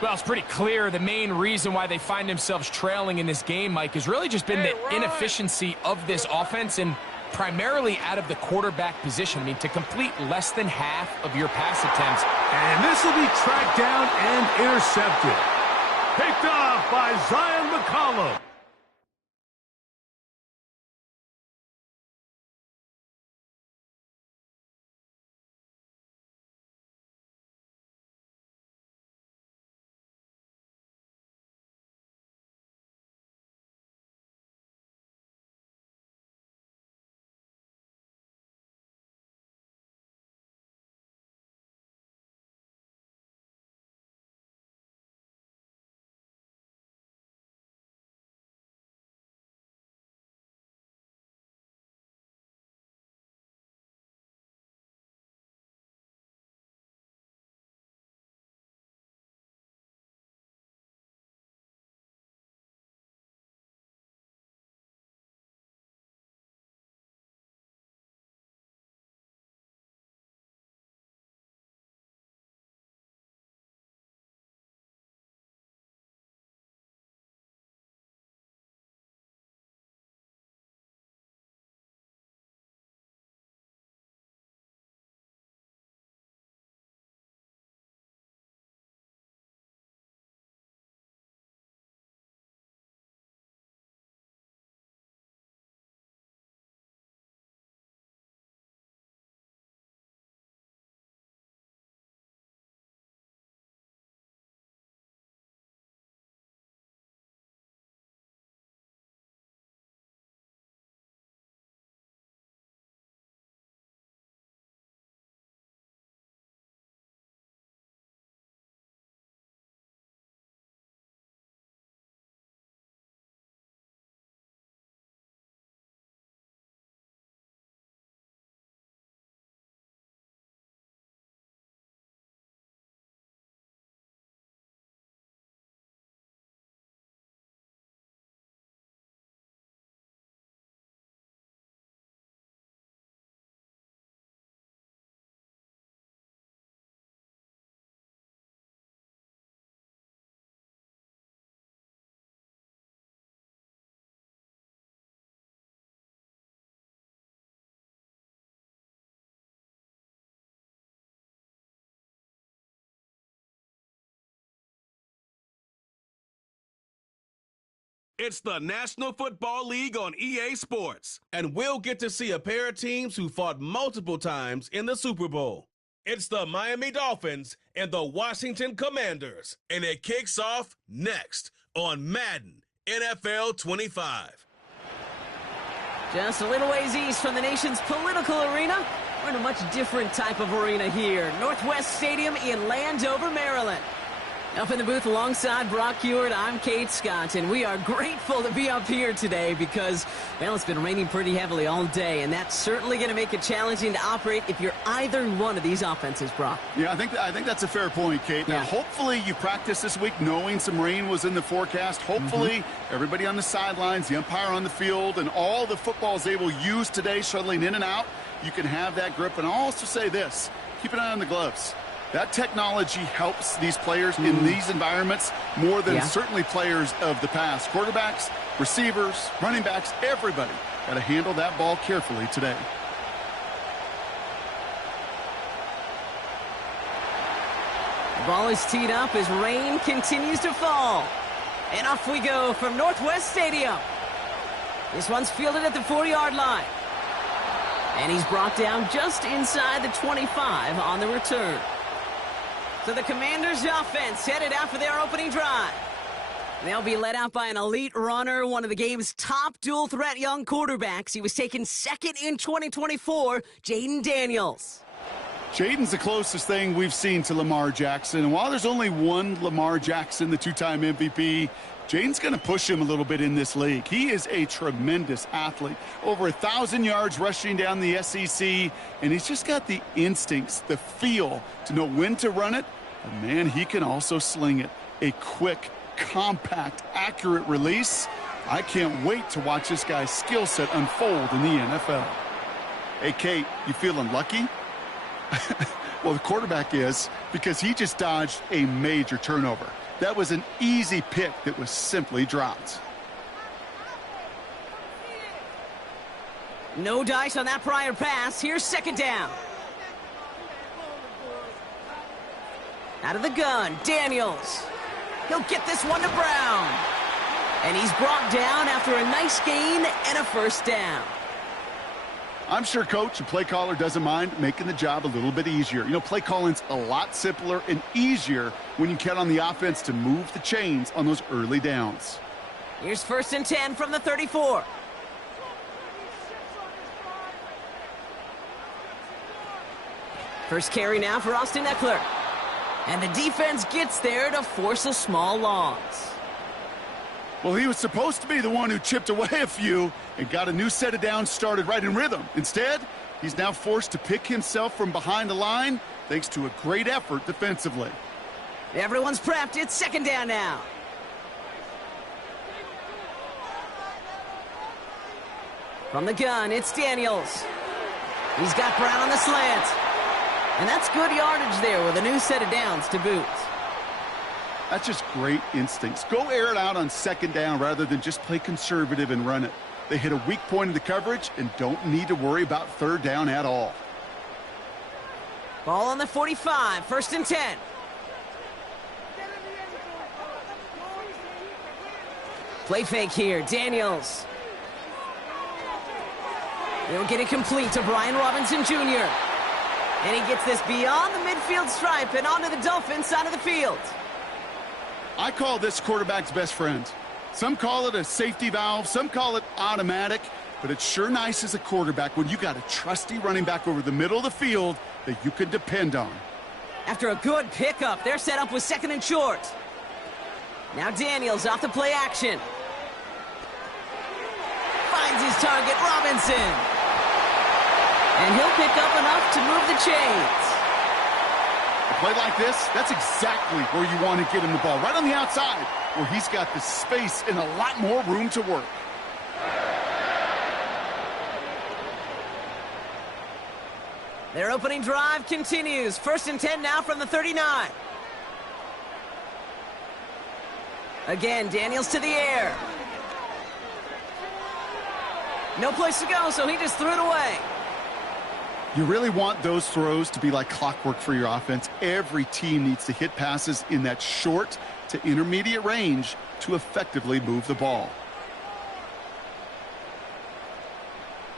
Well, it's pretty clear the main reason why they find themselves trailing in this game, Mike, has really just been the inefficiency of this offense and primarily out of the quarterback position. I mean, to complete less than half of your pass attempts. And this will be tracked down and intercepted. Picked off by Zion McCollum. It's the National Football League on EA Sports, and we'll get to see a pair of teams who fought multiple times in the Super Bowl. It's the Miami Dolphins and the Washington Commanders, and it kicks off next on Madden NFL 25. Just a little ways east from the nation's political arena, we're in a much different type of arena here, Northwest Stadium in Landover, Maryland. Up in the booth alongside Brock Hewitt, I'm Kate Scott, and we are grateful to be up here today because, well, it's been raining pretty heavily all day, and that's certainly going to make it challenging to operate if you're either one of these offenses, Brock. Yeah, I think that's a fair point, Kate. Now, hopefully you practiced this week knowing some rain was in the forecast. Hopefully everybody on the sidelines, the umpire on the field, and all the football is able to use today, shuttling in and out. You can have that grip. And I'll also say this, keep an eye on the gloves. That technology helps these players in these environments more than certainly players of the past. Quarterbacks, receivers, running backs, everybody got to handle that ball carefully today. The ball is teed up as rain continues to fall. And off we go from Northwest Stadium. This one's fielded at the 4-yard line. And he's brought down just inside the 25 on the return. So the Commanders' offense headed out for their opening drive. They'll be led out by an elite runner, one of the game's top dual-threat young quarterbacks. He was taken second in 2024, Jayden Daniels. Jayden's the closest thing we've seen to Lamar Jackson. And while there's only one Lamar Jackson, the two-time MVP, Jayden's going to push him a little bit in this league. He is a tremendous athlete. Over 1,000 yards rushing down the SEC, and he's just got the instincts, the feel to know when to run it. And, man, he can also sling it. A quick, compact, accurate release. I can't wait to watch this guy's skill set unfold in the NFL. Hey, Kate, you feeling lucky? Well, the quarterback is, because he just dodged a major turnover. That was an easy pick that was simply dropped. No dice on that prior pass. Here's second down. Out of the gun, Daniels. He'll get this one to Brown. And he's brought down after a nice gain and a first down. I'm sure coach and play caller doesn't mind making the job a little bit easier. You know, play calling's a lot simpler and easier when you count on the offense to move the chains on those early downs. Here's 1st and 10 from the 34. First carry now for Austin Eckler. And the defense gets there to force a small loss. Well, he was supposed to be the one who chipped away a few and got a new set of downs started right in rhythm. Instead, he's now forced to pick himself from behind the line thanks to a great effort defensively. Everyone's prepped. It's second down now. From the gun, it's Daniels. He's got Brown on the slant. And that's good yardage there with a new set of downs to boot. That's just great instincts. Go air it out on second down rather than just play conservative and run it. They hit a weak point in the coverage and don't need to worry about third down at all. Ball on the 45, 1st and 10. Play fake here, Daniels. They'll get it complete to Brian Robinson Jr. And he gets this beyond the midfield stripe and onto the Dolphins side of the field. I call this quarterback's best friend. Some call it a safety valve, some call it automatic, but it's sure nice as a quarterback when you got a trusty running back over the middle of the field that you can depend on. After a good pickup, they're set up with 2nd and short. Now Daniels off the play action. Finds his target, Robinson. And he'll pick up enough to move the chains. A play like this, that's exactly where you want to get him the ball. Right on the outside, where he's got the space and a lot more room to work. Their opening drive continues. 1st and 10 now from the 39. Again, Daniels to the air. No place to go, so he just threw it away. You really want those throws to be like clockwork for your offense. Every team needs to hit passes in that short to intermediate range to effectively move the ball.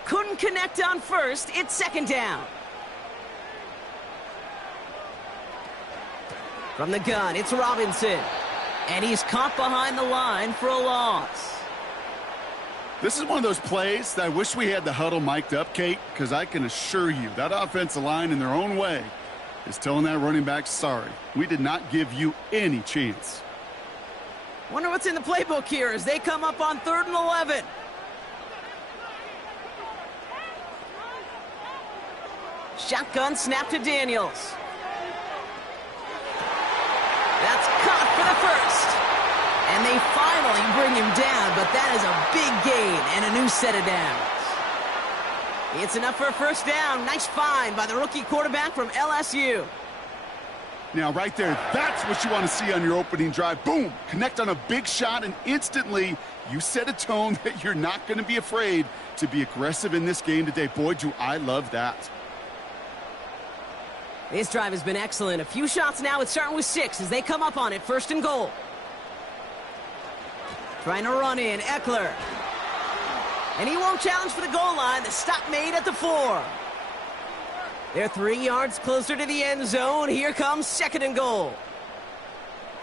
Couldn't connect on first. It's second down. From the gun, it's Robinson. And he's caught behind the line for a loss. This is one of those plays that I wish we had the huddle mic'd up, Kate, because I can assure you that offensive line in their own way is telling that running back, sorry, we did not give you any chance. Wonder what's in the playbook here as they come up on 3rd and 11. Shotgun snap to Daniels. That's caught for the first. And they finally bring him down, but that is a big gain and a new set of downs. It's enough for a first down. Nice find by the rookie quarterback from LSU. Now, right there, that's what you want to see on your opening drive. Boom! Connect on a big shot, and instantly you set a tone that you're not going to be afraid to be aggressive in this game today. Boy, do I love that. This drive has been excellent. A few shots now. It's starting with 6 as they come up on it. 1st and goal. Trying to run in. Eckler. And he won't challenge for the goal line. The stop made at the 4. They're 3 yards closer to the end zone. Here comes 2nd and goal.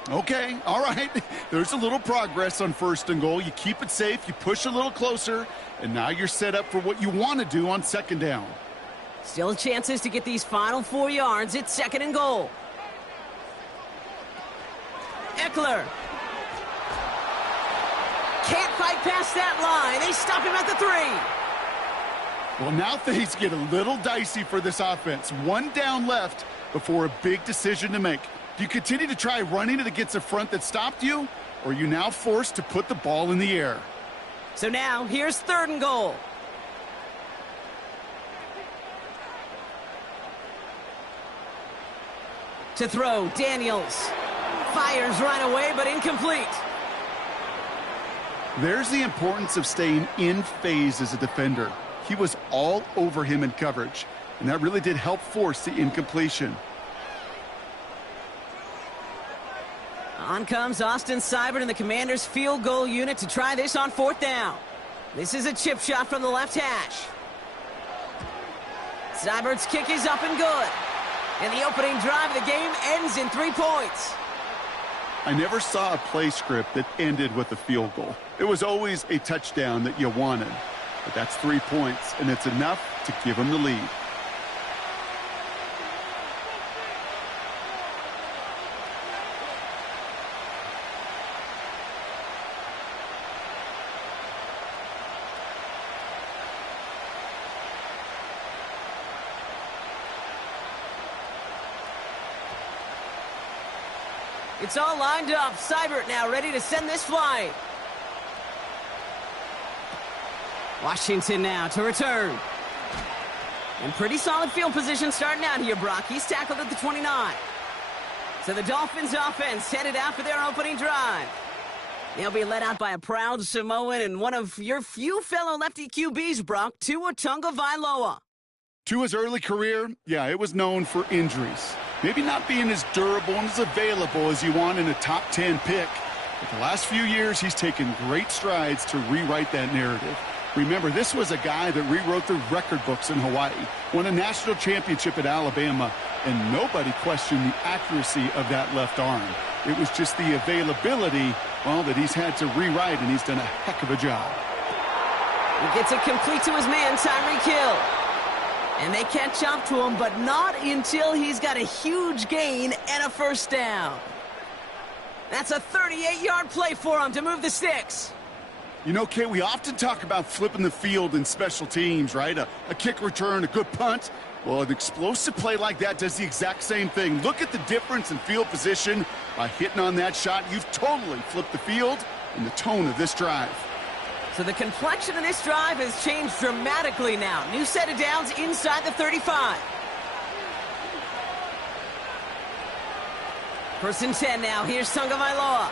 Okay, all right. There's a little progress on 1st and goal. You keep it safe. You push a little closer. And now you're set up for what you want to do on 2nd down. Still chances to get these final 4 yards. It's 2nd and goal. Eckler. Can't fight past that line. They stop him at the 3. Well, now things get a little dicey for this offense. 1 down left before a big decision to make. Do you continue to try running it against a front that stopped you, or are you now forced to put the ball in the air? So now, here's 3rd and goal. To throw, Daniels. Fires right away, but incomplete. There's the importance of staying in phase as a defender. He was all over him in coverage, and that really did help force the incompletion. On comes Austin Seibert and the Commanders' field goal unit to try this on 4th down. This is a chip shot from the left hash. Seibert's kick is up and good. And the opening drive of the game ends in 3 points. I never saw a play script that ended with a field goal. It was always a touchdown that you wanted. But that's 3 points, and it's enough to give them the lead. It's all lined up. Seibert now ready to send this flying. Washington now to return. And pretty solid field position starting out here, Brock. He's tackled at the 29. So the Dolphins offense headed out for their opening drive. They'll be led out by a proud Samoan and one of your few fellow lefty QBs, Brock, Tua Tagovailoa. Tua's early career, yeah, it was known for injuries. Maybe not being as durable and as available as you want in a top 10 pick. But the last few years, he's taken great strides to rewrite that narrative. Remember, this was a guy that rewrote the record books in Hawaii, won a national championship at Alabama, and nobody questioned the accuracy of that left arm. It was just the availability, well, that he's had to rewrite, and he's done a heck of a job. He gets it complete to his man, Tyreek Hill. And they catch up to him, but not until he's got a huge gain and a first down. That's a 38-yard play for him to move the sticks. You know, Kate, we often talk about flipping the field in special teams, right? A kick return, a good punt. Well, an explosive play like that does the exact same thing. Look at the difference in field position. By hitting on that shot, you've totally flipped the field and the tone of this drive. So the complexion of this drive has changed dramatically now. New set of downs inside the 35. 1st and 10 now. Here's Tagovailoa.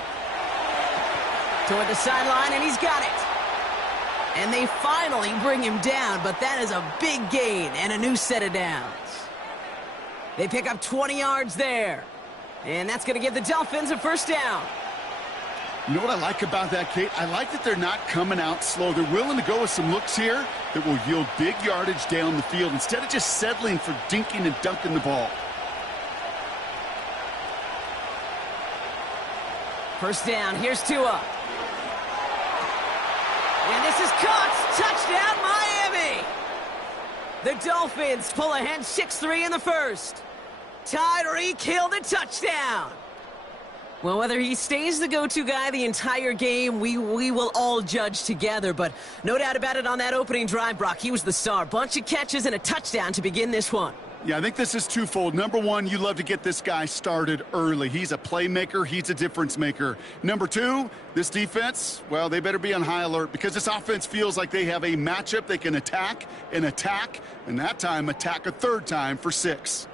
Toward the sideline, and he's got it. And they finally bring him down, but that is a big gain and a new set of downs. They pick up 20 yards there. And that's going to give the Dolphins a first down. You know what I like about that, Kate? I like that they're not coming out slow. They're willing to go with some looks here that will yield big yardage down the field instead of just settling for dinking and dunking the ball. First down, here's Tua. And this is caught. Touchdown, Miami. The Dolphins pull ahead 6-3 in the first. Tyreek Hill the touchdown. Well, whether he stays the go-to guy the entire game, we will all judge together. But no doubt about it, on that opening drive, Brock, he was the star. Bunch of catches and a touchdown to begin this one. Yeah, I think this is twofold. Number one, you love to get this guy started early. He's a playmaker. He's a difference maker. Number two, this defense, well, they better be on high alert because this offense feels like they have a matchup they can attack, and that time attack a third time for 6.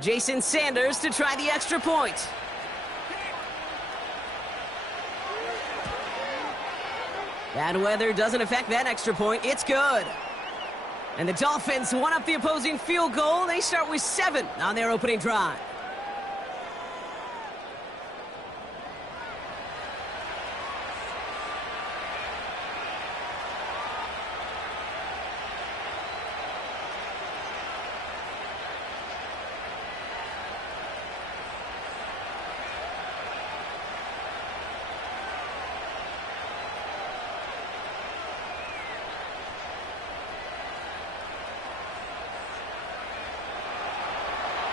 Jason Sanders to try the extra point. Bad weather doesn't affect that extra point. It's good. And the Dolphins won up the opposing field goal. They start with 7 on their opening drive.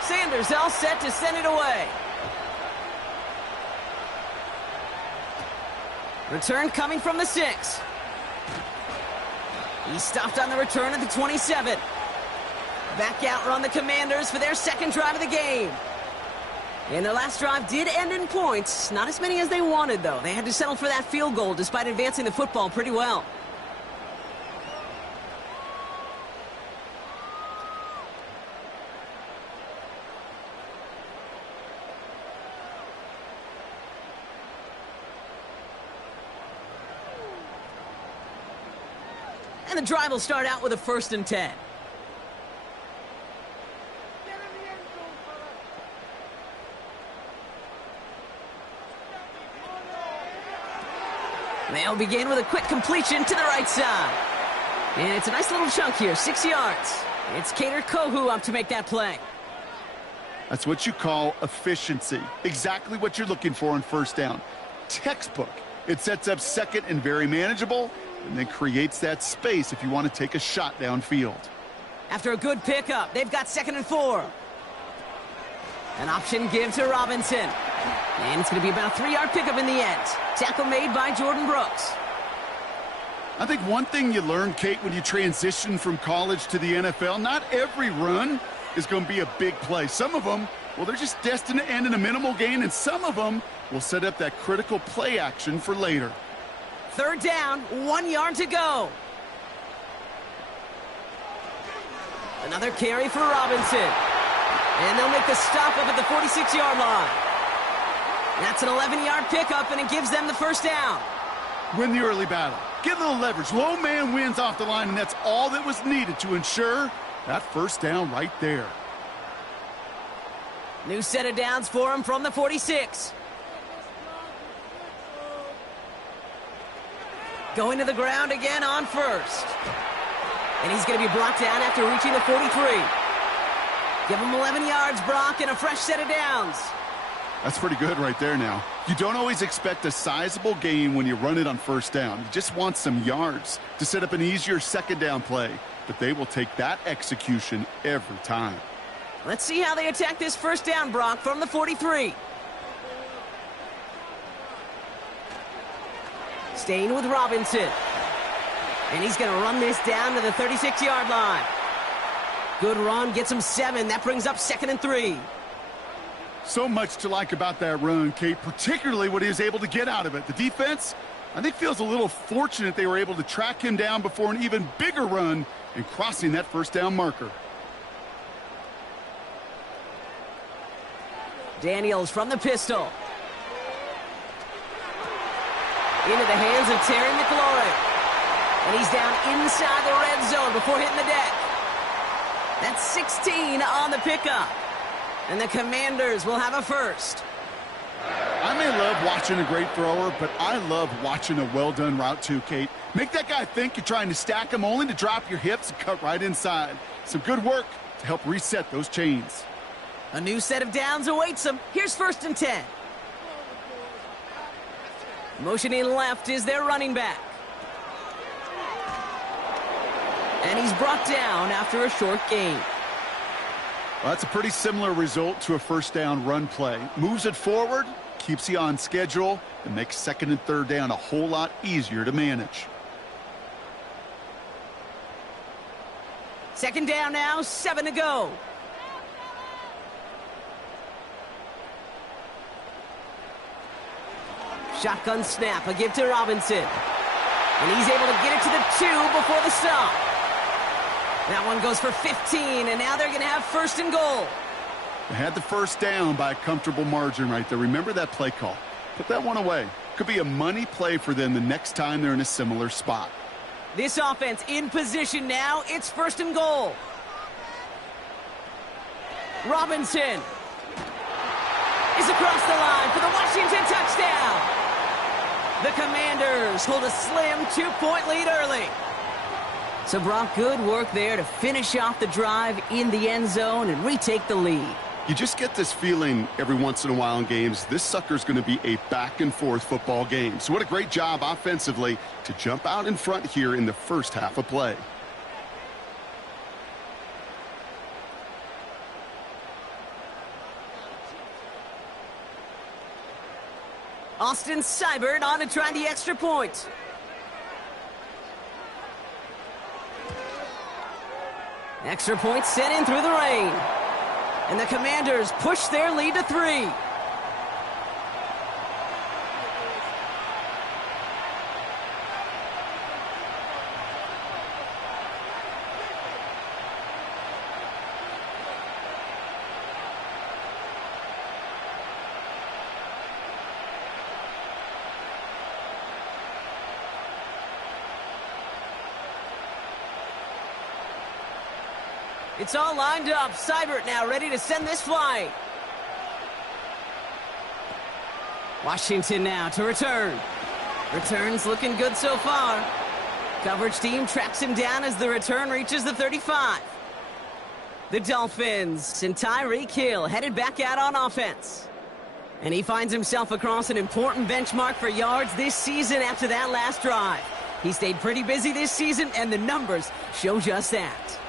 Sanders all set to send it away. Return coming from the 6. He stopped on the return at the 27. Back out run the Commanders for their second drive of the game. And their last drive did end in points. Not as many as they wanted, though. They had to settle for that field goal despite advancing the football pretty well. And the drive will start out with a 1st and 10. They'll begin with a quick completion to the right side. And it's a nice little chunk here, 6 yards. It's Kader Kohu up to make that play. That's what you call efficiency. Exactly what you're looking for on first down. Textbook. It sets up second and very manageable, and then creates that space if you want to take a shot downfield. After a good pickup, they've got 2nd and 4. An option give to Robinson. And it's going to be about a 3-yard pickup in the end. Tackle made by Jordan Brooks. I think one thing you learn, Kate, when you transition from college to the NFL, not every run is going to be a big play. Some of them, well, they're just destined to end in a minimal gain, and some of them will set up that critical play action for later. 3rd down, 1 yard to go. Another carry for Robinson. And they'll make the stop up at the 46-yard line. That's an 11-yard pickup, and it gives them the 1st down. Win the early battle. Get a little leverage. Low man wins off the line, and that's all that was needed to ensure that 1st down right there. New set of downs for him from the 46. Going to the ground again on 1st. And he's going to be brought down after reaching the 43. Give him 11 yards, Brock, and a fresh set of downs. That's pretty good right there now. You don't always expect a sizable gain when you run it on 1st down. You just want some yards to set up an easier 2nd down play. But they will take that execution every time. Let's see how they attack this 1st down, Brock, from the 43. Staying with Robinson. And he's going to run this down to the 36-yard line. Good run, gets him 7. That brings up 2nd and 3. So much to like about that run, Kate, particularly what he was able to get out of it. The defense, I think, feels a little fortunate they were able to track him down before an even bigger run and crossing that 1st down marker. Daniels from the pistol. Into the hands of Terry McLaurin. And he's down inside the red zone before hitting the deck. That's 16 on the pickup. And the Commanders will have a 1st. I may love watching a great thrower, but I love watching a well-done route too, Kate. Make that guy think you're trying to stack him only to drop your hips and cut right inside. Some good work to help reset those chains. A new set of downs awaits him. Here's 1st and 10. Motioning left is their running back. And he's brought down after a short gain. Well, that's a pretty similar result to a first down run play. Moves it forward, keeps you on schedule, and makes second and third down a whole lot easier to manage. Second down now, 7 to go. Shotgun snap, a give to Robinson. And he's able to get it to the 2 before the stop. That one goes for 15, and now they're going to have first and goal. They had the first down by a comfortable margin right there. Remember that play call. Put that one away. Could be a money play for them the next time they're in a similar spot. This offense in position now. It's first and goal. Robinson is across the line for the Washington touchdown. The Commanders hold a slim 2-point lead early. So, Brock, good work there to finish off the drive in the end zone and retake the lead. You just get this feeling every once in a while in games, this sucker's going to be a back-and-forth football game. So what a great job offensively to jump out in front here in the first half of play. Austin Seibert on to try the extra point. Extra point sent in through the rain. And the Commanders push their lead to 3. It's all lined up. Seibert now ready to send this flying. Washington now to return. Returns looking good so far. Coverage team tracks him down as the return reaches the 35. The Dolphins and Tyreek Hill headed back out on offense. And he finds himself across an important benchmark for yards this season after that last drive. He stayed pretty busy this season, and the numbers show just that.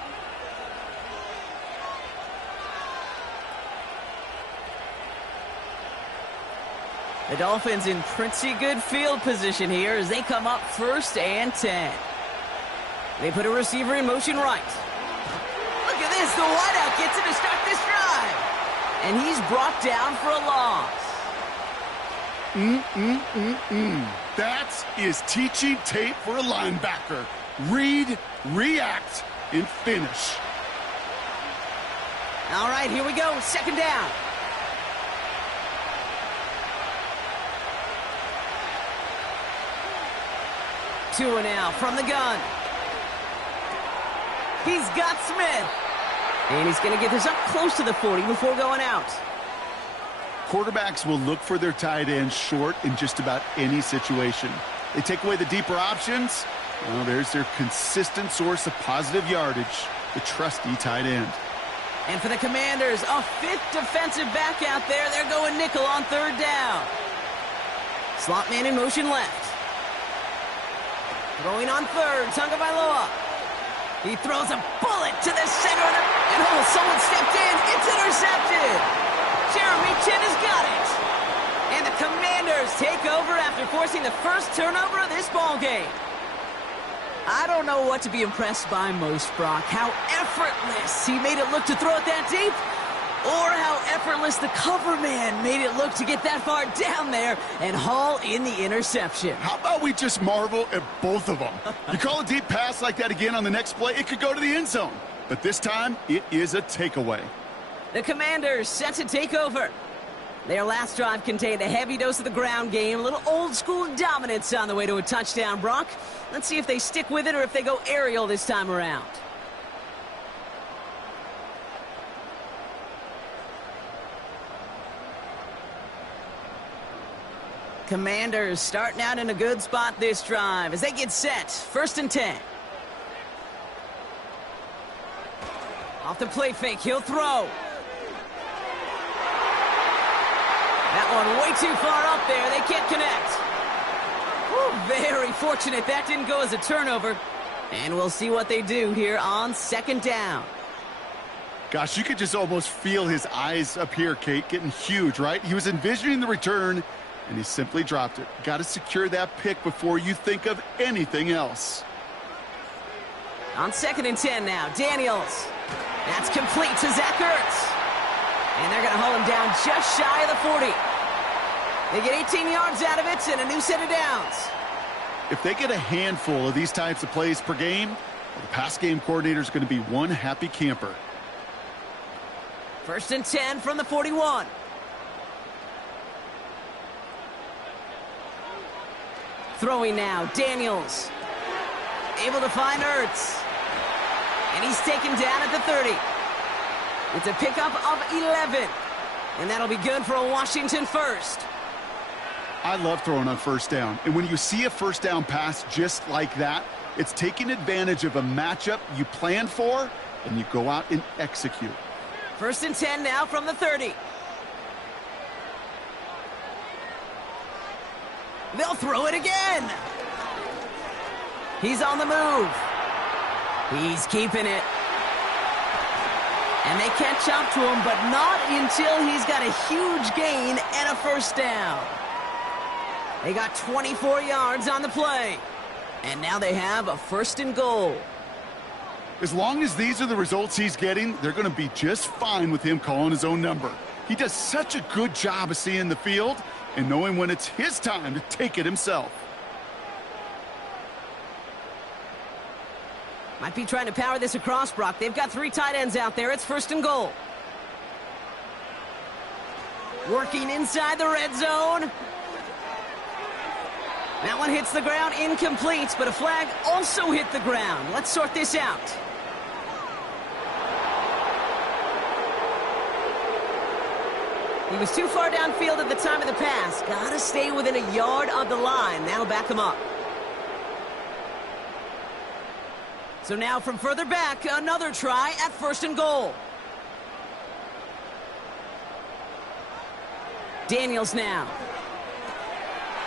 The Dolphins in pretty good field position here as they come up 1st and 10. They put a receiver in motion right. Look at this, the wideout gets him to start this drive. And he's brought down for a loss. That is teaching tape for a linebacker. Read, react, and finish. All right, here we go, second down. Tua now from the gun. He's got Smith. And he's going to get this up close to the 40 before going out. Quarterbacks will look for their tight end short in just about any situation. They take away the deeper options. Well, there's their consistent source of positive yardage, the trusty tight end. And for the Commanders, a 5th defensive back out there. They're going nickel on 3rd down. Slot man in motion left. Throwing on 3rd, Tagovailoa. He throws a bullet to the center of the... And oh, someone stepped in. It's intercepted. Jeremy Chin has got it. And the Commanders take over after forcing the first turnover of this ball game. I don't know what to be impressed by most, Brock. How effortless he made it look to throw it that deep, or how effortless the cover man made it look to get that far down there and haul in the interception. How about we just marvel at both of them? You call a deep pass like that again on the next play, it could go to the end zone. But this time, it is a takeaway. The Commanders set to take over. Their last drive contained a heavy dose of the ground game, a little old-school dominance on the way to a touchdown, Brock. Let's see if they stick with it or if they go aerial this time around. Commanders starting out in a good spot this drive as they get set. 1st and 10. Off the play fake, he'll throw. That one way too far up there. They can't connect. Whew, very fortunate that didn't go as a turnover. And we'll see what they do here on 2nd down. Gosh, you could just almost feel his eyes up here, Kate, getting huge, right? He was envisioning the return, and he simply dropped it. Got to secure that pick before you think of anything else. On 2nd and 10 now, Daniels. That's complete to Zach Ertz. And they're going to hold him down just shy of the 40. They get 18 yards out of it and a new set of downs. If they get a handful of these types of plays per game, well, the pass game coordinator is going to be one happy camper. 1st and 10 from the 41. Throwing now, Daniels. Able to find Ertz. And he's taken down at the 30. It's a pickup of 11. And that'll be good for a Washington first. I love throwing on 1st down. And when you see a 1st down pass just like that, it's taking advantage of a matchup you planned for, and you go out and execute. 1st and 10 now from the 30. They'll throw it again. He's on the move. He's keeping it. And they catch up to him, but not until he's got a huge gain and a 1st down. They got 24 yards on the play. And now they have a 1st and goal. As long as these are the results he's getting, they're going to be just fine with him calling his own number. He does such a good job of seeing the field and knowing when it's his time to take it himself. Might be trying to power this across, Brock. They've got 3 tight ends out there. It's 1st and goal. Working inside the red zone. That one hits the ground, incomplete, but a flag also hit the ground. Let's sort this out. He was too far downfield at the time of the pass. Gotta stay within a yard of the line. That'll back him up. So now from further back, another try at 1st and goal. Daniels now.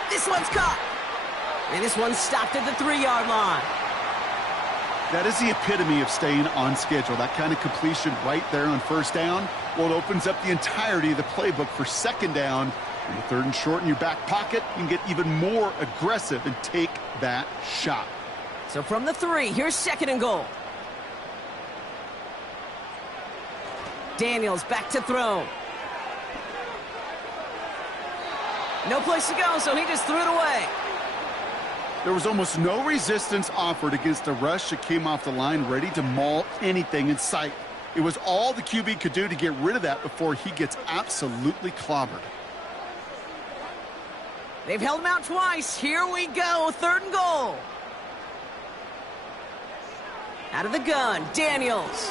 This one's caught. And this one stopped at the 3-yard line. That is the epitome of staying on schedule. That kind of completion right there on 1st down. Well, it opens up the entirety of the playbook for 2nd down. And the 3rd and short in your back pocket, you can get even more aggressive and take that shot. So from the 3, here's 2nd and goal. Daniels back to throw. No place to go, so he just threw it away. There was almost no resistance offered against a rush that came off the line ready to maul anything in sight. It was all the QB could do to get rid of that before he gets absolutely clobbered. They've held him out twice. Here we go, 3rd and goal. Out of the gun, Daniels.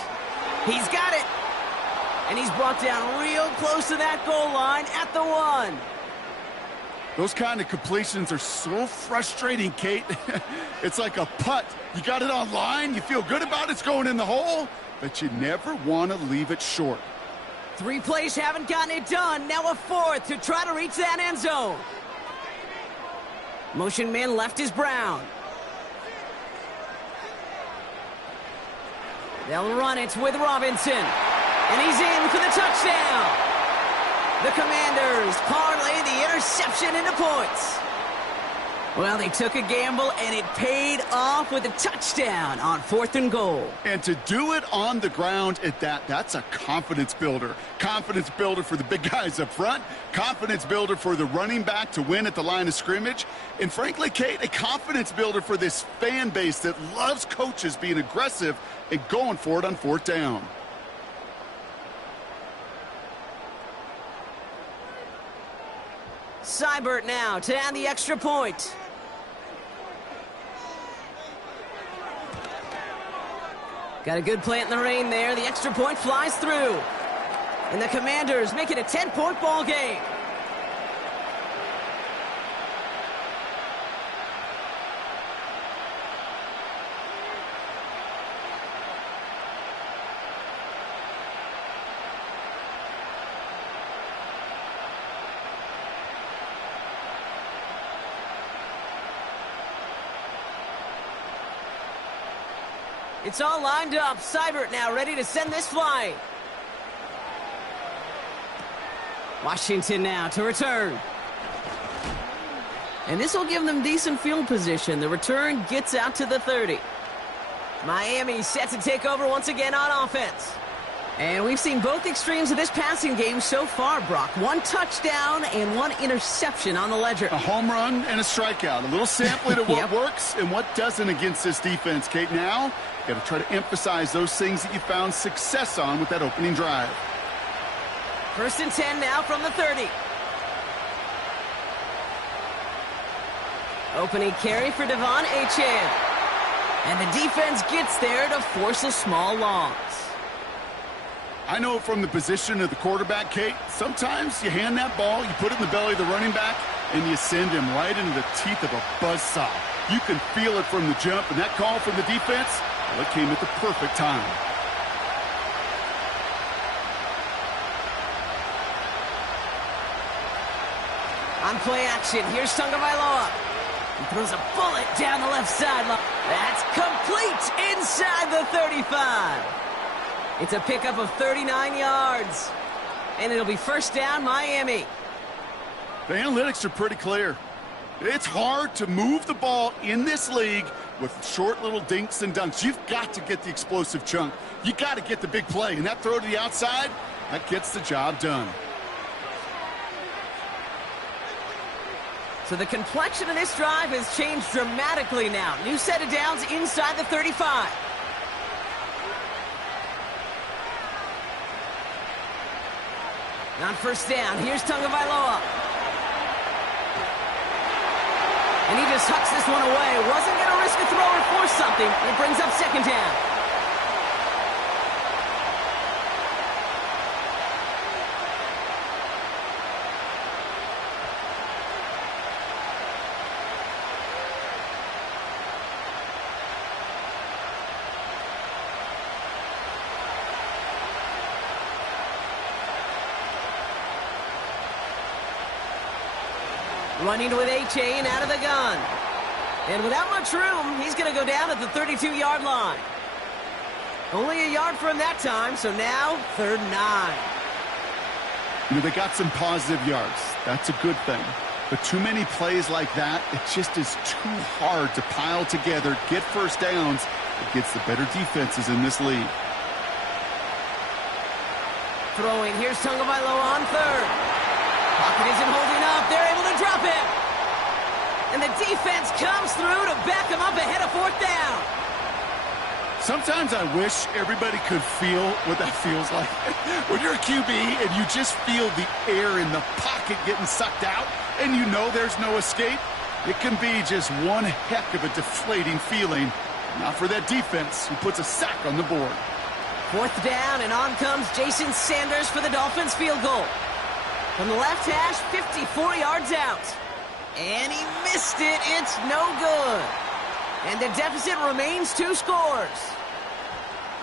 He's got it. And he's brought down real close to that goal line at the 1. Those kind of completions are so frustrating, Kate. It's like a putt. You got it on line, you feel good about it's going in the hole, but you never want to leave it short. 3 plays haven't gotten it done. Now a 4th to try to reach that end zone. Motion man left is Brown. They'll run it with Robinson. And he's in for the touchdown. The Commanders parlay the interception into points. Well, they took a gamble, and it paid off with a touchdown on 4th and goal. And to do it on the ground at that, that's a confidence builder. Confidence builder for the big guys up front. Confidence builder for the running back to win at the line of scrimmage. And frankly, Kate, a confidence builder for this fan base that loves coaches being aggressive and going for it on 4th down. Seibert now to add the extra point. Got a good plant in the rain there. The extra point flies through. And the Commanders make it a 10-point ball game. It's all lined up. Seibert now ready to send this flying. Washington now to return. And this will give them decent field position. The return gets out to the 30. Miami set to take over once again on offense. And we've seen both extremes of this passing game so far, Brock. One touchdown and one interception on the ledger. A home run and a strikeout. A little sampling of what works and what doesn't against this defense, Kate. Now, you got to try to emphasize those things that you found success on with that opening drive. 1st and 10 now from the 30. Opening carry for Devon Achane. And the defense gets there to force a small loss. I know from the position of the quarterback, Kate, sometimes you hand that ball, you put it in the belly of the running back, and you send him right into the teeth of a buzzsaw. You can feel it from the jump, and that call from the defense, well, it came at the perfect time. On play action, here's Tagovailoa. He throws a bullet down the left sideline. That's complete inside the 35. It's a pickup of 39 yards. And it'll be 1st down, Miami. The analytics are pretty clear. It's hard to move the ball in this league with short little dinks and dunks. You've got to get the explosive chunk. You got to get the big play. And that throw to the outside, that gets the job done. So the complexion of this drive has changed dramatically now. New set of downs inside the 35. On 1st down, here's Tagovailoa. And he just hucks this one away. Wasn't going to risk a throw or force something. It brings up 2nd down. Running with Achane out of the gun. And without much room, he's going to go down at the 32-yard line. Only a yard for him that time, so now 3rd and 9. You know, they got some positive yards. That's a good thing. But too many plays like that, it just is too hard to pile together, get 1st downs against the better defenses in this league. Throwing, here's Tagovailoa on 3rd. Pocket isn't holding up. They're able to drop it. And the defense comes through to back him up ahead of 4th down. Sometimes I wish everybody could feel what that feels like. When you're a QB and you just feel the air in the pocket getting sucked out and you know there's no escape, it can be just one heck of a deflating feeling. Not for that defense who puts a sack on the board. 4th down, and on comes Jason Sanders for the Dolphins field goal. From the left hash, 54 yards out. And he missed it. It's no good. And the deficit remains 2 scores.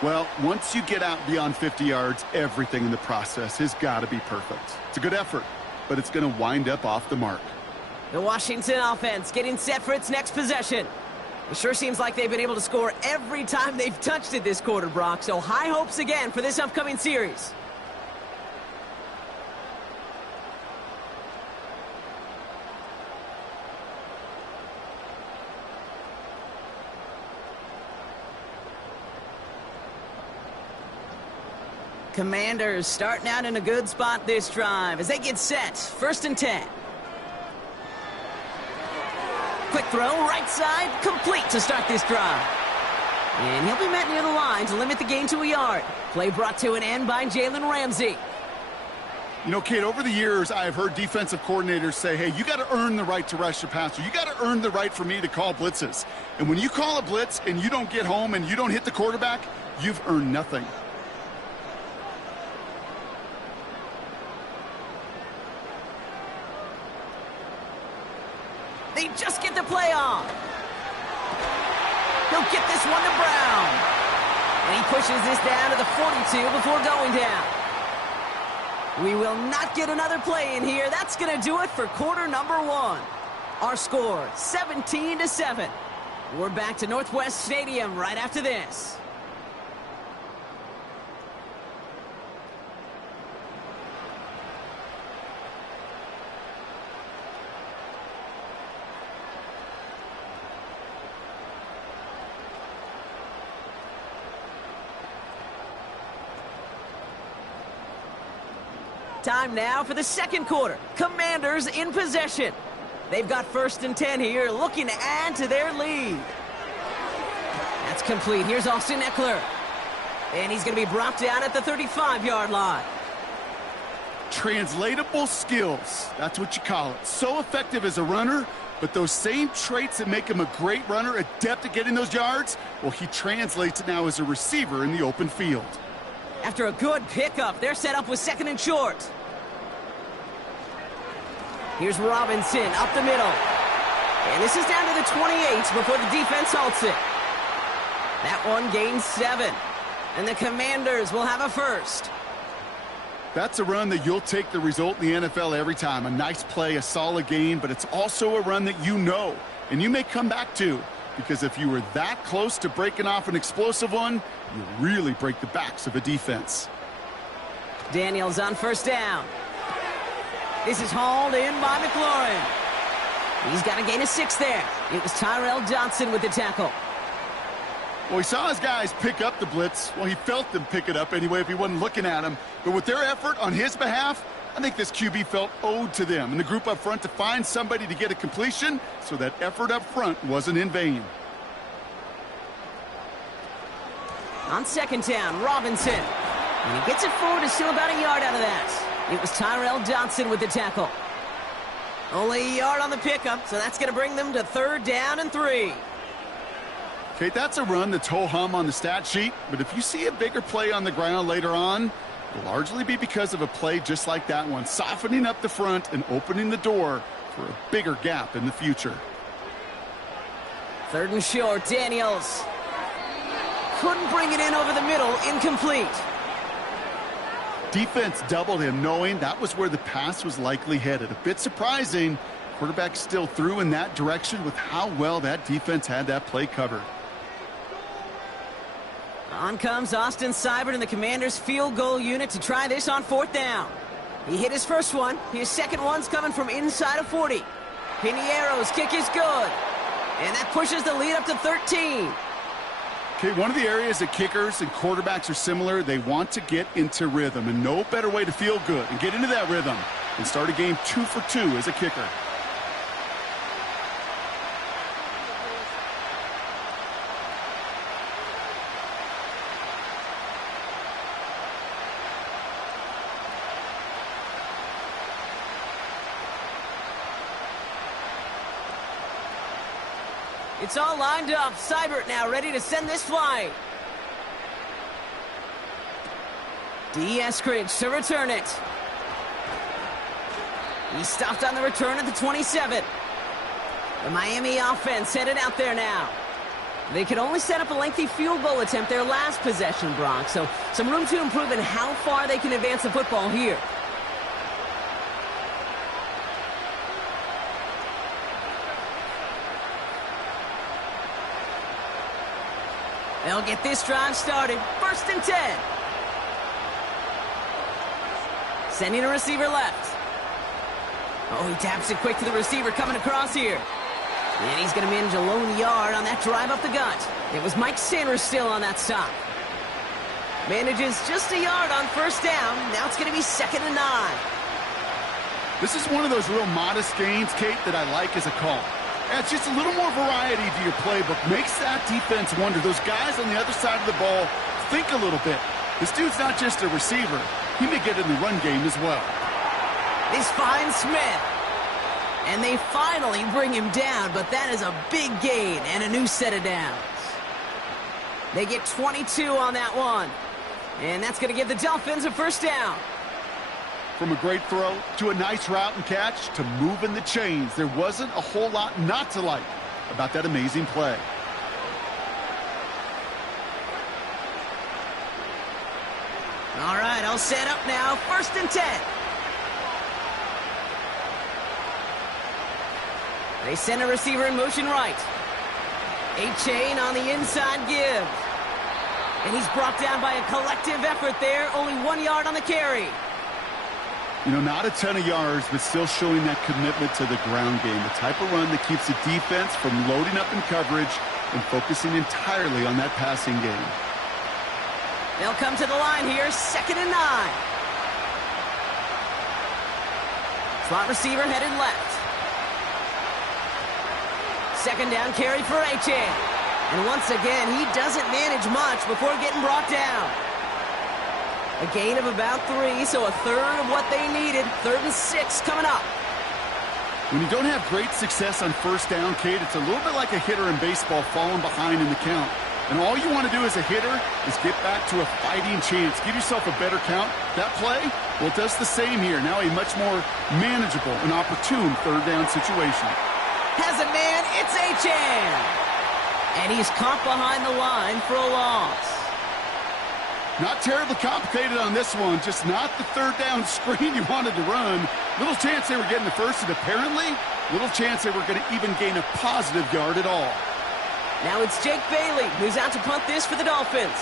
Well, once you get out beyond 50 yards, everything in the process has got to be perfect. It's a good effort, but it's going to wind up off the mark. The Washington offense getting set for its next possession. It sure seems like they've been able to score every time they've touched it this quarter, Brock. So high hopes again for this upcoming series. Commanders starting out in a good spot this drive as they get set. 1st and 10. Quick throw, right side, complete to start this drive. And he'll be met near the line to limit the gain to a yard. Play brought to an end by Jalen Ramsey. You know, Kate, over the years, I've heard defensive coordinators say, hey, you got to earn the right to rush your passer. You got to earn the right for me to call blitzes. And when you call a blitz and you don't get home and you don't hit the quarterback, you've earned nothing. They just get the play off. He'll get this one to Brown. And he pushes this down to the 42 before going down. We will not get another play in here. That's going to do it for quarter number 1. Our score, 17-7. We're back to Northwest Stadium right after this. Time now for the second quarter. Commanders in possession. They've got 1st and 10 here, looking to add to their lead. That's complete. Here's Austin Eckler. And he's going to be brought down at the 35-yard line. Translatable skills. That's what you call it. So effective as a runner, but those same traits that make him a great runner, adept at getting those yards, well, he translates it now as a receiver in the open field. After a good pickup, they're set up with 2nd and short. Here's Robinson up the middle. And this is down to the 28 before the defense halts it. That one gains 7. And the Commanders will have a first. That's a run that you'll take the result in the NFL every time. A nice play, a solid gain, but it's also a run that you know, and you may come back to, because if you were that close to breaking off an explosive one, you really break the backs of a defense. Daniels on 1st down. This is hauled in by McLaurin. He's got a gain of 6 there. It was Tyrell Johnson with the tackle. Well, he saw his guys pick up the blitz. Well, he felt them pick it up anyway if he wasn't looking at him. But with their effort on his behalf, I think this QB felt owed to them and the group up front to find somebody to get a completion, so that effort up front wasn't in vain. On 2nd down, Robinson. And he gets it forward to steal about a yard out of that. It was Tyrell Johnson with the tackle. Only a yard on the pickup, so that's going to bring them to 3rd down and 3. Okay, that's a run that's ho-hum on the stat sheet, but if you see a bigger play on the ground later on, it'll largely be because of a play just like that one, softening up the front and opening the door for a bigger gap in the future. 3rd and short, Daniels. Couldn't bring it in over the middle, incomplete. Defense doubled him, knowing that was where the pass was likely headed. A bit surprising, quarterback still threw in that direction with how well that defense had that play covered. On comes Austin Seibert and the Commanders' field goal unit to try this on 4th down. He hit his first one. His second one's coming from inside of 40. Piniero's kick is good. And that pushes the lead up to 13. Okay, one of the areas that kickers and quarterbacks are similar, they want to get into rhythm. And no better way to feel good and get into that rhythm than start a game 2 for 2 as a kicker. It's all lined up. Seibert now ready to send this flight. D. Eskridge to return it. He stopped on the return at the 27. The Miami offense headed out there now. They could only set up a lengthy field goal attempt their last possession, Brock. So some room to improve in how far they can advance the football here. They'll get this drive started. 1st and 10. Sending a receiver left. Oh, he taps it quick to the receiver coming across here. And he's going to manage a lone yard on that drive up the gut. It was Mike Sanders still on that stop. Manages just a yard on 1st down. Now it's going to be 2nd and 9. This is one of those real modest gains, Kate, that I like as a call. Adds just a little more variety to your playbook. Makes that defense wonder. Those guys on the other side of the ball think a little bit. This dude's not just a receiver. He may get in the run game as well. This finds Smith. And they finally bring him down, but that is a big gain and a new set of downs. They get 22 on that one. And that's going to give the Dolphins a 1st down. From a great throw to a nice route and catch to moving the chains, there wasn't a whole lot not to like about that amazing play. All right, all set up now. 1st and 10. They send a receiver in motion right. A-Chain on the inside give. And he's brought down by a collective effort there. Only 1 yard on the carry. You know, not a ton of yards, but still showing that commitment to the ground game. The type of run that keeps the defense from loading up in coverage and focusing entirely on that passing game. They'll come to the line here, 2nd and 9. Slot receiver headed left. Second down carry for Achane. And once again, he doesn't manage much before getting brought down. A gain of about 3, so a third of what they needed. 3rd and 6 coming up. When you don't have great success on first down, Kate, it's a little bit like a hitter in baseball falling behind in the count. And all you want to do as a hitter is get back to a fighting chance. Give yourself a better count. That play, well, it does the same here. Now a much more manageable and opportune third down situation. Has a man, it's Achane. And he's caught behind the line for a loss. Not terribly complicated on this one, just not the third down screen you wanted to run. Little chance they were getting the first, and apparently, little chance they were going to even gain a positive yard at all. Now it's Jake Bailey, who's out to punt this for the Dolphins.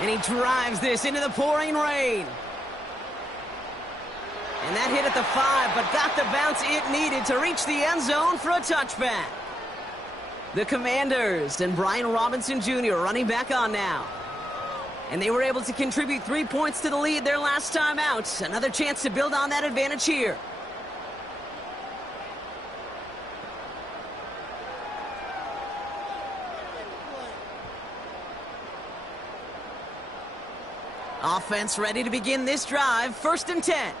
And he drives this into the pouring rain. And that hit at the 5, but got the bounce it needed to reach the end zone for a touchback. The Commanders and Brian Robinson Jr. running back on now. And they were able to contribute 3 points to the lead their last time out. Another chance to build on that advantage here. Offense ready to begin this drive. 1st and 10.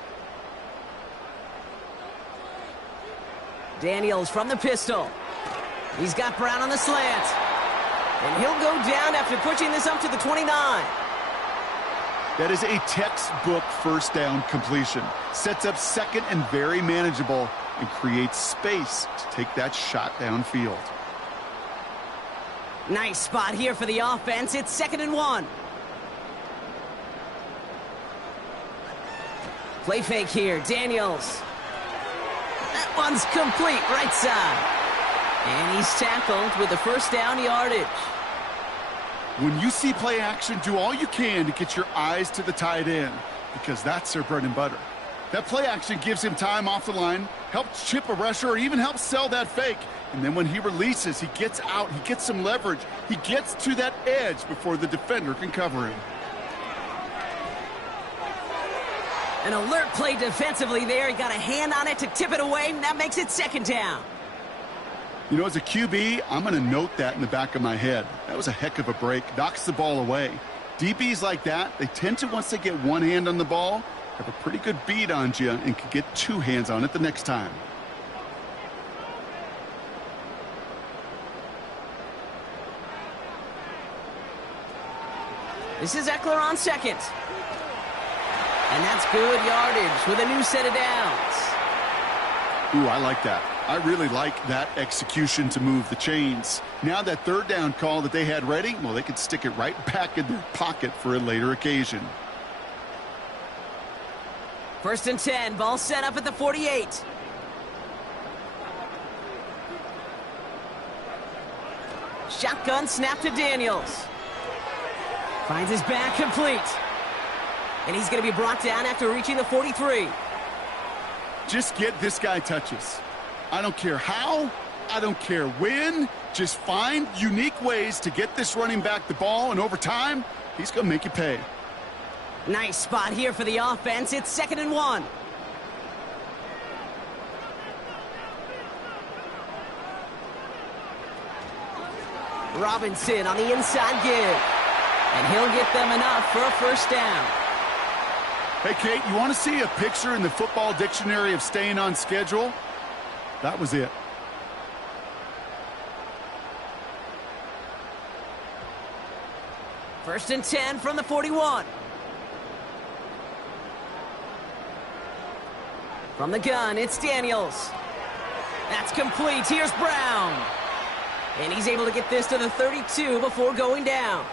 Daniels from the pistol. He's got Brown on the slant. And he'll go down after pushing this up to the 29. That is a textbook first down completion. Sets up second and very manageable and creates space to take that shot downfield. Nice spot here for the offense. It's 2nd and 1. Play fake here. Daniels. That one's complete right side. And he's tackled with the first down yardage. When you see play action, do all you can to get your eyes to the tight end, because that's their bread and butter. That play action gives him time off the line, helps chip a rusher, or even helps sell that fake. And then when he releases, he gets out, he gets some leverage. He gets to that edge before the defender can cover him. An alert play defensively there. He got a hand on it to tip it away, and that makes it 2nd down. You know, as a QB, I'm going to note that in the back of my head. That was a heck of a break. Knocks the ball away. DBs like that, they tend to, once they get one hand on the ball, have a pretty good beat on you and can get 2 hands on it the next time. This is Eckler on 2nd. And that's good yardage with a new set of downs. Ooh, I like that. I really like that execution to move the chains. Now that third down call that they had ready, well, they could stick it right back in their pocket for a later occasion. 1st and 10, ball set up at the 48. Shotgun snap to Daniels. Finds his back complete. And he's going to be brought down after reaching the 43. Just get this guy touches. I don't care how, I don't care when. Just find unique ways to get this running back the ball, and over time, he's going to make you pay. Nice spot here for the offense. It's 2nd and 1. Robinson on the inside give. And he'll get them enough for a first down. Hey, Kate, you want to see a picture in the football dictionary of staying on schedule? That was it. First and 10 from the 41. From the gun, it's Daniels. That's complete. Here's Brown. And he's able to get this to the 32 before going down.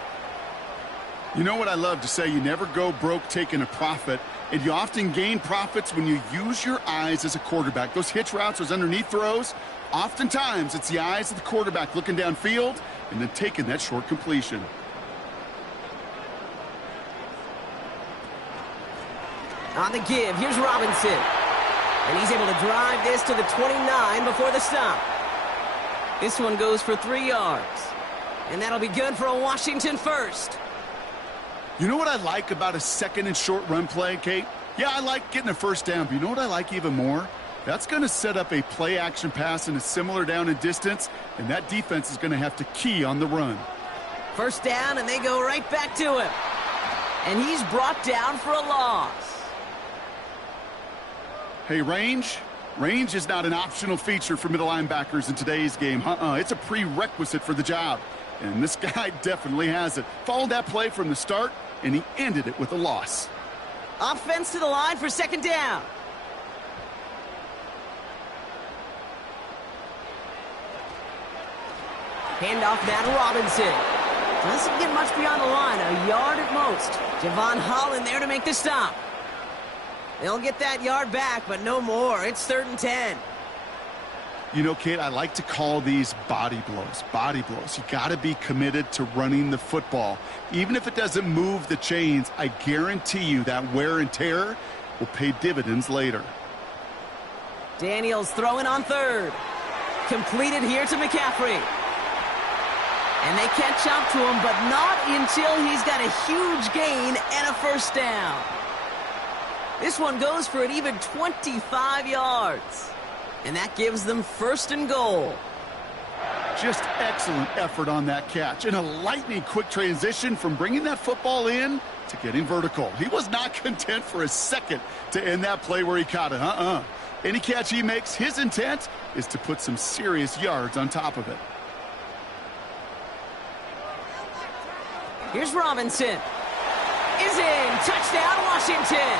You know what I love to say? You never go broke taking a profit, and you often gain profits when you use your eyes as a quarterback. Those hitch routes, those underneath throws, oftentimes it's the eyes of the quarterback looking downfield and then taking that short completion. On the give, here's Robinson. And he's able to drive this to the 29 before the stop. This one goes for 3 yards. And that'll be good for a Washington first. You know what I like about a second and short run play, Kate? Yeah, I like getting a first down, but you know what I like even more? That's going to set up a play-action pass in a similar down and distance, and that defense is going to have to key on the run. First down, and they go right back to him. And he's brought down for a loss. Hey, range? Range is not an optional feature for middle linebackers in today's game. It's a prerequisite for the job. And this guy definitely has it. Followed that play from the start, and he ended it with a loss. Offense to the line for second down. Handoff now to Robinson. Doesn't get much beyond the line, a yard at most. Javon Holland there to make the stop. They'll get that yard back, but no more. It's 3rd and 10. You know, Kate, I like to call these body blows. Body blows. You got to be committed to running the football. Even if it doesn't move the chains, I guarantee you that wear and tear will pay dividends later. Daniels throwing on 3rd. Completed here to McCaffrey. And they catch up to him, but not until he's got a huge gain and a first down. This one goes for an even 25 yards. And that gives them 1st and goal. Just excellent effort on that catch. And a lightning quick transition from bringing that football in to getting vertical. He was not content for a second to end that play where he caught it. Any catch he makes, his intent is to put some serious yards on top of it. Here's Robinson. Is in. Touchdown, Washington.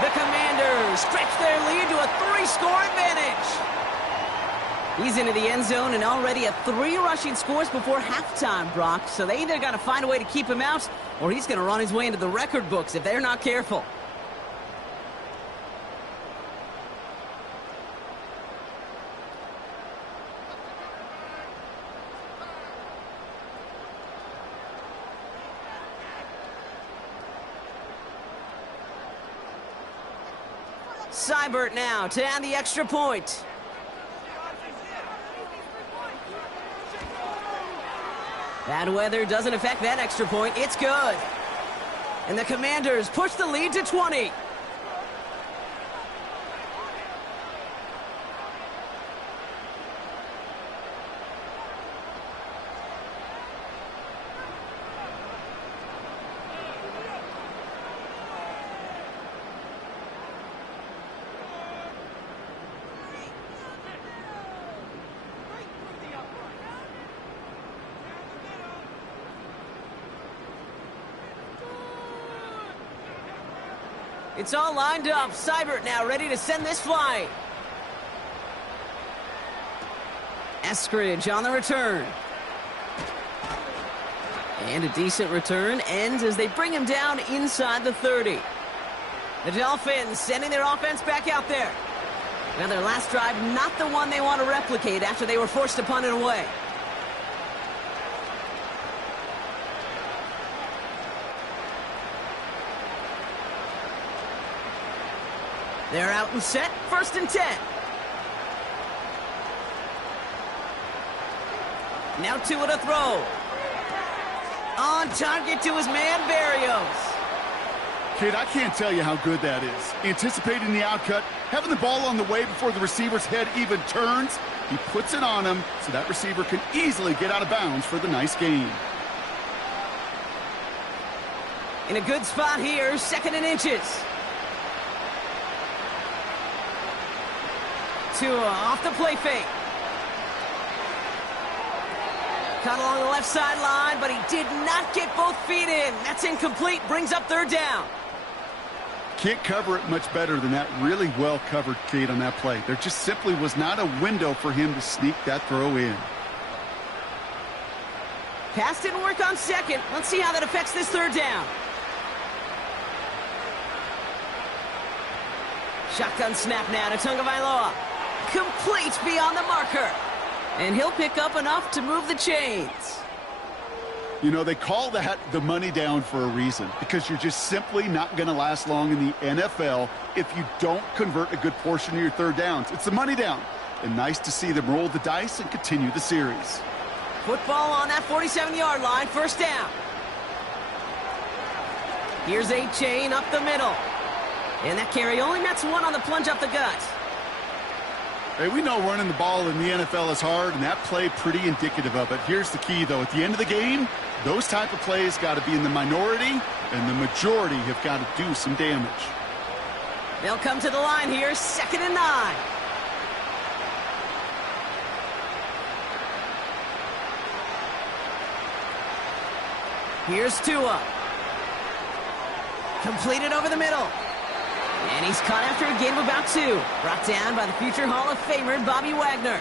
The Commanders stretch their lead to a 3-score advantage. He's into the end zone and already at 3 rushing scores before halftime, Brock. So they either got to find a way to keep him out, or he's going to run his way into the record books if they're not careful. Seibert now to add the extra point. Bad weather doesn't affect that extra point. It's good. And the Commanders push the lead to 20. It's all lined up. Seibert now ready to send this flight. Eskridge on the return. And a decent return ends as they bring him down inside the 30. The Dolphins sending their offense back out there. Now their last drive, not the one they want to replicate after they were forced to punt it away. They're out and set, 1st and 10. Now Tua to throw. On target to his man, Berrios. Kid, I can't tell you how good that is. Anticipating the outcut, having the ball on the way before the receiver's head even turns. He puts it on him so that receiver can easily get out of bounds for the nice gain. In a good spot here, 2nd and inches. Tua off the play fake. Caught along the left sideline, but he did not get both feet in. That's incomplete, brings up 3rd down. Can't cover it much better than that really well covered Kate on that play. There just simply was not a window for him to sneak that throw in. Pass didn't work on 2nd. Let's see how that affects this 3rd down. Shotgun snap now to Tagovailoa. Complete beyond the marker. And he'll pick up enough to move the chains. You know, they call that the money down for a reason, because you're just simply not going to last long in the NFL if you don't convert a good portion of your 3rd downs. It's the money down. And nice to see them roll the dice and continue the series. Football on that 47-yard line, 1st down. Here's a chain up the middle. And that carry only nets one on the plunge up the gut. Hey, we know running the ball in the NFL is hard, and that play pretty indicative of it. Here's the key, though. At the end of the game, those type of plays got to be in the minority, and the majority have got to do some damage. They'll come to the line here, 2nd and 9. Here's Tua. Completed over the middle. And he's caught after a gain of about 2. Brought down by the future Hall of Famer, Bobby Wagner.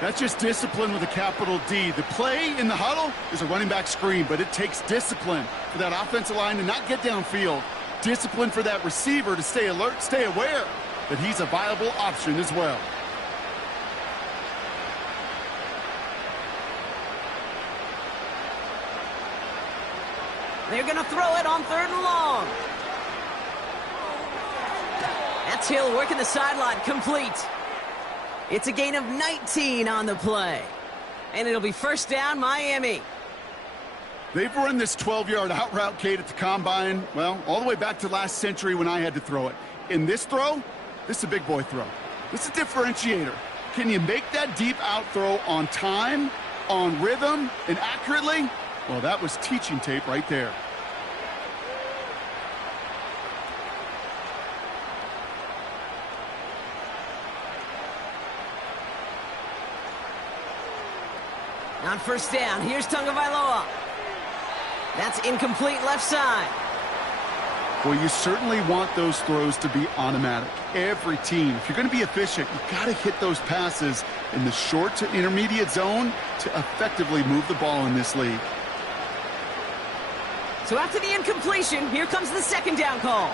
That's just discipline with a capital D. The play in the huddle is a running back screen, but it takes discipline for that offensive line to not get downfield. Discipline for that receiver to stay alert, stay aware that he's a viable option as well. They're going to throw it on 3rd and long. That's Hill working the sideline, complete. It's a gain of 19 on the play. And it'll be 1st down, Miami. They've run this 12-yard out route, Kate, at the combine, well, all the way back to last century when I had to throw it. In this throw, this is a big boy throw. This is a differentiator. Can you make that deep out throw on time, on rhythm, and accurately? Well, that was teaching tape right there. On 1st down, here's Tagovailoa. That's incomplete left side. Well, you certainly want those throws to be automatic. Every team, if you're going to be efficient, you've got to hit those passes in the short to intermediate zone to effectively move the ball in this league. So after the incompletion, here comes the 2nd down call.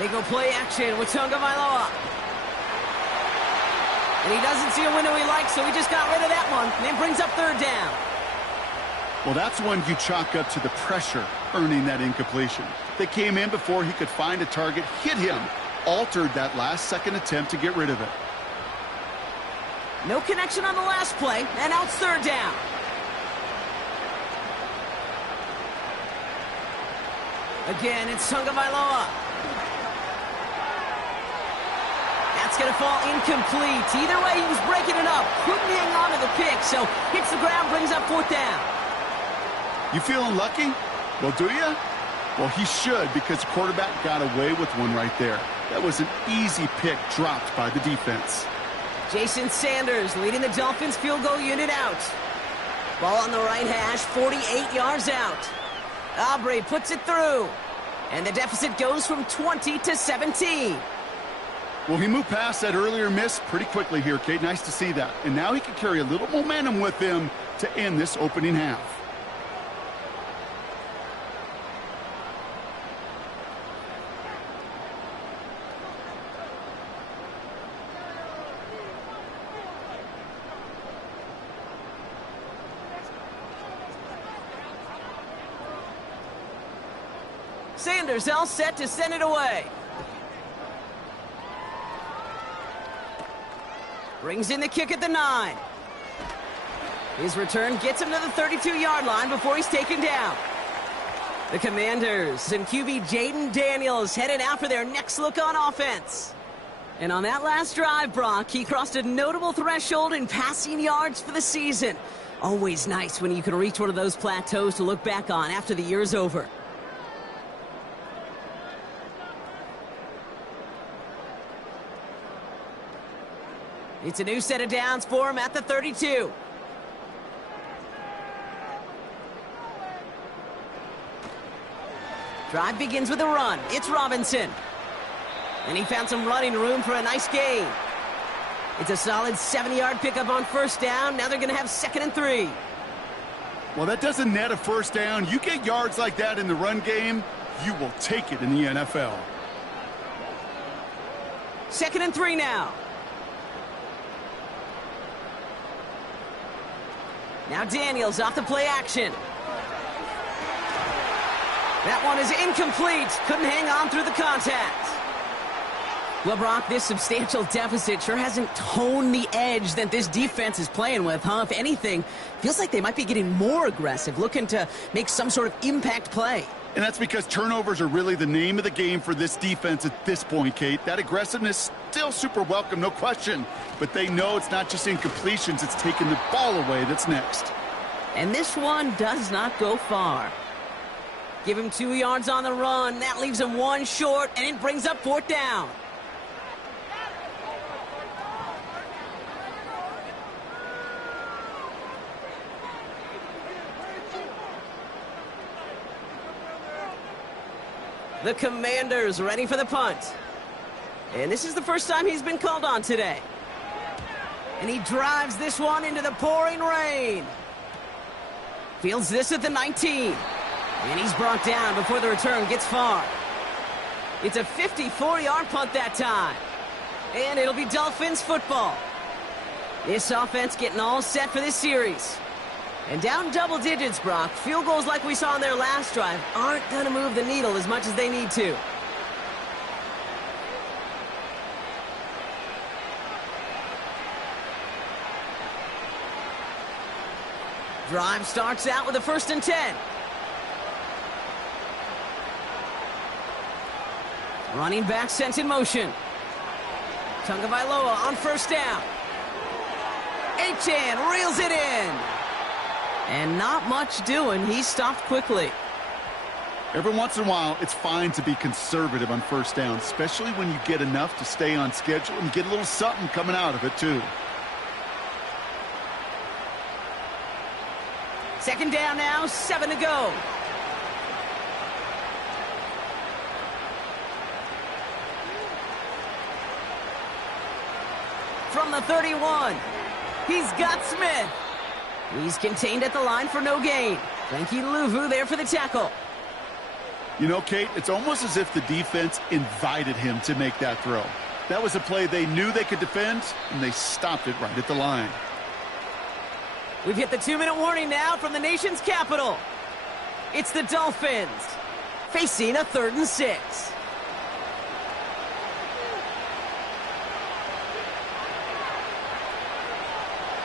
They go play action with Tagovailoa. And he doesn't see a window he likes, so he just got rid of that one. And then brings up 3rd down. Well, that's one you chalk up to the pressure earning that incompletion. They came in before he could find a target, hit him, altered that last-second attempt to get rid of it. No connection on the last play, and now it's 3rd down. Again, it's Tagovailoa. That's going to fall incomplete. Either way, he was breaking it up. Couldn't hang on to the pick, so hits the ground, brings up 4th down. You feeling lucky? Well, do you? Well, he should, because the quarterback got away with one right there. That was an easy pick dropped by the defense. Jason Sanders leading the Dolphins field goal unit out. Ball on the right hash, 48 yards out. Aubrey puts it through. And the deficit goes from 20 to 17. Well, he moved past that earlier miss pretty quickly here, Kate. Nice to see that. And now he can carry a little momentum with him to end this opening half. Sanders all set to send it away. Brings in the kick at the 9. His return gets him to the 32-yard line before he's taken down. The Commanders and QB Jaden Daniels headed out for their next look on offense. And on that last drive, Brock, he crossed a notable threshold in passing yards for the season. Always nice when you can reach one of those plateaus to look back on after the year's over. It's a new set of downs for him at the 32. Drive begins with a run. It's Robinson. And he found some running room for a nice gain. It's a solid 70-yard pickup on 1st down. Now they're going to have 2nd and 3. Well, that doesn't net a 1st down. You get yards like that in the run game, you will take it in the NFL. 2nd and 3 now. Now Daniels off the play action. That one is incomplete. Couldn't hang on through the contact. Well, Brock, this substantial deficit sure hasn't toned the edge that this defense is playing with, huh? If anything, feels like they might be getting more aggressive, looking to make some sort of impact play. And that's because turnovers are really the name of the game for this defense at this point, Kate. That aggressiveness still super welcome, no question. But they know it's not just incompletions, it's taking the ball away that's next. And this one does not go far. Give him 2 yards on the run. That leaves him 1 short, and it brings up 4th down. The Commanders ready for the punt. And this is the first time he's been called on today. And he drives this one into the pouring rain. Fields this at the 19. And he's brought down before the return gets far. It's a 54-yard punt that time. And it'll be Dolphins football. This offense getting all set for this series. And down double digits, Brock. Field goals like we saw on their last drive aren't going to move the needle as much as they need to. Drive starts out with a 1st and 10. Running back sent in motion. Tagovailoa on 1st down. Achane reels it in. And not much doing. He stopped quickly. Every once in a while, it's fine to be conservative on 1st down, especially when you get enough to stay on schedule and get a little something coming out of it, too. 2nd down now, 7 to go. From the 31, he's got Smith. He's contained at the line for no gain. Frankie Luvu there for the tackle. You know, Kate, it's almost as if the defense invited him to make that throw. That was a play they knew they could defend, and they stopped it right at the line. We've hit the 2-minute warning now from the nation's capital. It's the Dolphins facing a 3rd and 6.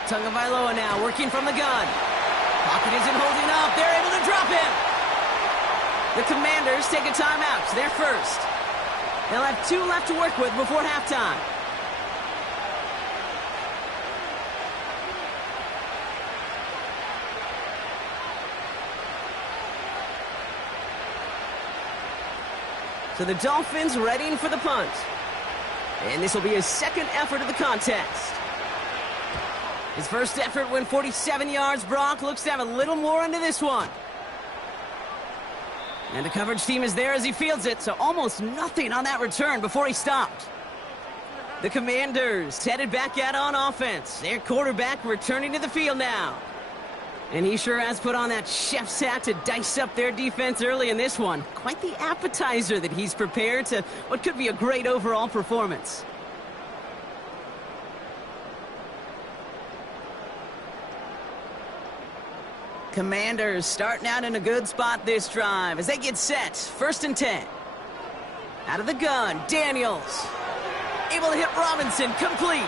Tagovailoa now working from the gun. Pocket isn't holding up. They're able to drop him. The Commanders take a timeout. They're first. They'll have 2 left to work with before halftime. So the Dolphins readying for the punt. And this will be his 2nd effort of the contest. His first effort went 47 yards. Brock looks to have a little more into this one. And the coverage team is there as he fields it, so almost nothing on that return before he stopped. The Commanders headed back out on offense. Their quarterback returning to the field now. And he sure has put on that chef's hat to dice up their defense early in this one. Quite the appetizer that he's prepared to what could be a great overall performance. Commanders starting out in a good spot this drive as they get set. 1st and 10. Out of the gun, Daniels. Able to hit Robinson, complete.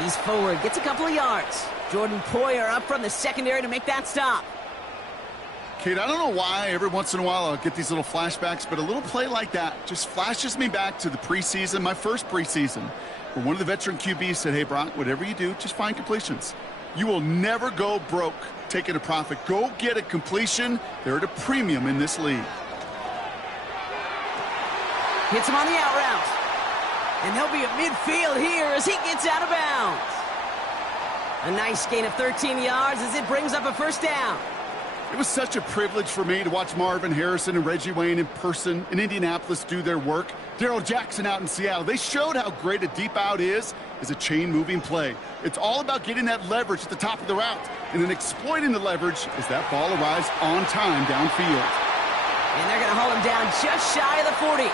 He's forward, gets a couple of yards. Jordan Poyer up from the secondary to make that stop. Kate, I don't know why every once in a while I'll get these little flashbacks, but a little play like that just flashes me back to the preseason, my first preseason, where one of the veteran QBs said, hey, Brock, whatever you do, just find completions. You will never go broke taking a profit. Go get a completion. They're at a premium in this league. Hits him on the out route. And he'll be at midfield here as he gets out of bounds. A nice gain of 13 yards as it brings up a 1st down. It was such a privilege for me to watch Marvin Harrison and Reggie Wayne in person in Indianapolis do their work. Darrell Jackson out in Seattle. They showed how great a deep out is as a chain-moving play. It's all about getting that leverage at the top of the route and then exploiting the leverage as that ball arrives on time downfield. And they're going to hold him down just shy of the 40.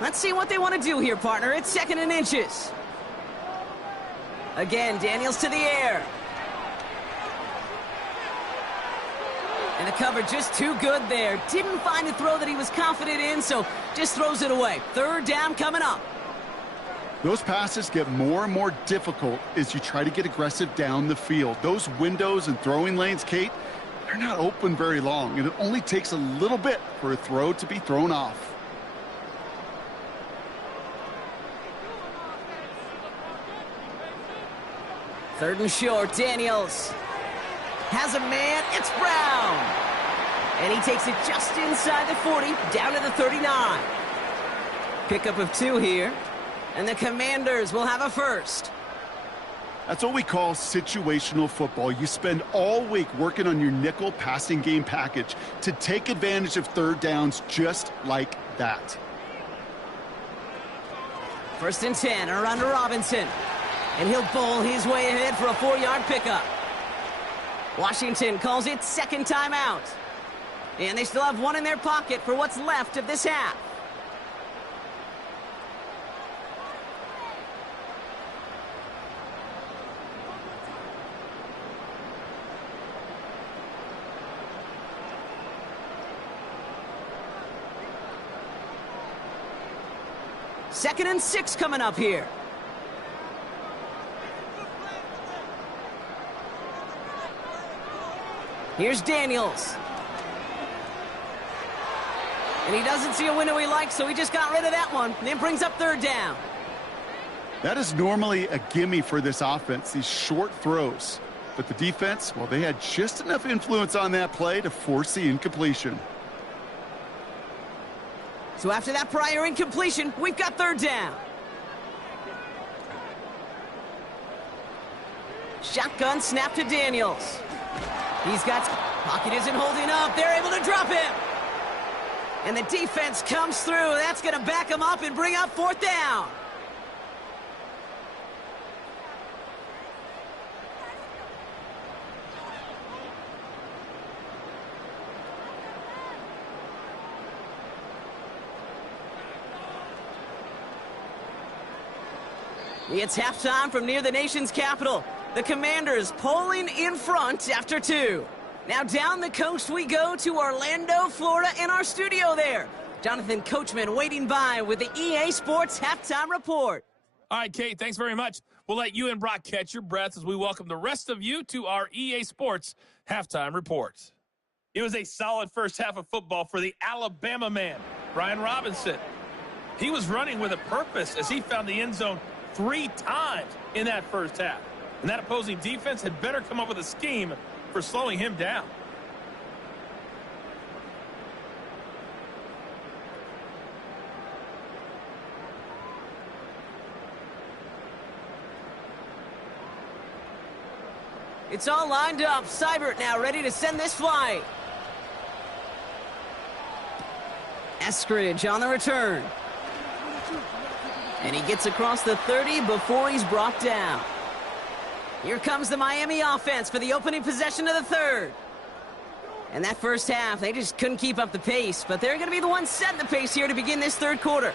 Let's see what they want to do here, partner. It's 2nd and inches. Again, Daniels to the air. And the cover just too good there. Didn't find a throw that he was confident in, so just throws it away. Third down coming up. Those passes get more and more difficult as you try to get aggressive down the field. Those windows and throwing lanes, Kate, they're not open very long, and it only takes a little bit for a throw to be thrown off. Third and short, Daniels has a man, it's Brown. And he takes it just inside the 40, down to the 39. Pickup of 2 here, and the Commanders will have a first. That's what we call situational football. You spend all week working on your nickel passing game package to take advantage of third downs just like that. First and 10, around to Robinson. And he'll bowl his way ahead for a 4-yard pickup. Washington calls it second timeout. And they still have one in their pocket for what's left of this half. Second and 6 coming up here. Here's Daniels. And he doesn't see a window he likes, so he just got rid of that one. And it brings up third down. That is normally a gimme for this offense, these short throws. But the defense, well, they had just enough influence on that play to force the incompletion. So after that prior incompletion, we've got third down. Shotgun snap to Daniels. He's got... Pocket isn't holding up. They're able to drop him. And the defense comes through. That's going to back him up and bring up fourth down. It's halftime from near the nation's capital. The Commanders pulling in front after 2. Now down the coast we go to Orlando, Florida, in our studio there. Jonathan Coachman waiting by with the EA Sports Halftime Report. All right, Kate, thanks very much. We'll let you and Brock catch your breath as we welcome the rest of you to our EA Sports Halftime Report. It was a solid first half of football for the Alabama man, Brian Robinson. He was running with a purpose as he found the end zone 3 times in that first half. And that opposing defense had better come up with a scheme for slowing him down. It's all lined up. Seibert now ready to send this flight. Eskridge on the return. And he gets across the 30 before he's brought down. Here comes the Miami offense for the opening possession of the third. And that first half, they just couldn't keep up the pace, but they're going to be the ones setting the pace here to begin this third quarter.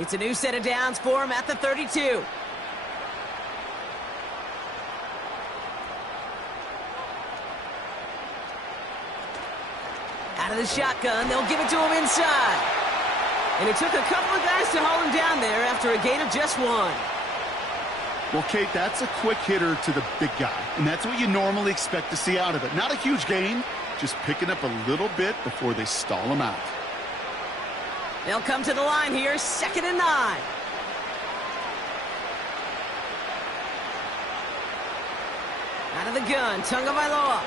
It's a new set of downs for him at the 32. Out of the shotgun, they'll give it to him inside. And it took a couple of guys to haul him down there after a gain of just 1. Well, Kate, that's a quick hitter to the big guy, and that's what you normally expect to see out of it. Not a huge gain, just picking up a little bit before they stall him out. They'll come to the line here, 2nd and 9. Out of the gun, Tagovailoa.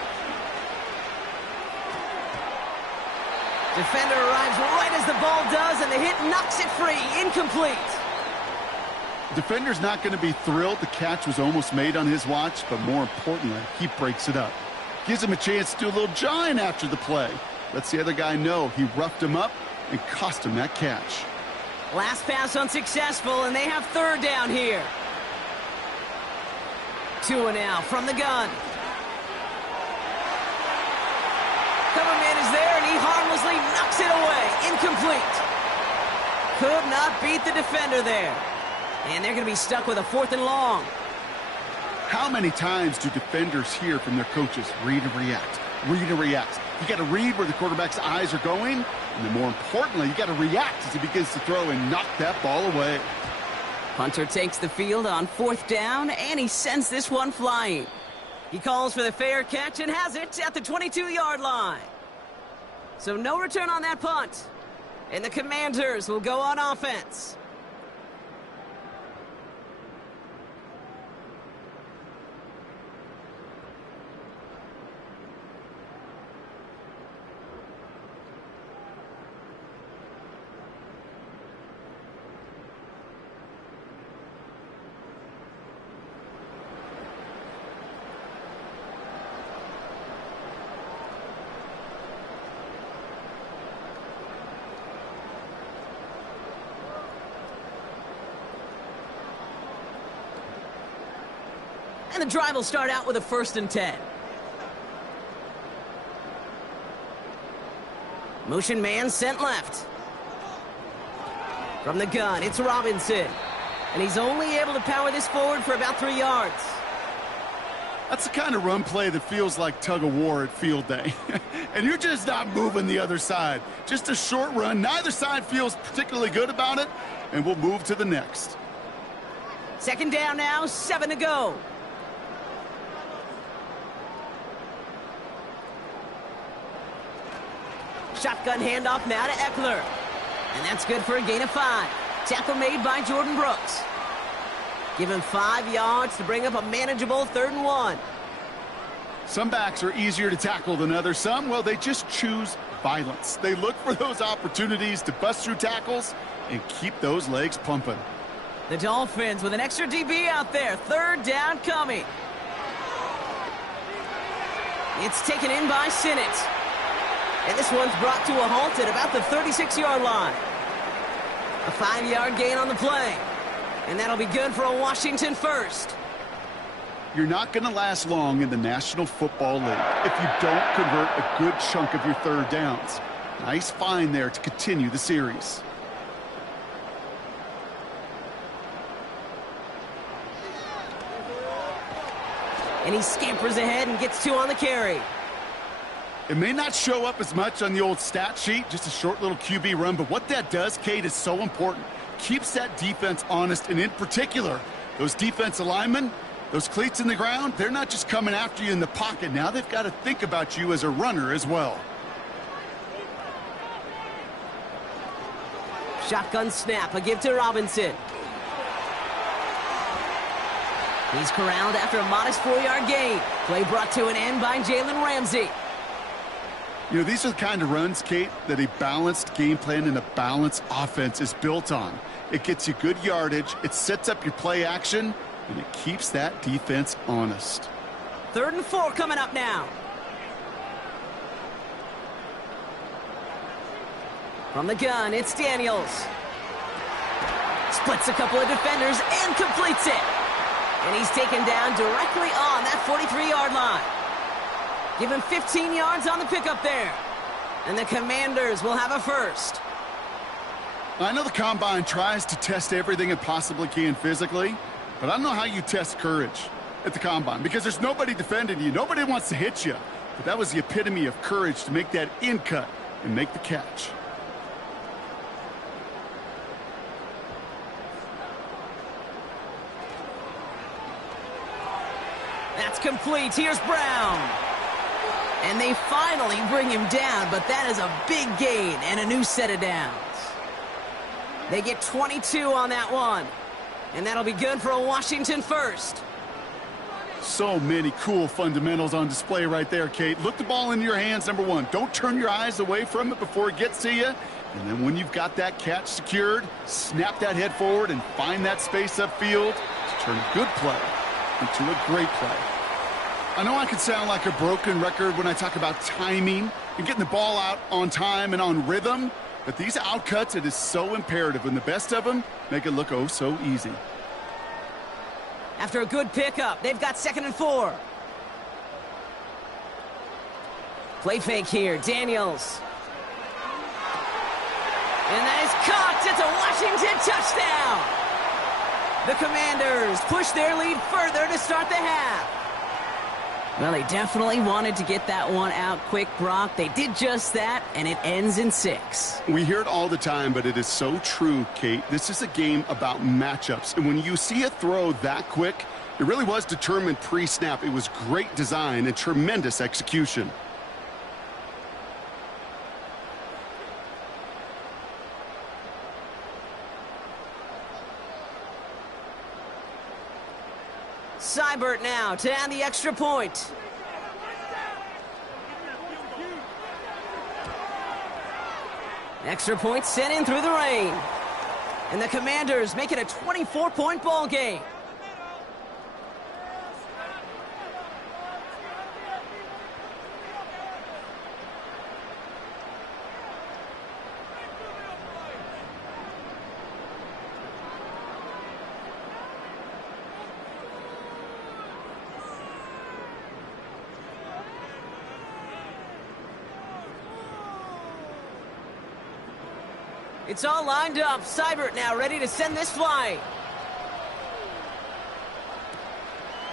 Defender arrives right as the ball does, and the hit knocks it free. Incomplete. Defender's not going to be thrilled. The catch was almost made on his watch, but more importantly, he breaks it up. Gives him a chance to do a little jawing after the play. Lets the other guy know he roughed him up and cost him that catch. Last pass unsuccessful, and they have third down here. Tua now from the gun. Cover man is there, and he harmlessly knocks it away. Incomplete. Could not beat the defender there. And they're going to be stuck with a 4th and long. How many times do defenders hear from their coaches, read and react, read and react? You got to read where the quarterback's eyes are going, and then more importantly, you got to react as he begins to throw and knock that ball away. Punter takes the field on 4th down, and he sends this one flying. He calls for the fair catch and has it at the 22-yard line. So no return on that punt. And the Commanders will go on offense. And the drive will start out with a 1st and 10. Motion man sent left. From the gun, it's Robinson. And he's only able to power this forward for about 3 yards. That's the kind of run play that feels like tug-of-war at field day. And you're just not moving the other side. Just a short run. Neither side feels particularly good about it. And we'll move to the next. 2nd down now, 7 to go. Shotgun handoff now to Eckler. And that's good for a gain of 5. Tackle made by Jordan Brooks. Give him 5 yards to bring up a manageable 3rd and 1. Some backs are easier to tackle than others. Some, well, they just choose violence. They look for those opportunities to bust through tackles and keep those legs pumping. The Dolphins with an extra DB out there. 3rd down coming. It's taken in by Sinnott. And this one's brought to a halt at about the 36-yard line. A 5-yard gain on the play. And that'll be good for a Washington 1st. You're not going to last long in the National Football League if you don't convert a good chunk of your 3rd downs. Nice find there to continue the series. And he scampers ahead and gets 2 on the carry. It may not show up as much on the old stat sheet, just a short little QB run, but what that does, Kate, is so important. Keeps that defense honest, and in particular, those defensive linemen, those cleats in the ground, they're not just coming after you in the pocket. Now they've got to think about you as a runner as well. Shotgun snap, a give to Robinson. He's corralled after a modest 4-yard gain. Play brought to an end by Jalen Ramsey. You know, these are the kind of runs, Kate, that a balanced game plan and a balanced offense is built on. It gets you good yardage, it sets up your play action, and it keeps that defense honest. 3rd and 4 coming up now. From the gun, it's Daniels. Splits a couple of defenders and completes it. And he's taken down directly on that 43-yard line. Give him 15 yards on the pickup there. And the Commanders will have a 1st. I know the Combine tries to test everything it possibly can physically, but I don't know how you test courage at the Combine because there's nobody defending you. Nobody wants to hit you. But that was the epitome of courage to make that in cut and make the catch. That's complete. Here's Brown. And they finally bring him down, but that is a big gain and a new set of downs. They get 22 on that one. And that'll be good for a Washington 1st. So many cool fundamentals on display right there, Kate. Look the ball into your hands, number 1. Don't turn your eyes away from it before it gets to you. And then when you've got that catch secured, snap that head forward and find that space upfield to turn a good play into a great play. I know I could sound like a broken record when I talk about timing and getting the ball out on time and on rhythm, but these outcuts, it is so imperative, and the best of them make it look oh so easy. After a good pickup, they've got 2nd and 4. Play fake here, Daniels. And that is caught. It's a Washington touchdown. The Commanders push their lead further to start the half. Well, they definitely wanted to get that one out quick, Brock. They did just that, and it ends in 6. We hear it all the time, but it is so true, Kate. This is a game about matchups. And when you see a throw that quick, it really was determined pre-snap. It was great design and tremendous execution. Seibert now to add the extra point. Extra point sent in through the rain. And the Commanders make it a 24-point ball game. It's all lined up. Seibert now ready to send this flying.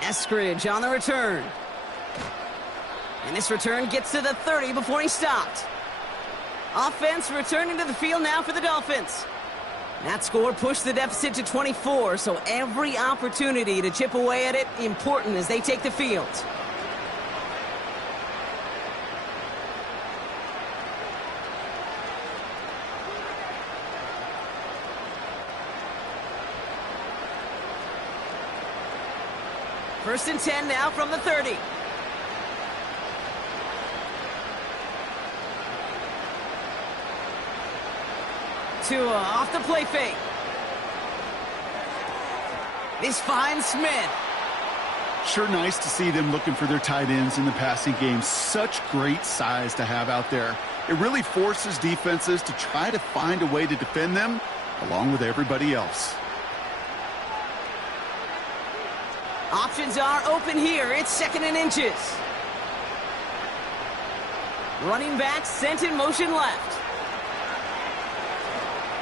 Eskridge on the return. And this return gets to the 30 before he stopped. Offense returning to the field now for the Dolphins. That score pushed the deficit to 24, so every opportunity to chip away at it important as they take the field. First and 10 now from the 30. Tua off the play fake. This finds Smith. Sure nice to see them looking for their tight ends in the passing game. Such great size to have out there. It really forces defenses to try to find a way to defend them along with everybody else. Options are open here. It's second and inches. Running back sent in motion left.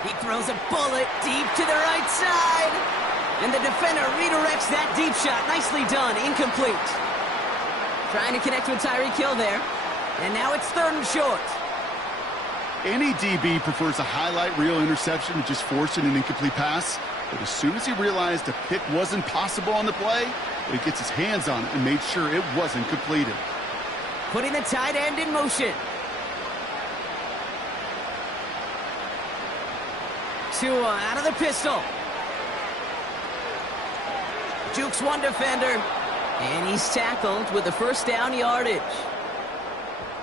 He throws a bullet deep to the right side. And the defender redirects that deep shot. Nicely done. Incomplete. Trying to connect with Tyreek Hill there. And now it's third and short. Any DB prefers a highlight reel interception to just forcing an incomplete pass. But as soon as he realized a pick wasn't possible on the play, he gets his hands on it and made sure it wasn't completed. Putting the tight end in motion. Tua out of the pistol. Jukes one defender. And he's tackled with the first down yardage.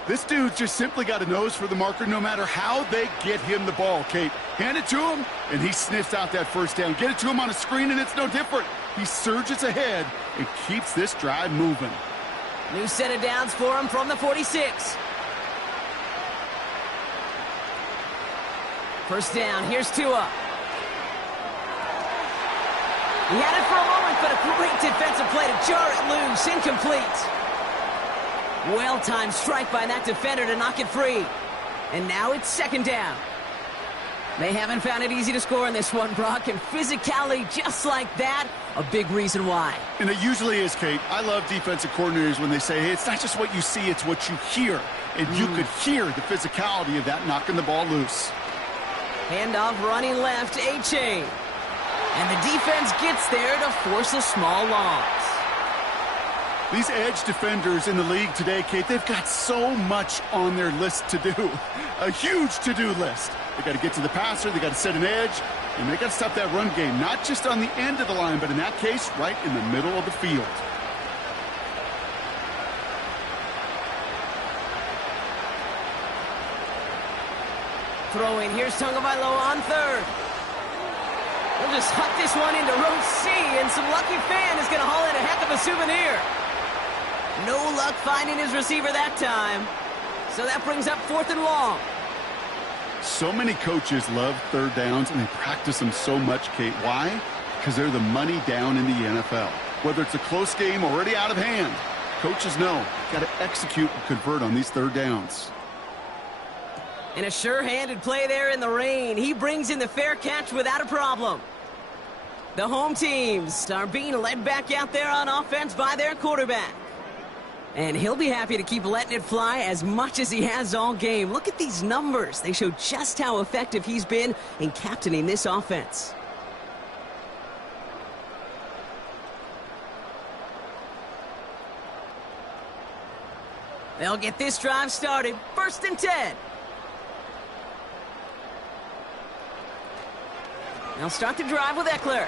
This dude's just simply got a nose for the marker no matter how they get him the ball, Kate. Hand it to him, and he sniffs out that first down. Get it to him on a screen, and it's no different. He surges ahead and keeps this drive moving. New set of downs for him from the 46. First down, here's Tua. He had it for a moment, but a great defensive play to jar it loose. Incomplete. Well-timed strike by that defender to knock it free. And now it's second down. They haven't found it easy to score in this one, Brock, and physicality just like that, a big reason why. And it usually is, Kate. I love defensive coordinators when they say, hey, it's not just what you see, it's what you hear. And you could hear the physicality of that knocking the ball loose. Handoff running left, A-Chain. And the defense gets there to force a small loss. These edge defenders in the league today, Kate, they've got so much on their list to do. A huge to-do list. They got to get to the passer, they got to set an edge, and they got to stop that run game, not just on the end of the line, but in that case, right in the middle of the field. Throwing, here's Tagovailoa on third. We'll just huck this one into row C, and some lucky fan is going to haul in a heck of a souvenir. No luck finding his receiver that time. So that brings up fourth and long. So many coaches love third downs, and they practice them so much, Kate. Why? Because they're the money down in the NFL. Whether it's a close game already out of hand, Coaches know, got to execute and convert on these third downs. And a sure-handed play there in the rain. He brings in the fair catch without a problem. The home teams are being led back out there on offense by their quarterback. And he'll be happy to keep letting it fly as much as he has all game. Look at these numbers. They show just how effective he's been in captaining this offense. They'll get this drive started. 1st and 10. They'll start the drive with Eckler.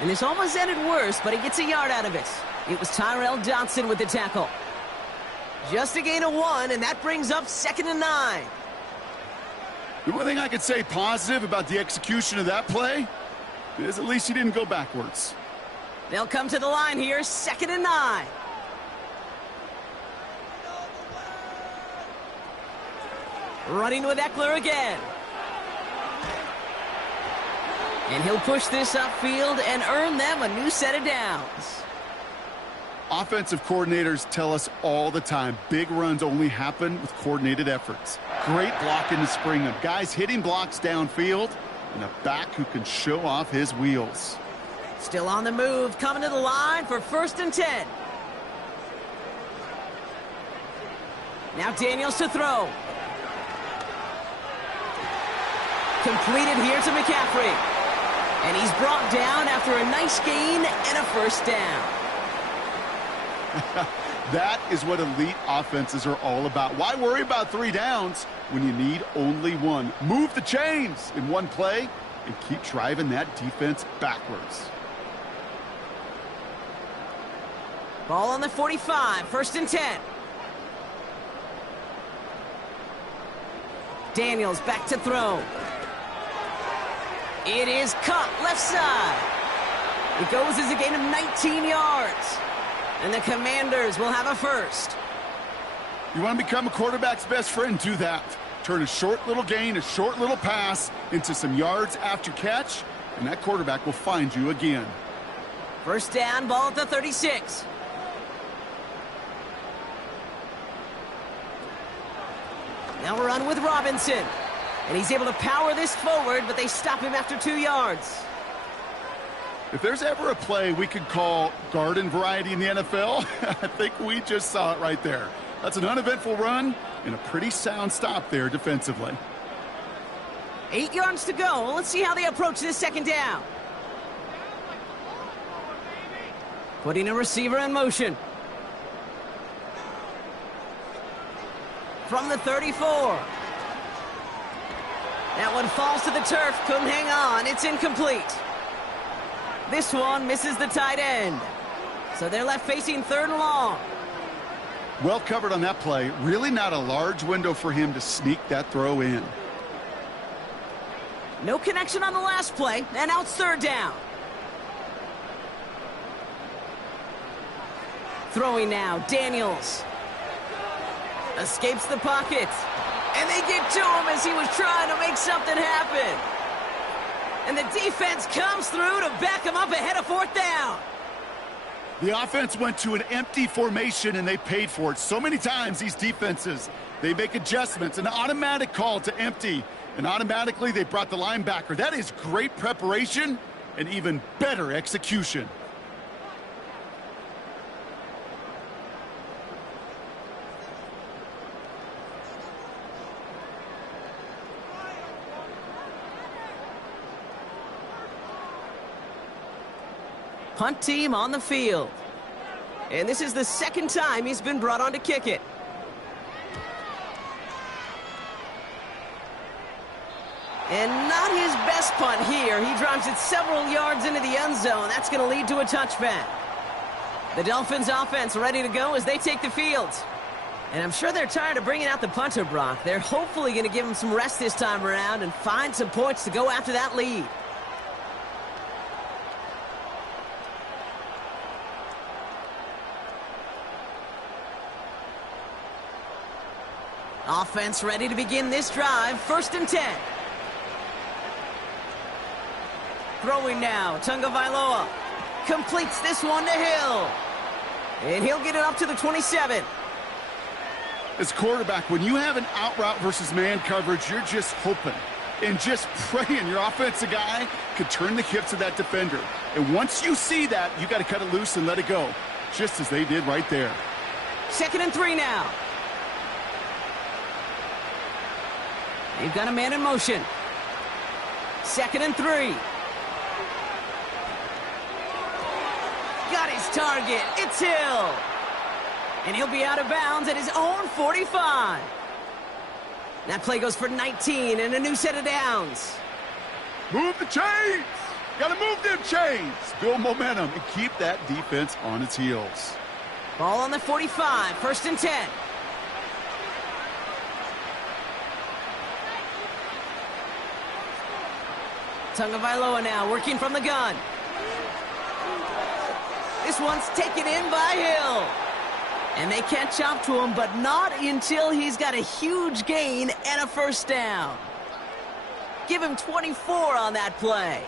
And this almost ended worse, but he gets a yard out of it. It was Tyrell Dodson with the tackle. Just a gain of 1, and that brings up 2nd and 9. The one thing I could say positive about the execution of that play is at least he didn't go backwards. They'll come to the line here, 2nd and 9. Running with Eckler again. And he'll push this upfield and earn them a new set of downs. Offensive coordinators tell us all the time, big runs only happen with coordinated efforts. Great block in the spring of guys hitting blocks downfield and a back who can show off his wheels. Still on the move, coming to the line for 1st and 10. Now Daniels to throw. Completed here to McCaffrey. And he's brought down after a nice gain and a 1st down. That is what elite offenses are all about. Why worry about 3 downs when you need only 1? Move the chains in one play and keep driving that defense backwards. Ball on the 45, 1st and 10. Daniels back to throw. It is caught left side. It goes as a gain of 19 yards. And the Commanders will have a 1st. You want to become a quarterback's best friend? Do that. Turn a short little gain, a short little pass into some yards after catch, and that quarterback will find you again. 1st down, ball at the 36. Now we're on with Robinson. And he's able to power this forward, but they stop him after 2 yards. If there's ever a play we could call garden variety in the NFL, I think we just saw it right there. That's an uneventful run and a pretty sound stop there defensively. 8 yards to go. Let's see how they approach this 2nd down. Putting a receiver in motion. From the 34. That one falls to the turf. Couldn't hang on. It's incomplete. This one misses the tight end. So they're left facing 3rd and long. Well covered on that play. Really not a large window for him to sneak that throw in. No connection on the last play. And now it's 3rd down. Throwing now. Daniels. Escapes the pocket. And they get to him as he was trying to make something happen. And the defense comes through to back him up ahead of 4th down. The offense went to an empty formation, and they paid for it. So many times, these defenses, they make adjustments, an automatic call to empty, and automatically they brought the linebacker. That is great preparation and even better execution. Punt team on the field. And this is the 2nd time he's been brought on to kick it. And not his best punt here. He drives it several yards into the end zone. That's going to lead to a touchback. The Dolphins offense ready to go as they take the field. And I'm sure they're tired of bringing out the punter, Brock. They're hopefully going to give him some rest this time around and find some points to go after that lead. Offense ready to begin this drive. 1st and 10. Throwing now. Tunga Vailoa completes this one to Hill. And he'll get it up to the 27. As quarterback, when you have an out route versus man coverage, you're just hoping and just praying your offensive guy could turn the hips of that defender. And once you see that, you got to cut it loose and let it go, just as they did right there. 2nd and 3 now. They've got a man in motion. 2nd and 3. Got his target. It's Hill. And he'll be out of bounds at his own 45. That play goes for 19 and a new set of downs. Move the chains. Got to move them chains. Build momentum and keep that defense on its heels. Ball on the 45. 1st and 10. Tagovailoa now working from the gun. This one's taken in by Hill. And they catch up to him, but not until he's got a huge gain and a 1st down. Give him 24 on that play.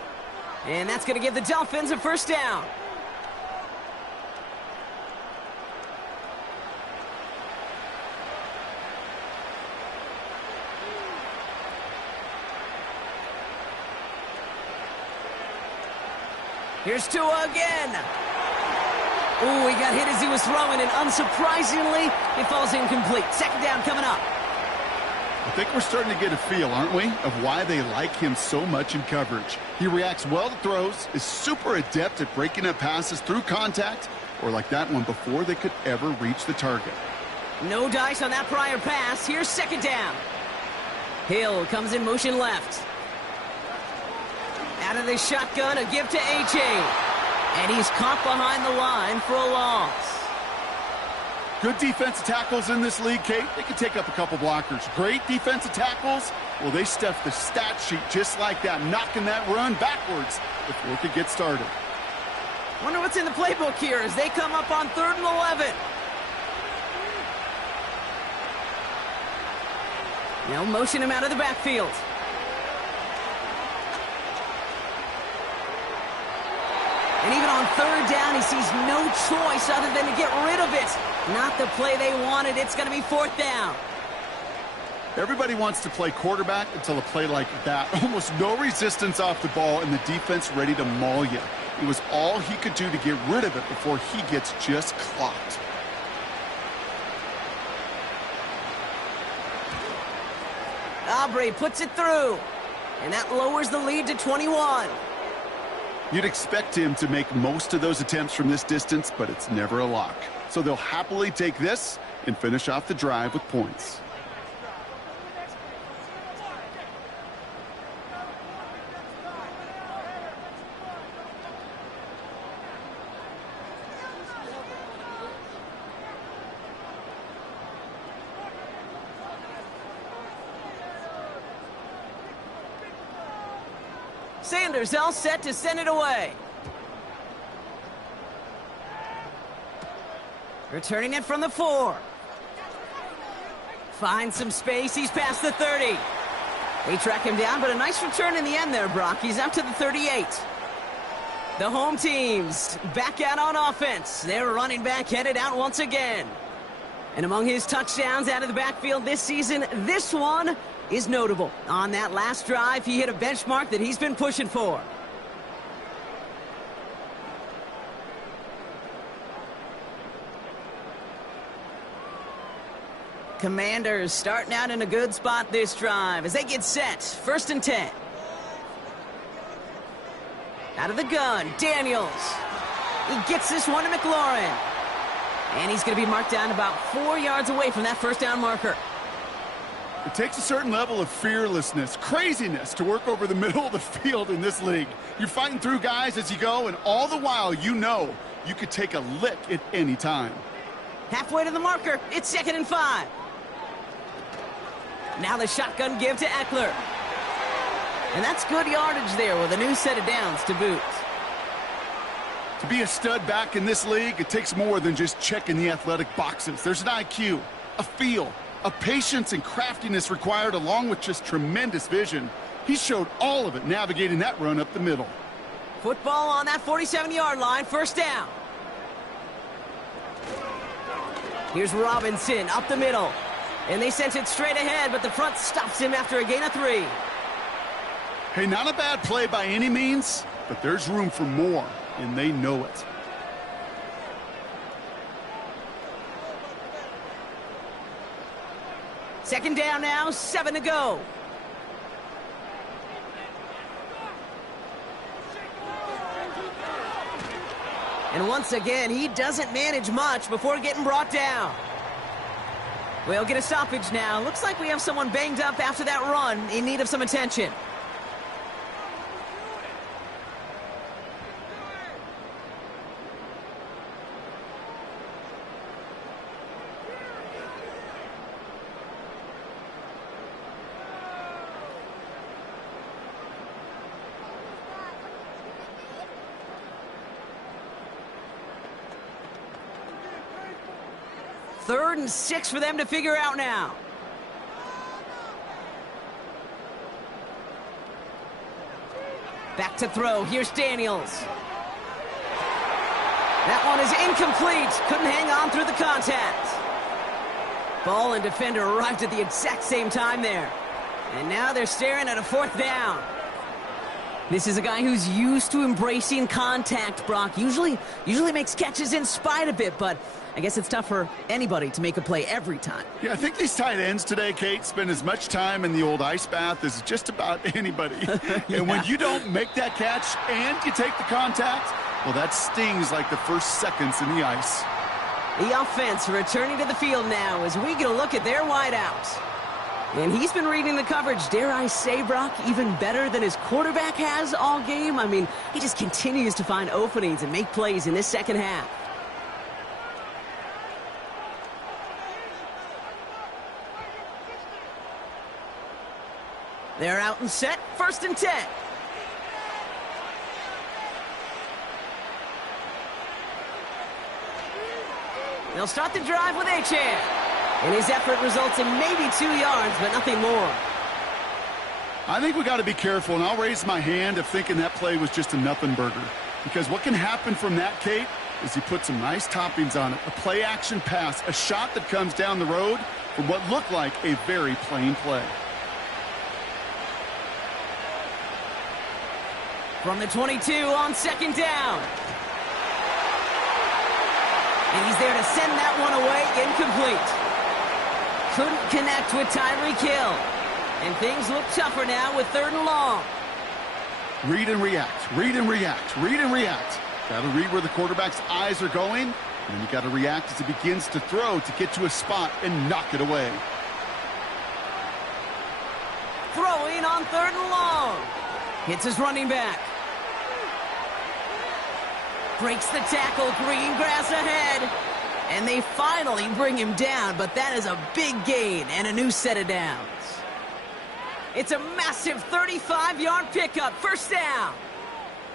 And that's going to give the Dolphins a 1st down. Here's Tua again. Ooh, he got hit as he was throwing, and unsurprisingly, it falls incomplete. 2nd down coming up. I think we're starting to get a feel, aren't we, of why they like him so much in coverage. He reacts well to throws, is super adept at breaking up passes through contact, or like that one before they could ever reach the target. No dice on that prior pass. Here's 2nd down. Hill comes in motion left. Out of the shotgun, a give to A.J. And he's caught behind the line for a loss. Good defensive tackles in this league, Kate. They can take up a couple blockers. Great defensive tackles, well, they stuff the stat sheet just like that, knocking that run backwards before it could get started. Wonder what's in the playbook here as they come up on 3rd and 11. Now motion him out of the backfield. And even on 3rd down, he sees no choice other than to get rid of it. Not the play they wanted. It's going to be 4th down. Everybody wants to play quarterback until a play like that. Almost no resistance off the ball and the defense ready to maul you. It was all he could do to get rid of it before he gets just clocked. Aubrey puts it through. And that lowers the lead to 21. You'd expect him to make most of those attempts from this distance, but it's never a lock. So they'll happily take this and finish off the drive with points. Sanders all set to send it away. Returning it from the 4. Finds some space. He's past the 30. They track him down, but a nice return in the end there, Brock. He's up to the 38. The home team's back out on offense. Their running back headed out once again. And among his touchdowns out of the backfield this season, this one is notable. On that last drive, he hit a benchmark that he's been pushing for. Commanders starting out in a good spot this drive as they get set. 1st and 10. Out of the gun, Daniels. He gets this one to McLaurin. And he's going to be marked down about 4 yards away from that 1st down marker. It takes a certain level of fearlessness, craziness to work over the middle of the field in this league. You're fighting through guys as you go, and all the while you know you could take a lick at any time. Halfway to the marker, it's 2nd and 5. Now the shotgun give to Eckler. And that's good yardage there with a new set of downs to boot. To be a stud back in this league, it takes more than just checking the athletic boxes. There's an IQ, a feel, a patience and craftiness required along with just tremendous vision. He showed all of it navigating that run up the middle. Football on that 47-yard line, 1st down. Here's Robinson up the middle. And they sent it straight ahead, but the front stops him after a gain of 3. Hey, not a bad play by any means, but there's room for more, and they know it. Second down now, 7 to go. And once again, he doesn't manage much before getting brought down. We'll get a stoppage now. Looks like we have someone banged up after that run in need of some attention. Third and 6 for them to figure out now. Back to throw. Here's Daniels. That one is incomplete. Couldn't hang on through the contact. Ball and defender arrived at the exact same time there. And now they're staring at a 4th down. This is a guy who's used to embracing contact, Brock. Usually makes catches in spite of it, but I guess it's tough for anybody to make a play every time. Yeah, I think these tight ends today, Kate, spend as much time in the old ice bath as just about anybody. Yeah. And when you don't make that catch and you take the contact, well, that stings like the first seconds in the ice. The offense returning to the field now as we get a look at their wideouts. And he's been reading the coverage, dare I say, Brock, even better than his quarterback has all game. I mean, he just continues to find openings and make plays in this second half. They're out and set, 1st and 10. They'll start the drive with Achane. And his effort results in maybe 2 yards, but nothing more. I think we got to be careful, and I'll raise my hand of thinking that play was just a nothing burger. Because what can happen from that, Kate, is he put some nice toppings on it. A play-action pass, a shot that comes down the road from what looked like a very plain play. From the 22 on 2nd down. And he's there to send that one away, incomplete. Couldn't connect with Tyreek Hill. And things look tougher now with 3rd and long. Read and react, read and react, read and react. Got to read where the quarterback's eyes are going, and then you got to react as he begins to throw to get to a spot and knock it away. Throwing on 3rd and long. Hits his running back. Breaks the tackle, green grass ahead. And they finally bring him down, but that is a big gain and a new set of downs. It's a massive 35-yard pickup, 1st down.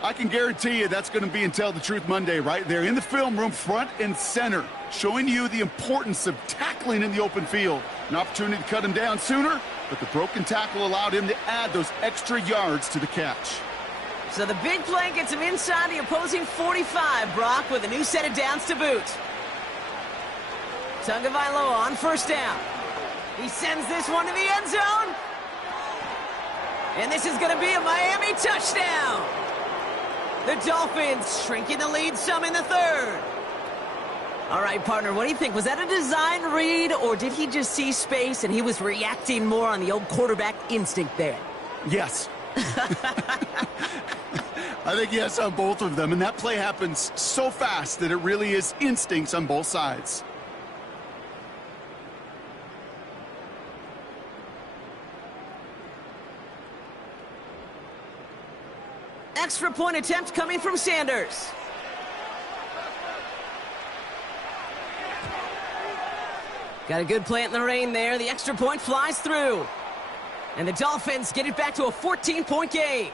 I can guarantee you that's going to be in Tell the Truth Monday right there in the film room, front and center, showing you the importance of tackling in the open field. An opportunity to cut him down sooner, but the broken tackle allowed him to add those extra yards to the catch. So the big play gets him inside the opposing 45, Brock, with a new set of downs to boot. Tagovailoa on 1st down. He sends this one to the end zone. And this is going to be a Miami touchdown. The Dolphins shrinking the lead some in the 3rd. All right, partner, what do you think? Was that a design read, or did he just see space and he was reacting more on the old quarterback instinct there? Yes. I think yes on both of them, and that play happens so fast that it really is instincts on both sides. Extra point attempt coming from Sanders. Got a good plant in the rain there. The extra point flies through. And the Dolphins get it back to a 14-point game.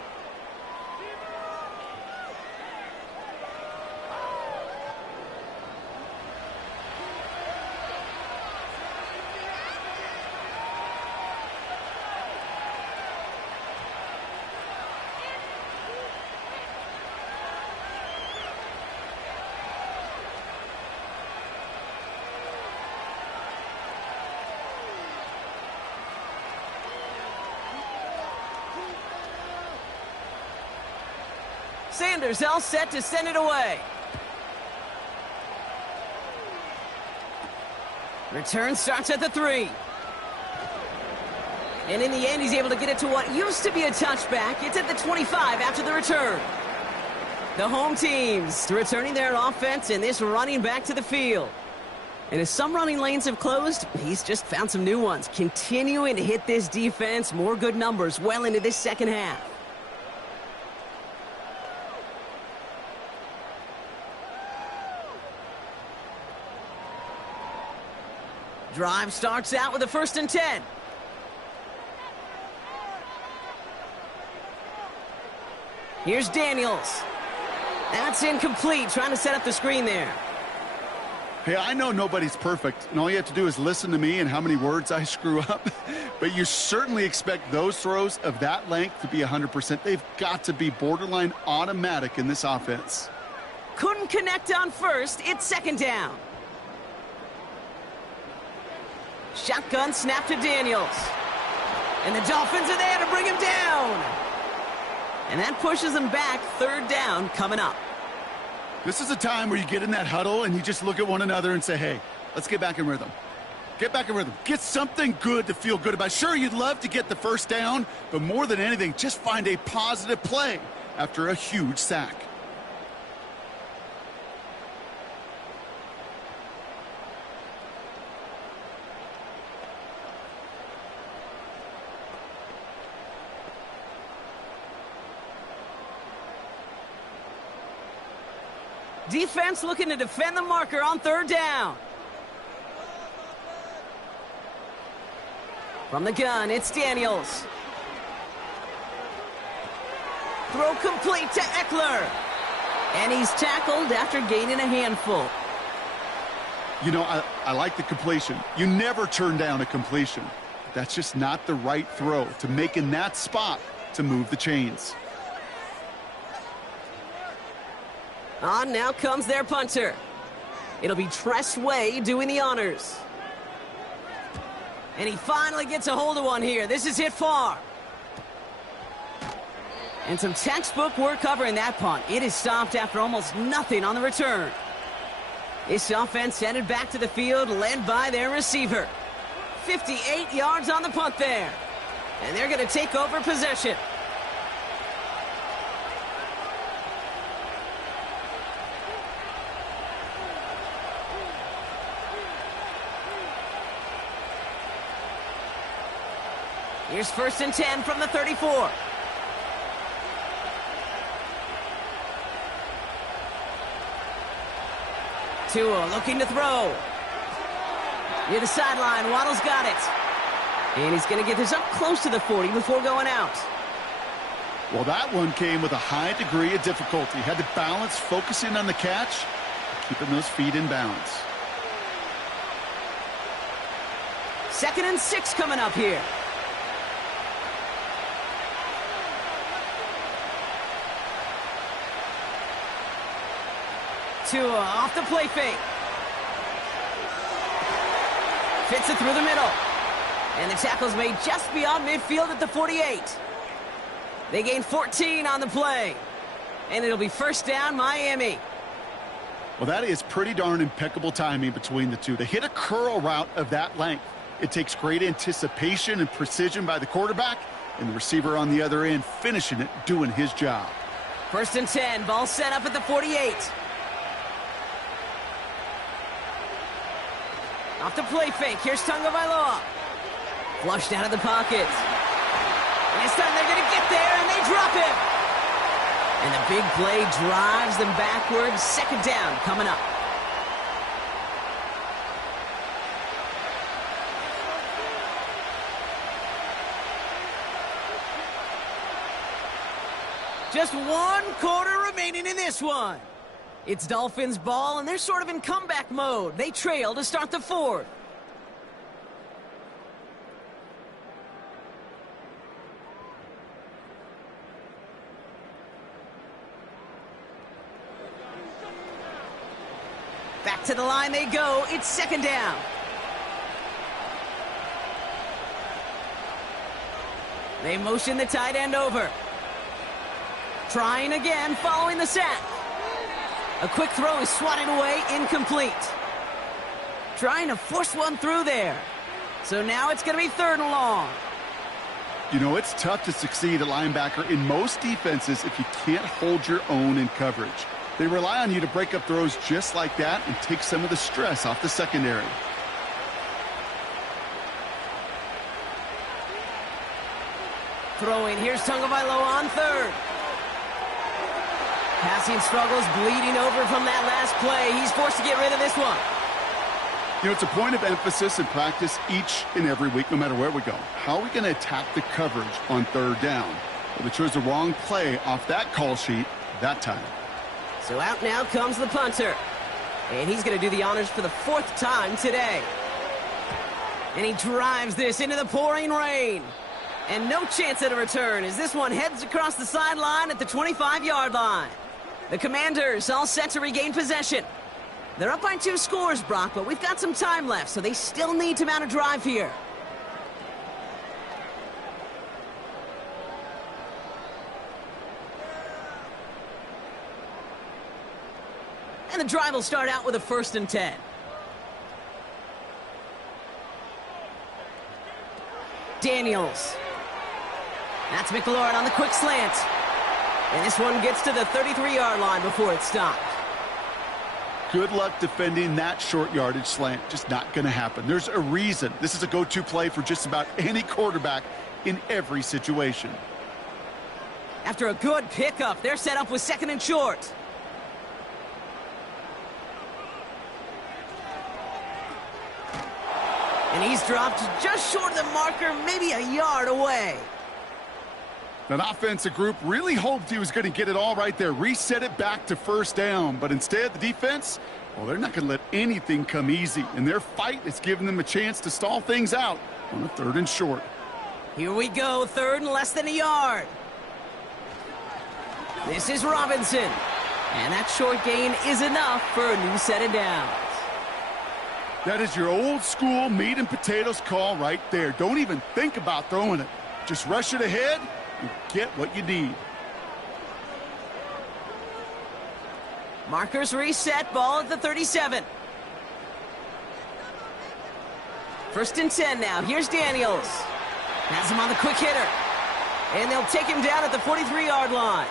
Sanders all set to send it away. Return starts at the 3. And in the end, he's able to get it to what used to be a touchback. It's at the 25 after the return. The home teams returning their offense and this running back to the field. And as some running lanes have closed, he's just found some new ones. Continuing to hit this defense, more good numbers well into this second half. Drive starts out with a 1st and 10. Here's Daniels. That's incomplete, trying to set up the screen there. Hey, I know nobody's perfect, and all you have to do is listen to me and how many words I screw up. But you certainly expect those throws of that length to be 100%. They've got to be borderline automatic in this offense. Couldn't connect on 1st. It's 2nd down. Shotgun snap to Daniels. And the Dolphins are there to bring him down. And that pushes them back. 3rd down coming up. This is a time where you get in that huddle and you just look at one another and say, hey, let's get back in rhythm. Get back in rhythm. Get something good to feel good about. Sure, you'd love to get the 1st down, but more than anything, just find a positive play after a huge sack. Defense looking to defend the marker on 3rd down. From the gun, it's Daniels. Throw complete to Eckler. And he's tackled after gaining a handful. You know, I like the completion. You never turn down a completion. That's just not the right throw to make in that spot to move the chains. On now comes their punter. It'll be Tress Way doing the honors. And he finally gets a hold of one here. This is hit far. And some textbook work covering that punt. It is stopped after almost nothing on the return. This offense headed back to the field, led by their receiver. 58 yards on the punt there. And they're going to take over possession. Here's 1st and 10 from the 34. Tua looking to throw. Near the sideline, Waddle's got it. And he's going to get this up close to the 40 before going out. Well, that one came with a high degree of difficulty. Had to balance, focusing on the catch, keeping those feet in balance. 2nd and 6 coming up here. Tua off the play fake. Fits it through the middle. And the tackle's made just beyond midfield at the 48. They gain 14 on the play. And it'll be 1st down, Miami. Well, that is pretty darn impeccable timing between the two. They hit a curl route of that length. It takes great anticipation and precision by the quarterback, and the receiver on the other end finishing it, doing his job. 1st and 10, ball set up at the 48. Off the play fake. Here's Tagovailoa. Flushed out of the pocket. And this time they're going to get there, and they drop him. And the big play drives them backwards. 2nd down coming up. Just 1 quarter remaining in this one. It's Dolphins ball, and they're sort of in comeback mode. They trail to start the 4th. Back to the line they go. It's 2nd down. They motion the tight end over. Trying again following the sack. A quick throw is swatted away, incomplete. Trying to force one through there. So now it's going to be 3rd and long. You know, it's tough to succeed at linebacker in most defenses if you can't hold your own in coverage. They rely on you to break up throws just like that and take some of the stress off the secondary. Throwing, here's Tagovailoa on 3rd. Passing struggles, bleeding over from that last play. He's forced to get rid of this one. You know, it's a point of emphasis in practice each and every week, no matter where we go. How are we going to attack the coverage on 3rd down? Well, they chose the wrong play off that call sheet that time. So out now comes the punter. And he's going to do the honors for the 4th time today. And he drives this into the pouring rain. And no chance at a return as this one heads across the sideline at the 25-yard line. The Commanders all set to regain possession. They're up by 2 scores, Brock, but we've got some time left, so they still need to mount a drive here. And the drive will start out with a 1st and 10. Daniels. That's McLaurin on the quick slant. And this one gets to the 33-yard line before it's stopped. Good luck defending that short yardage slant. Just not going to happen. There's a reason. This is a go-to play for just about any quarterback in every situation. After a good pickup, they're set up with 2nd and short. And he's dropped just short of the marker, maybe a yard away. That offensive group really hoped he was going to get it all right there, reset it back to 1st down. But instead, the defense, well, they're not going to let anything come easy. And their fight is giving them a chance to stall things out on a 3rd and short. Here we go, 3rd and less than a yard. This is Robinson. And that short gain is enough for a new set of downs. That is your old school meat and potatoes call right there. Don't even think about throwing it. Just rush it ahead. You get what you need. Markers reset, ball at the 37. 1st and 10 now. Here's Daniels. Has him on the quick hitter. And they'll take him down at the 43-yard line.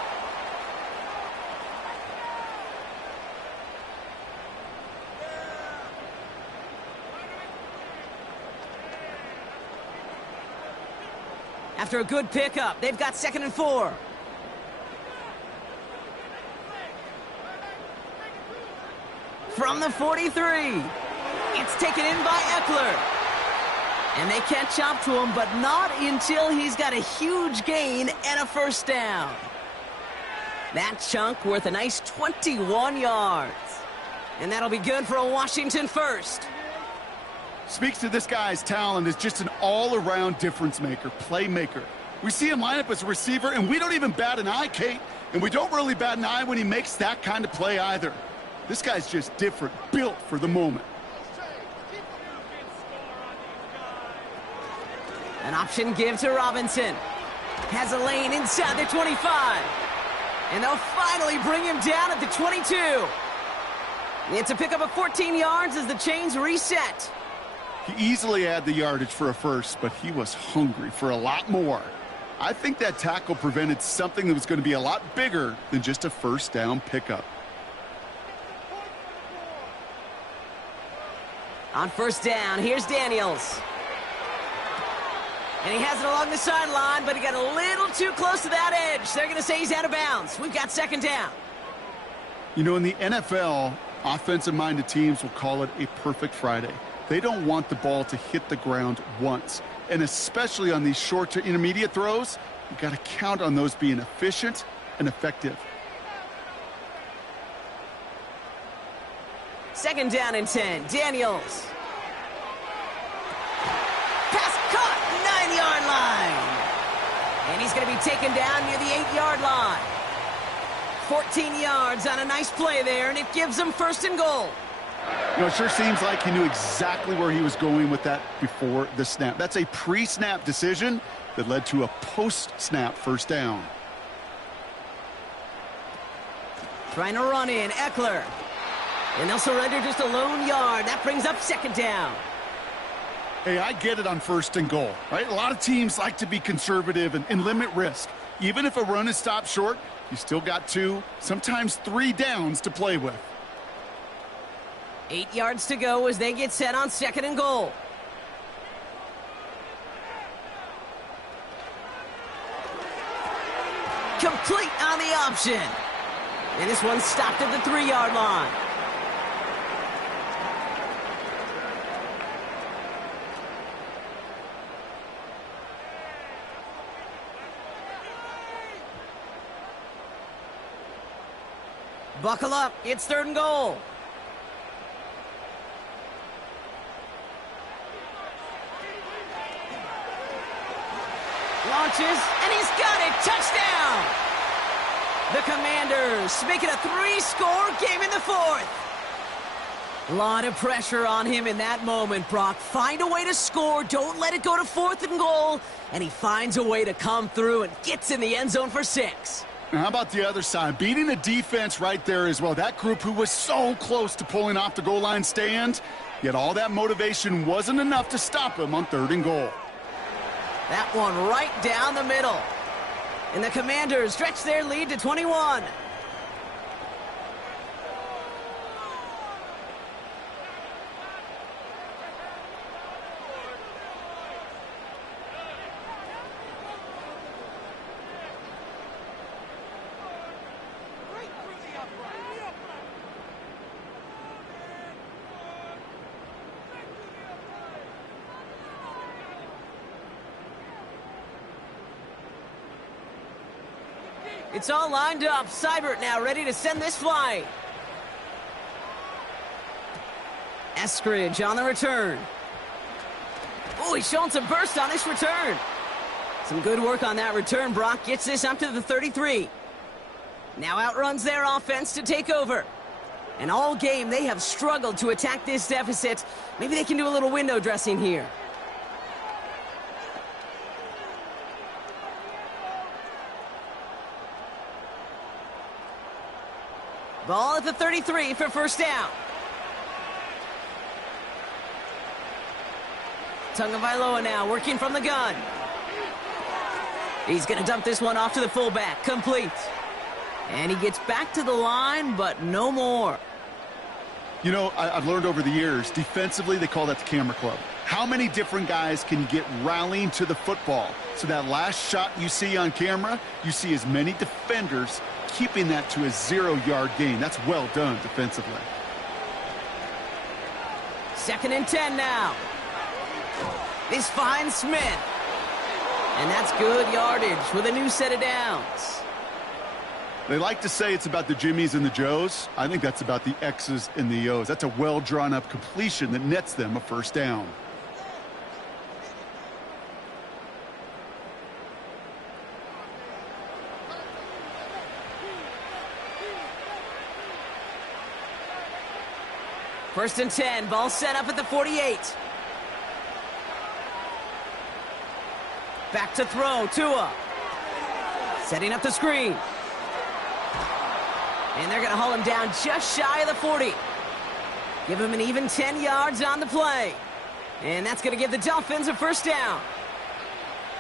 After a good pickup, they've got 2nd and 4. From the 43. It's taken in by Eckler. And they catch up to him, but not until he's got a huge gain and a 1st down. That chunk worth a nice 21 yards. And that'll be good for a Washington 1st. Speaks to this guy's talent as just an all-around difference maker, playmaker. We see him line up as a receiver, and we don't even bat an eye, Kate. And we don't really bat an eye when he makes that kind of play either. This guy's just different, built for the moment. An option give to Robinson. Has a lane inside the 25. And they'll finally bring him down at the 22. It's a pickup of 14 yards as the chains reset. He easily had the yardage for a 1st, but he was hungry for a lot more. I think that tackle prevented something that was going to be a lot bigger than just a 1st down pickup. On 1st down, here's Daniels. And he has it along the sideline, but he got a little too close to that edge. They're going to say he's out of bounds. We've got 2nd down. You know, in the NFL, offensive-minded teams will call it a perfect Friday. They don't want the ball to hit the ground once. And especially on these short to intermediate throws, you got to count on those being efficient and effective. 2nd down and 10. Daniels. Pass caught, 9-yard line. And he's going to be taken down near the 8-yard line. 14 yards on a nice play there, and it gives them 1st and goal. You know, it sure seems like he knew exactly where he was going with that before the snap. That's a pre-snap decision that led to a post-snap 1st down. Trying to run in, Eckler. And they'll surrender just a lone yard. That brings up second down. Hey, I get it on 1st and goal, right? A lot of teams like to be conservative and limit risk. Even if a run is stopped short, you still got 2, sometimes 3 downs to play with. 8 yards to go as they get set on 2nd and goal. Complete on the option. And this one stopped at the 3-yard line. Buckle up, it's 3rd and goal. Launches, and he's got it, touchdown! The Commanders make it a 3-score game in the 4th. A lot of pressure on him in that moment, Brock. Find a way to score, don't let it go to 4th and goal, and he finds a way to come through and gets in the end zone for 6. Now, how about the other side? Beating the defense right there as well. That group who was so close to pulling off the goal line stand, yet all that motivation wasn't enough to stop him on 3rd and goal. That one right down the middle. And the Commanders stretch their lead to 21. It's all lined up. Seibert now ready to send this flying. Eskridge on the return. Oh, he's showing some burst on this return. Some good work on that return. Brock gets this up to the 33. Now outruns their offense to take over. And all game, they have struggled to attack this deficit. Maybe they can do a little window dressing here. Ball at the 33 for 1st down. Tagovailoa now working from the gun. He's going to dump this one off to the fullback. Complete. And he gets back to the line, but no more. You know, I've learned over the years, defensively, they call that the camera club. How many different guys can get rallying to the football? So that last shot you see on camera, you see as many defenders keeping that to a 0-yard gain. That's well done defensively. 2nd and 10 now. This finds Smith. And that's good yardage with a new set of downs. They like to say it's about the Jimmies and the Joes. I think that's about the X's and the O's. That's a well-drawn-up completion that nets them a 1st down. First and 10, ball set up at the 48. Back to throw, Tua. Setting up the screen. And they're going to haul him down just shy of the 40. Give him an even 10 yards on the play. And that's going to give the Dolphins a 1st down.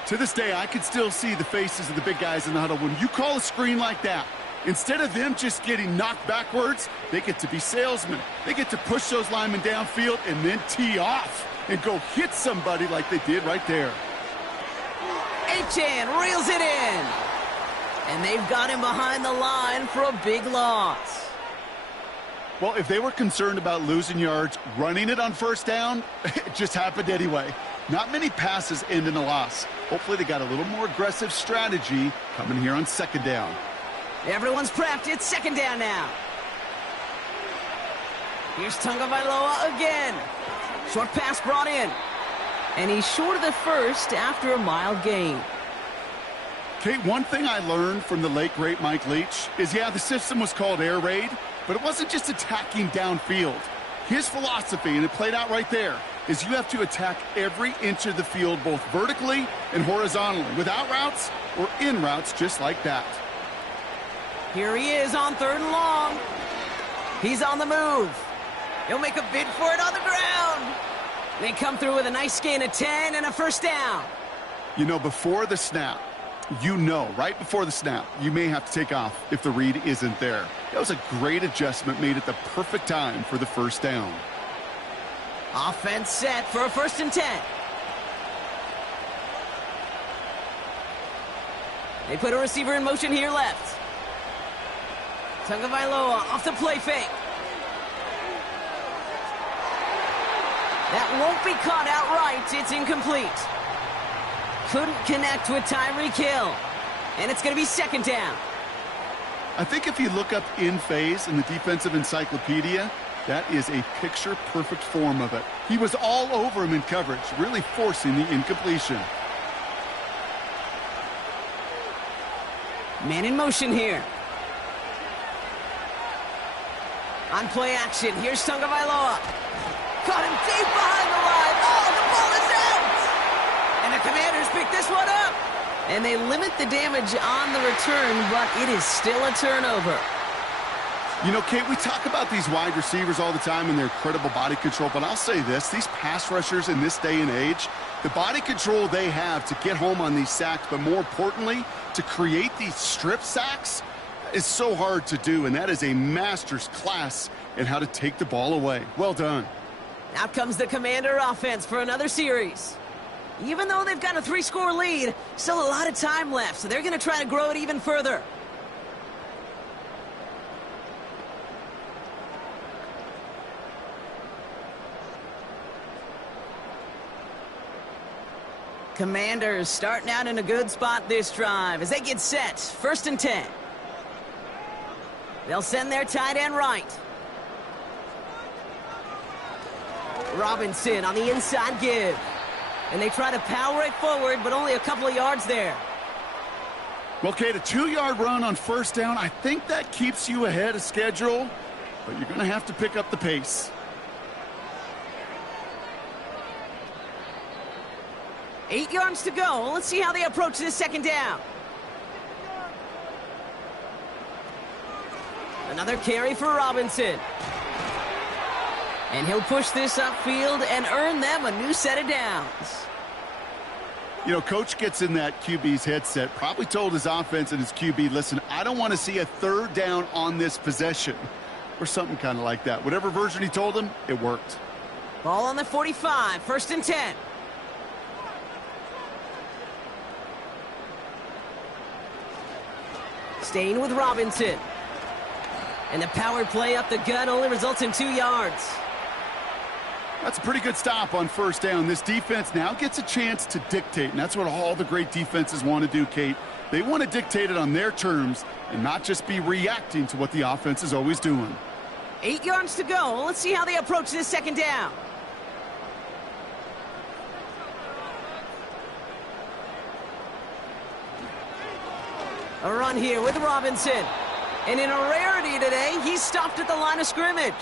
To this day, I can still see the faces of the big guys in the huddle. When you call a screen like that, instead of them just getting knocked backwards, they get to be salesmen. They get to push those linemen downfield and then tee off and go hit somebody like they did right there. Achane reels it in. And they've got him behind the line for a big loss. Well, if they were concerned about losing yards, running it on 1st down, it just happened anyway. Not many passes end in a loss. Hopefully they got a little more aggressive strategy coming here on 2nd down. Everyone's prepped. It's 2nd down now. Here's Tagovailoa again. Short pass brought in. And he's short of the 1st after a mild gain. Kate, one thing I learned from the late, great Mike Leach is, yeah, the system was called air raid, but it wasn't just attacking downfield. His philosophy, and it played out right there, is you have to attack every inch of the field, both vertically and horizontally, with out routes or in routes just like that. Here he is on 3rd and long. He's on the move. He'll make a bid for it on the ground. They come through with a nice gain of 10 and a first down. You know, before the snap, right before the snap, you may have to take off if the read isn't there. That was a great adjustment made at the perfect time for the first down. Offense set for a 1st and 10. They put a receiver in motion here left. Tagovailoa off the play fake. That won't be caught outright. It's incomplete. Couldn't connect with Tyreek Hill. And it's going to be 2nd down. I think if you look up in phase in the defensive encyclopedia, that is a picture-perfect form of it. He was all over him in coverage, really forcing the incompletion. Man in motion here. On play action, here's Tagovailoa. Caught him deep behind the line. Oh, the ball is out! And the Commanders pick this one up. And they limit the damage on the return, but it is still a turnover. You know, Kate, we talk about these wide receivers all the time and their incredible body control, but I'll say this, these pass rushers in this day and age, the body control they have to get home on these sacks, but more importantly, to create these strip sacks is so hard to do, and that is a master's class in how to take the ball away. Well done. Out comes the Commander offense for another series. Even though they've got a 3-score lead, still a lot of time left, so they're going to try to grow it even further. Commanders starting out in a good spot this drive as they get set. 1st and 10. They'll send their tight end right. Robinson on the inside give. And they try to power it forward, but only a couple of yards there. Well, Kate, a 2-yard run on 1st down, I think that keeps you ahead of schedule, but you're going to have to pick up the pace. 8 yards to go. Let's see how they approach this 2nd down. Another carry for Robinson. And he'll push this upfield and earn them a new set of downs. You know, coach gets in that QB's headset, probably told his offense and his QB, listen, I don't want to see a 3rd down on this possession. Or something kind of like that. Whatever version he told him, it worked. Ball on the 45, 1st and 10. Staying with Robinson. And the power play up the gut only results in 2 yards. That's a pretty good stop on 1st down. This defense now gets a chance to dictate, and that's what all the great defenses want to do, Kate. They want to dictate it on their terms and not just be reacting to what the offense is always doing. 8 yards to go. Let's see how they approach this 2nd down. A run here with Robinson. And in a rarity today, he's stopped at the line of scrimmage.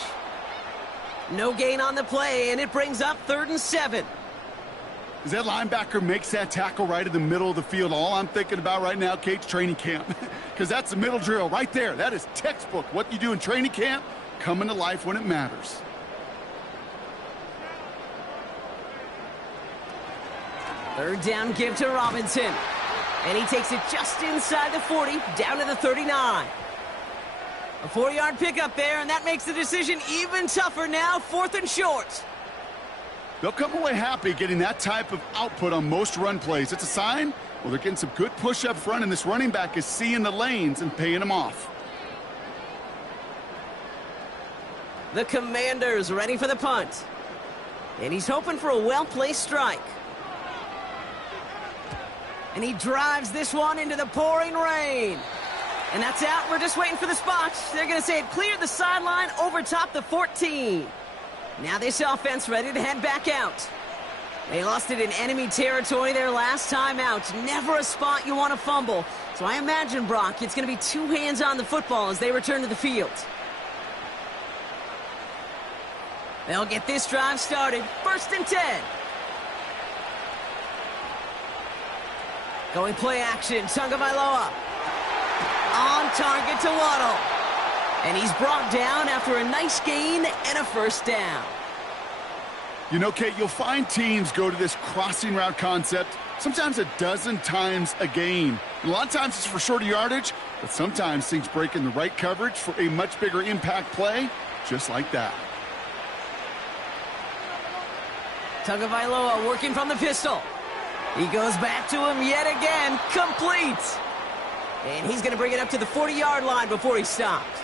No gain on the play, and it brings up 3rd and 7. As that linebacker makes that tackle right in the middle of the field, all I'm thinking about right now, Kate's training camp. Because that's the middle drill right there. That is textbook. What you do in training camp, coming to life when it matters. Third down give to Robinson. And he takes it just inside the 40, down to the 39. A 4-yard pickup there, and that makes the decision even tougher now, 4th and short. They'll come away happy getting that type of output on most run plays. It's a sign, well, they're getting some good push up front, and this running back is seeing the lanes and paying them off. The Commanders ready for the punt. And he's hoping for a well-placed strike. And he drives this one into the pouring rain. And that's out. We're just waiting for the spot. They're going to say it cleared the sideline over top the 14. Now this offense ready to head back out. They lost it in enemy territory their last time out. Never a spot you want to fumble. So I imagine, Brock, it's going to be 2 hands on the football as they return to the field. They'll get this drive started. 1st and 10. Going play action. Tagovailoa. On target to Waddle. And he's brought down after a nice gain and a first down. You know, Kate, you'll find teams go to this crossing route concept sometimes a dozen times a game. And a lot of times it's for shorter yardage, but sometimes things break in the right coverage for a much bigger impact play, just like that. Tagovailoa working from the pistol. He goes back to him yet again, complete. And he's going to bring it up to the 40-yard line before he stops.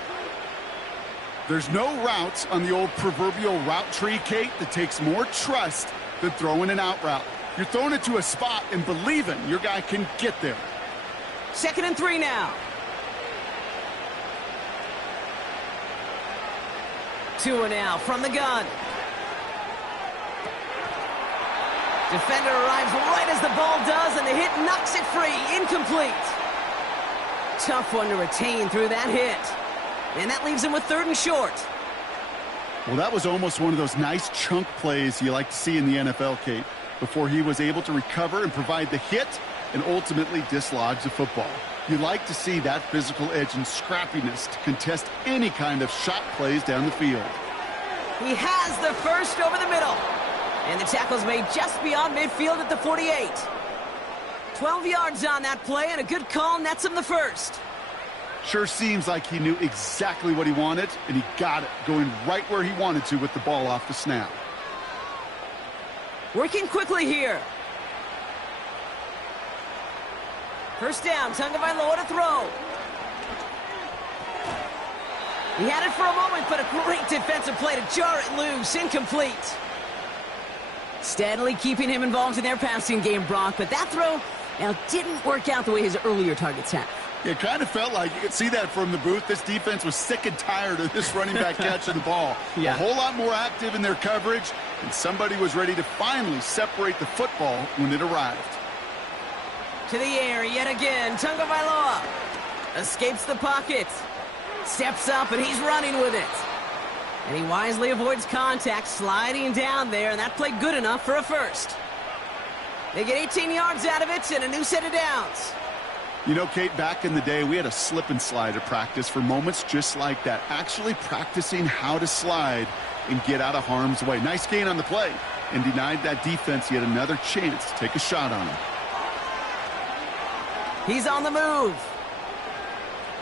There's no routes on the old proverbial route tree, Kate, that takes more trust than throwing an out route. You're throwing it to a spot and believing your guy can get there. 2nd and 3 now. Tua now from the gun. Defender arrives right as the ball does, and the hit knocks it free. Incomplete. Tough one to retain through that hit. And that leaves him with 3rd and short. Well, that was almost one of those nice chunk plays you like to see in the NFL, Kate, before he was able to recover and provide the hit and ultimately dislodge the football. You like to see that physical edge and scrappiness to contest any kind of shot plays down the field. He has the first over the middle. And the tackle's made just beyond midfield at the 48. 12 yards on that play, and a good call nets him the first. Sure seems like he knew exactly what he wanted, and he got it, going right where he wanted to with the ball off the snap. Working quickly here. First down, Tagovailoa to throw. He had it for a moment, but a great defensive play to jar it loose. Incomplete. Steadily keeping him involved in their passing game, Brock, but that throw now didn't work out the way his earlier targets have. It kind of felt like, you could see that from the booth, this defense was sick and tired of this running back catching the ball. Yeah. A whole lot more active in their coverage, and somebody was ready to finally separate the football when it arrived. To the air yet again, Tagovailoa escapes the pocket, steps up, and he's running with it. And he wisely avoids contact, sliding down there, and that played good enough for a first. They get 18 yards out of it and a new set of downs. You know, Kate, back in the day, we had a slip and slide at practice for moments just like that, actually practicing how to slide and get out of harm's way. Nice gain on the play, and denied that defense yet another chance to take a shot on him. He's on the move.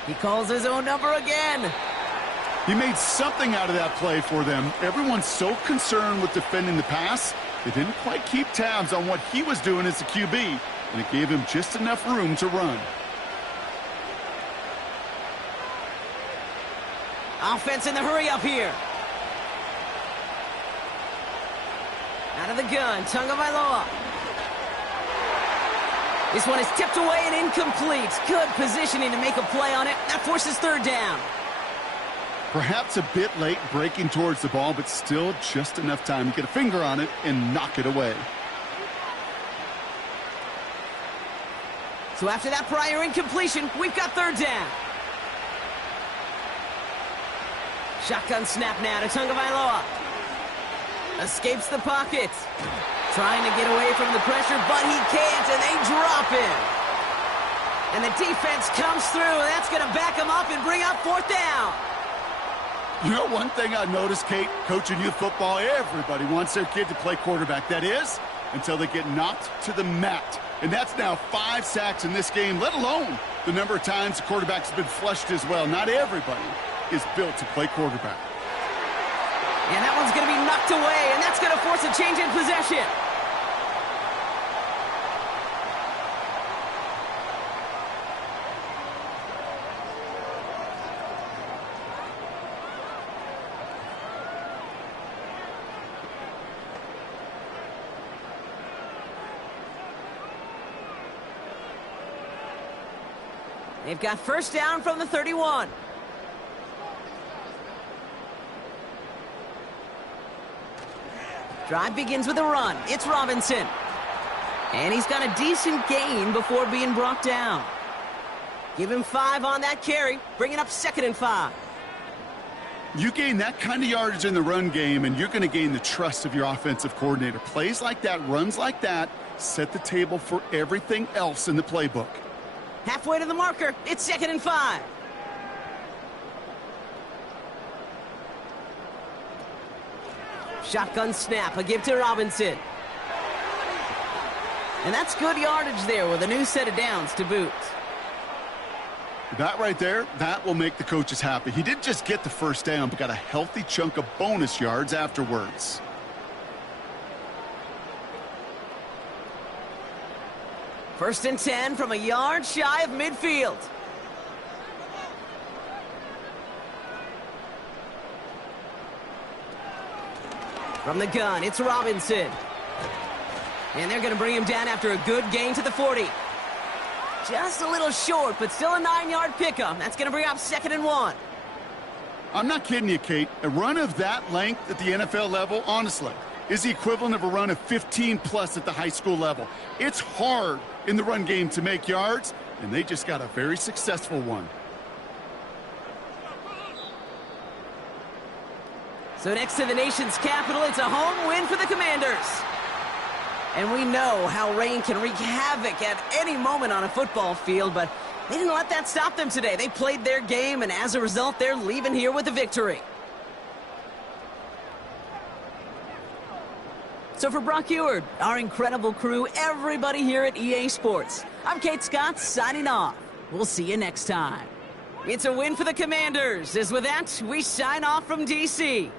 He calls his own number again. He made something out of that play for them. Everyone's so concerned with defending the pass, they didn't quite keep tabs on what he was doing as a QB, and it gave him just enough room to run. Offense in the hurry up here. Out of the gun, Tagovailoa. This one is tipped away and incomplete. Good positioning to make a play on it. That forces 3rd down. Perhaps a bit late breaking towards the ball, but still just enough time to get a finger on it and knock it away. So after that prior incompletion, we've got 3rd down. Shotgun snap now to Tagovailoa. Escapes the pocket. Trying to get away from the pressure, but he can't, and they drop him. And the defense comes through, and that's going to back him up and bring up 4th down. You know, one thing I noticed, Kate, coaching youth football, everybody wants their kid to play quarterback. That is, until they get knocked to the mat. And that's now 5 sacks in this game, let alone the number of times the quarterback's been flushed as well. Not everybody is built to play quarterback. And that one's going to be knocked away, and that's going to force a change in possession. They've got 1st down from the 31. Drive begins with a run. It's Robinson. And he's got a decent gain before being brought down. Give him 5 on that carry. Bring it up 2nd and 5. You gain that kind of yardage in the run game, and you're going to gain the trust of your offensive coordinator. Plays like that, runs like that, set the table for everything else in the playbook. Halfway to the marker. It's 2nd and 5. Shotgun snap, a give to Robinson. And that's good yardage there with a new set of downs to boot. That right there, that will make the coaches happy. He didn't just get the first down, but got a healthy chunk of bonus yards afterwards. First and 10 from a yard shy of midfield. From the gun, it's Robinson. And they're going to bring him down after a good gain to the 40. Just a little short, but still a 9-yard pickup. That's going to bring up 2nd and 1. I'm not kidding you, Kate. A run of that length at the NFL level, honestly, is the equivalent of a run of 15-plus at the high school level. It's hard in the run game to make yards, and they just got a very successful one. So next to the nation's capital, it's a home win for the Commanders. And we know how rain can wreak havoc at any moment on a football field, but they didn't let that stop them today. They played their game, and as a result, they're leaving here with a victory. So for Brock Eward, our incredible crew, everybody here at EA Sports, I'm Kate Scott signing off. We'll see you next time. It's a win for the Commanders, as with that, we sign off from D.C.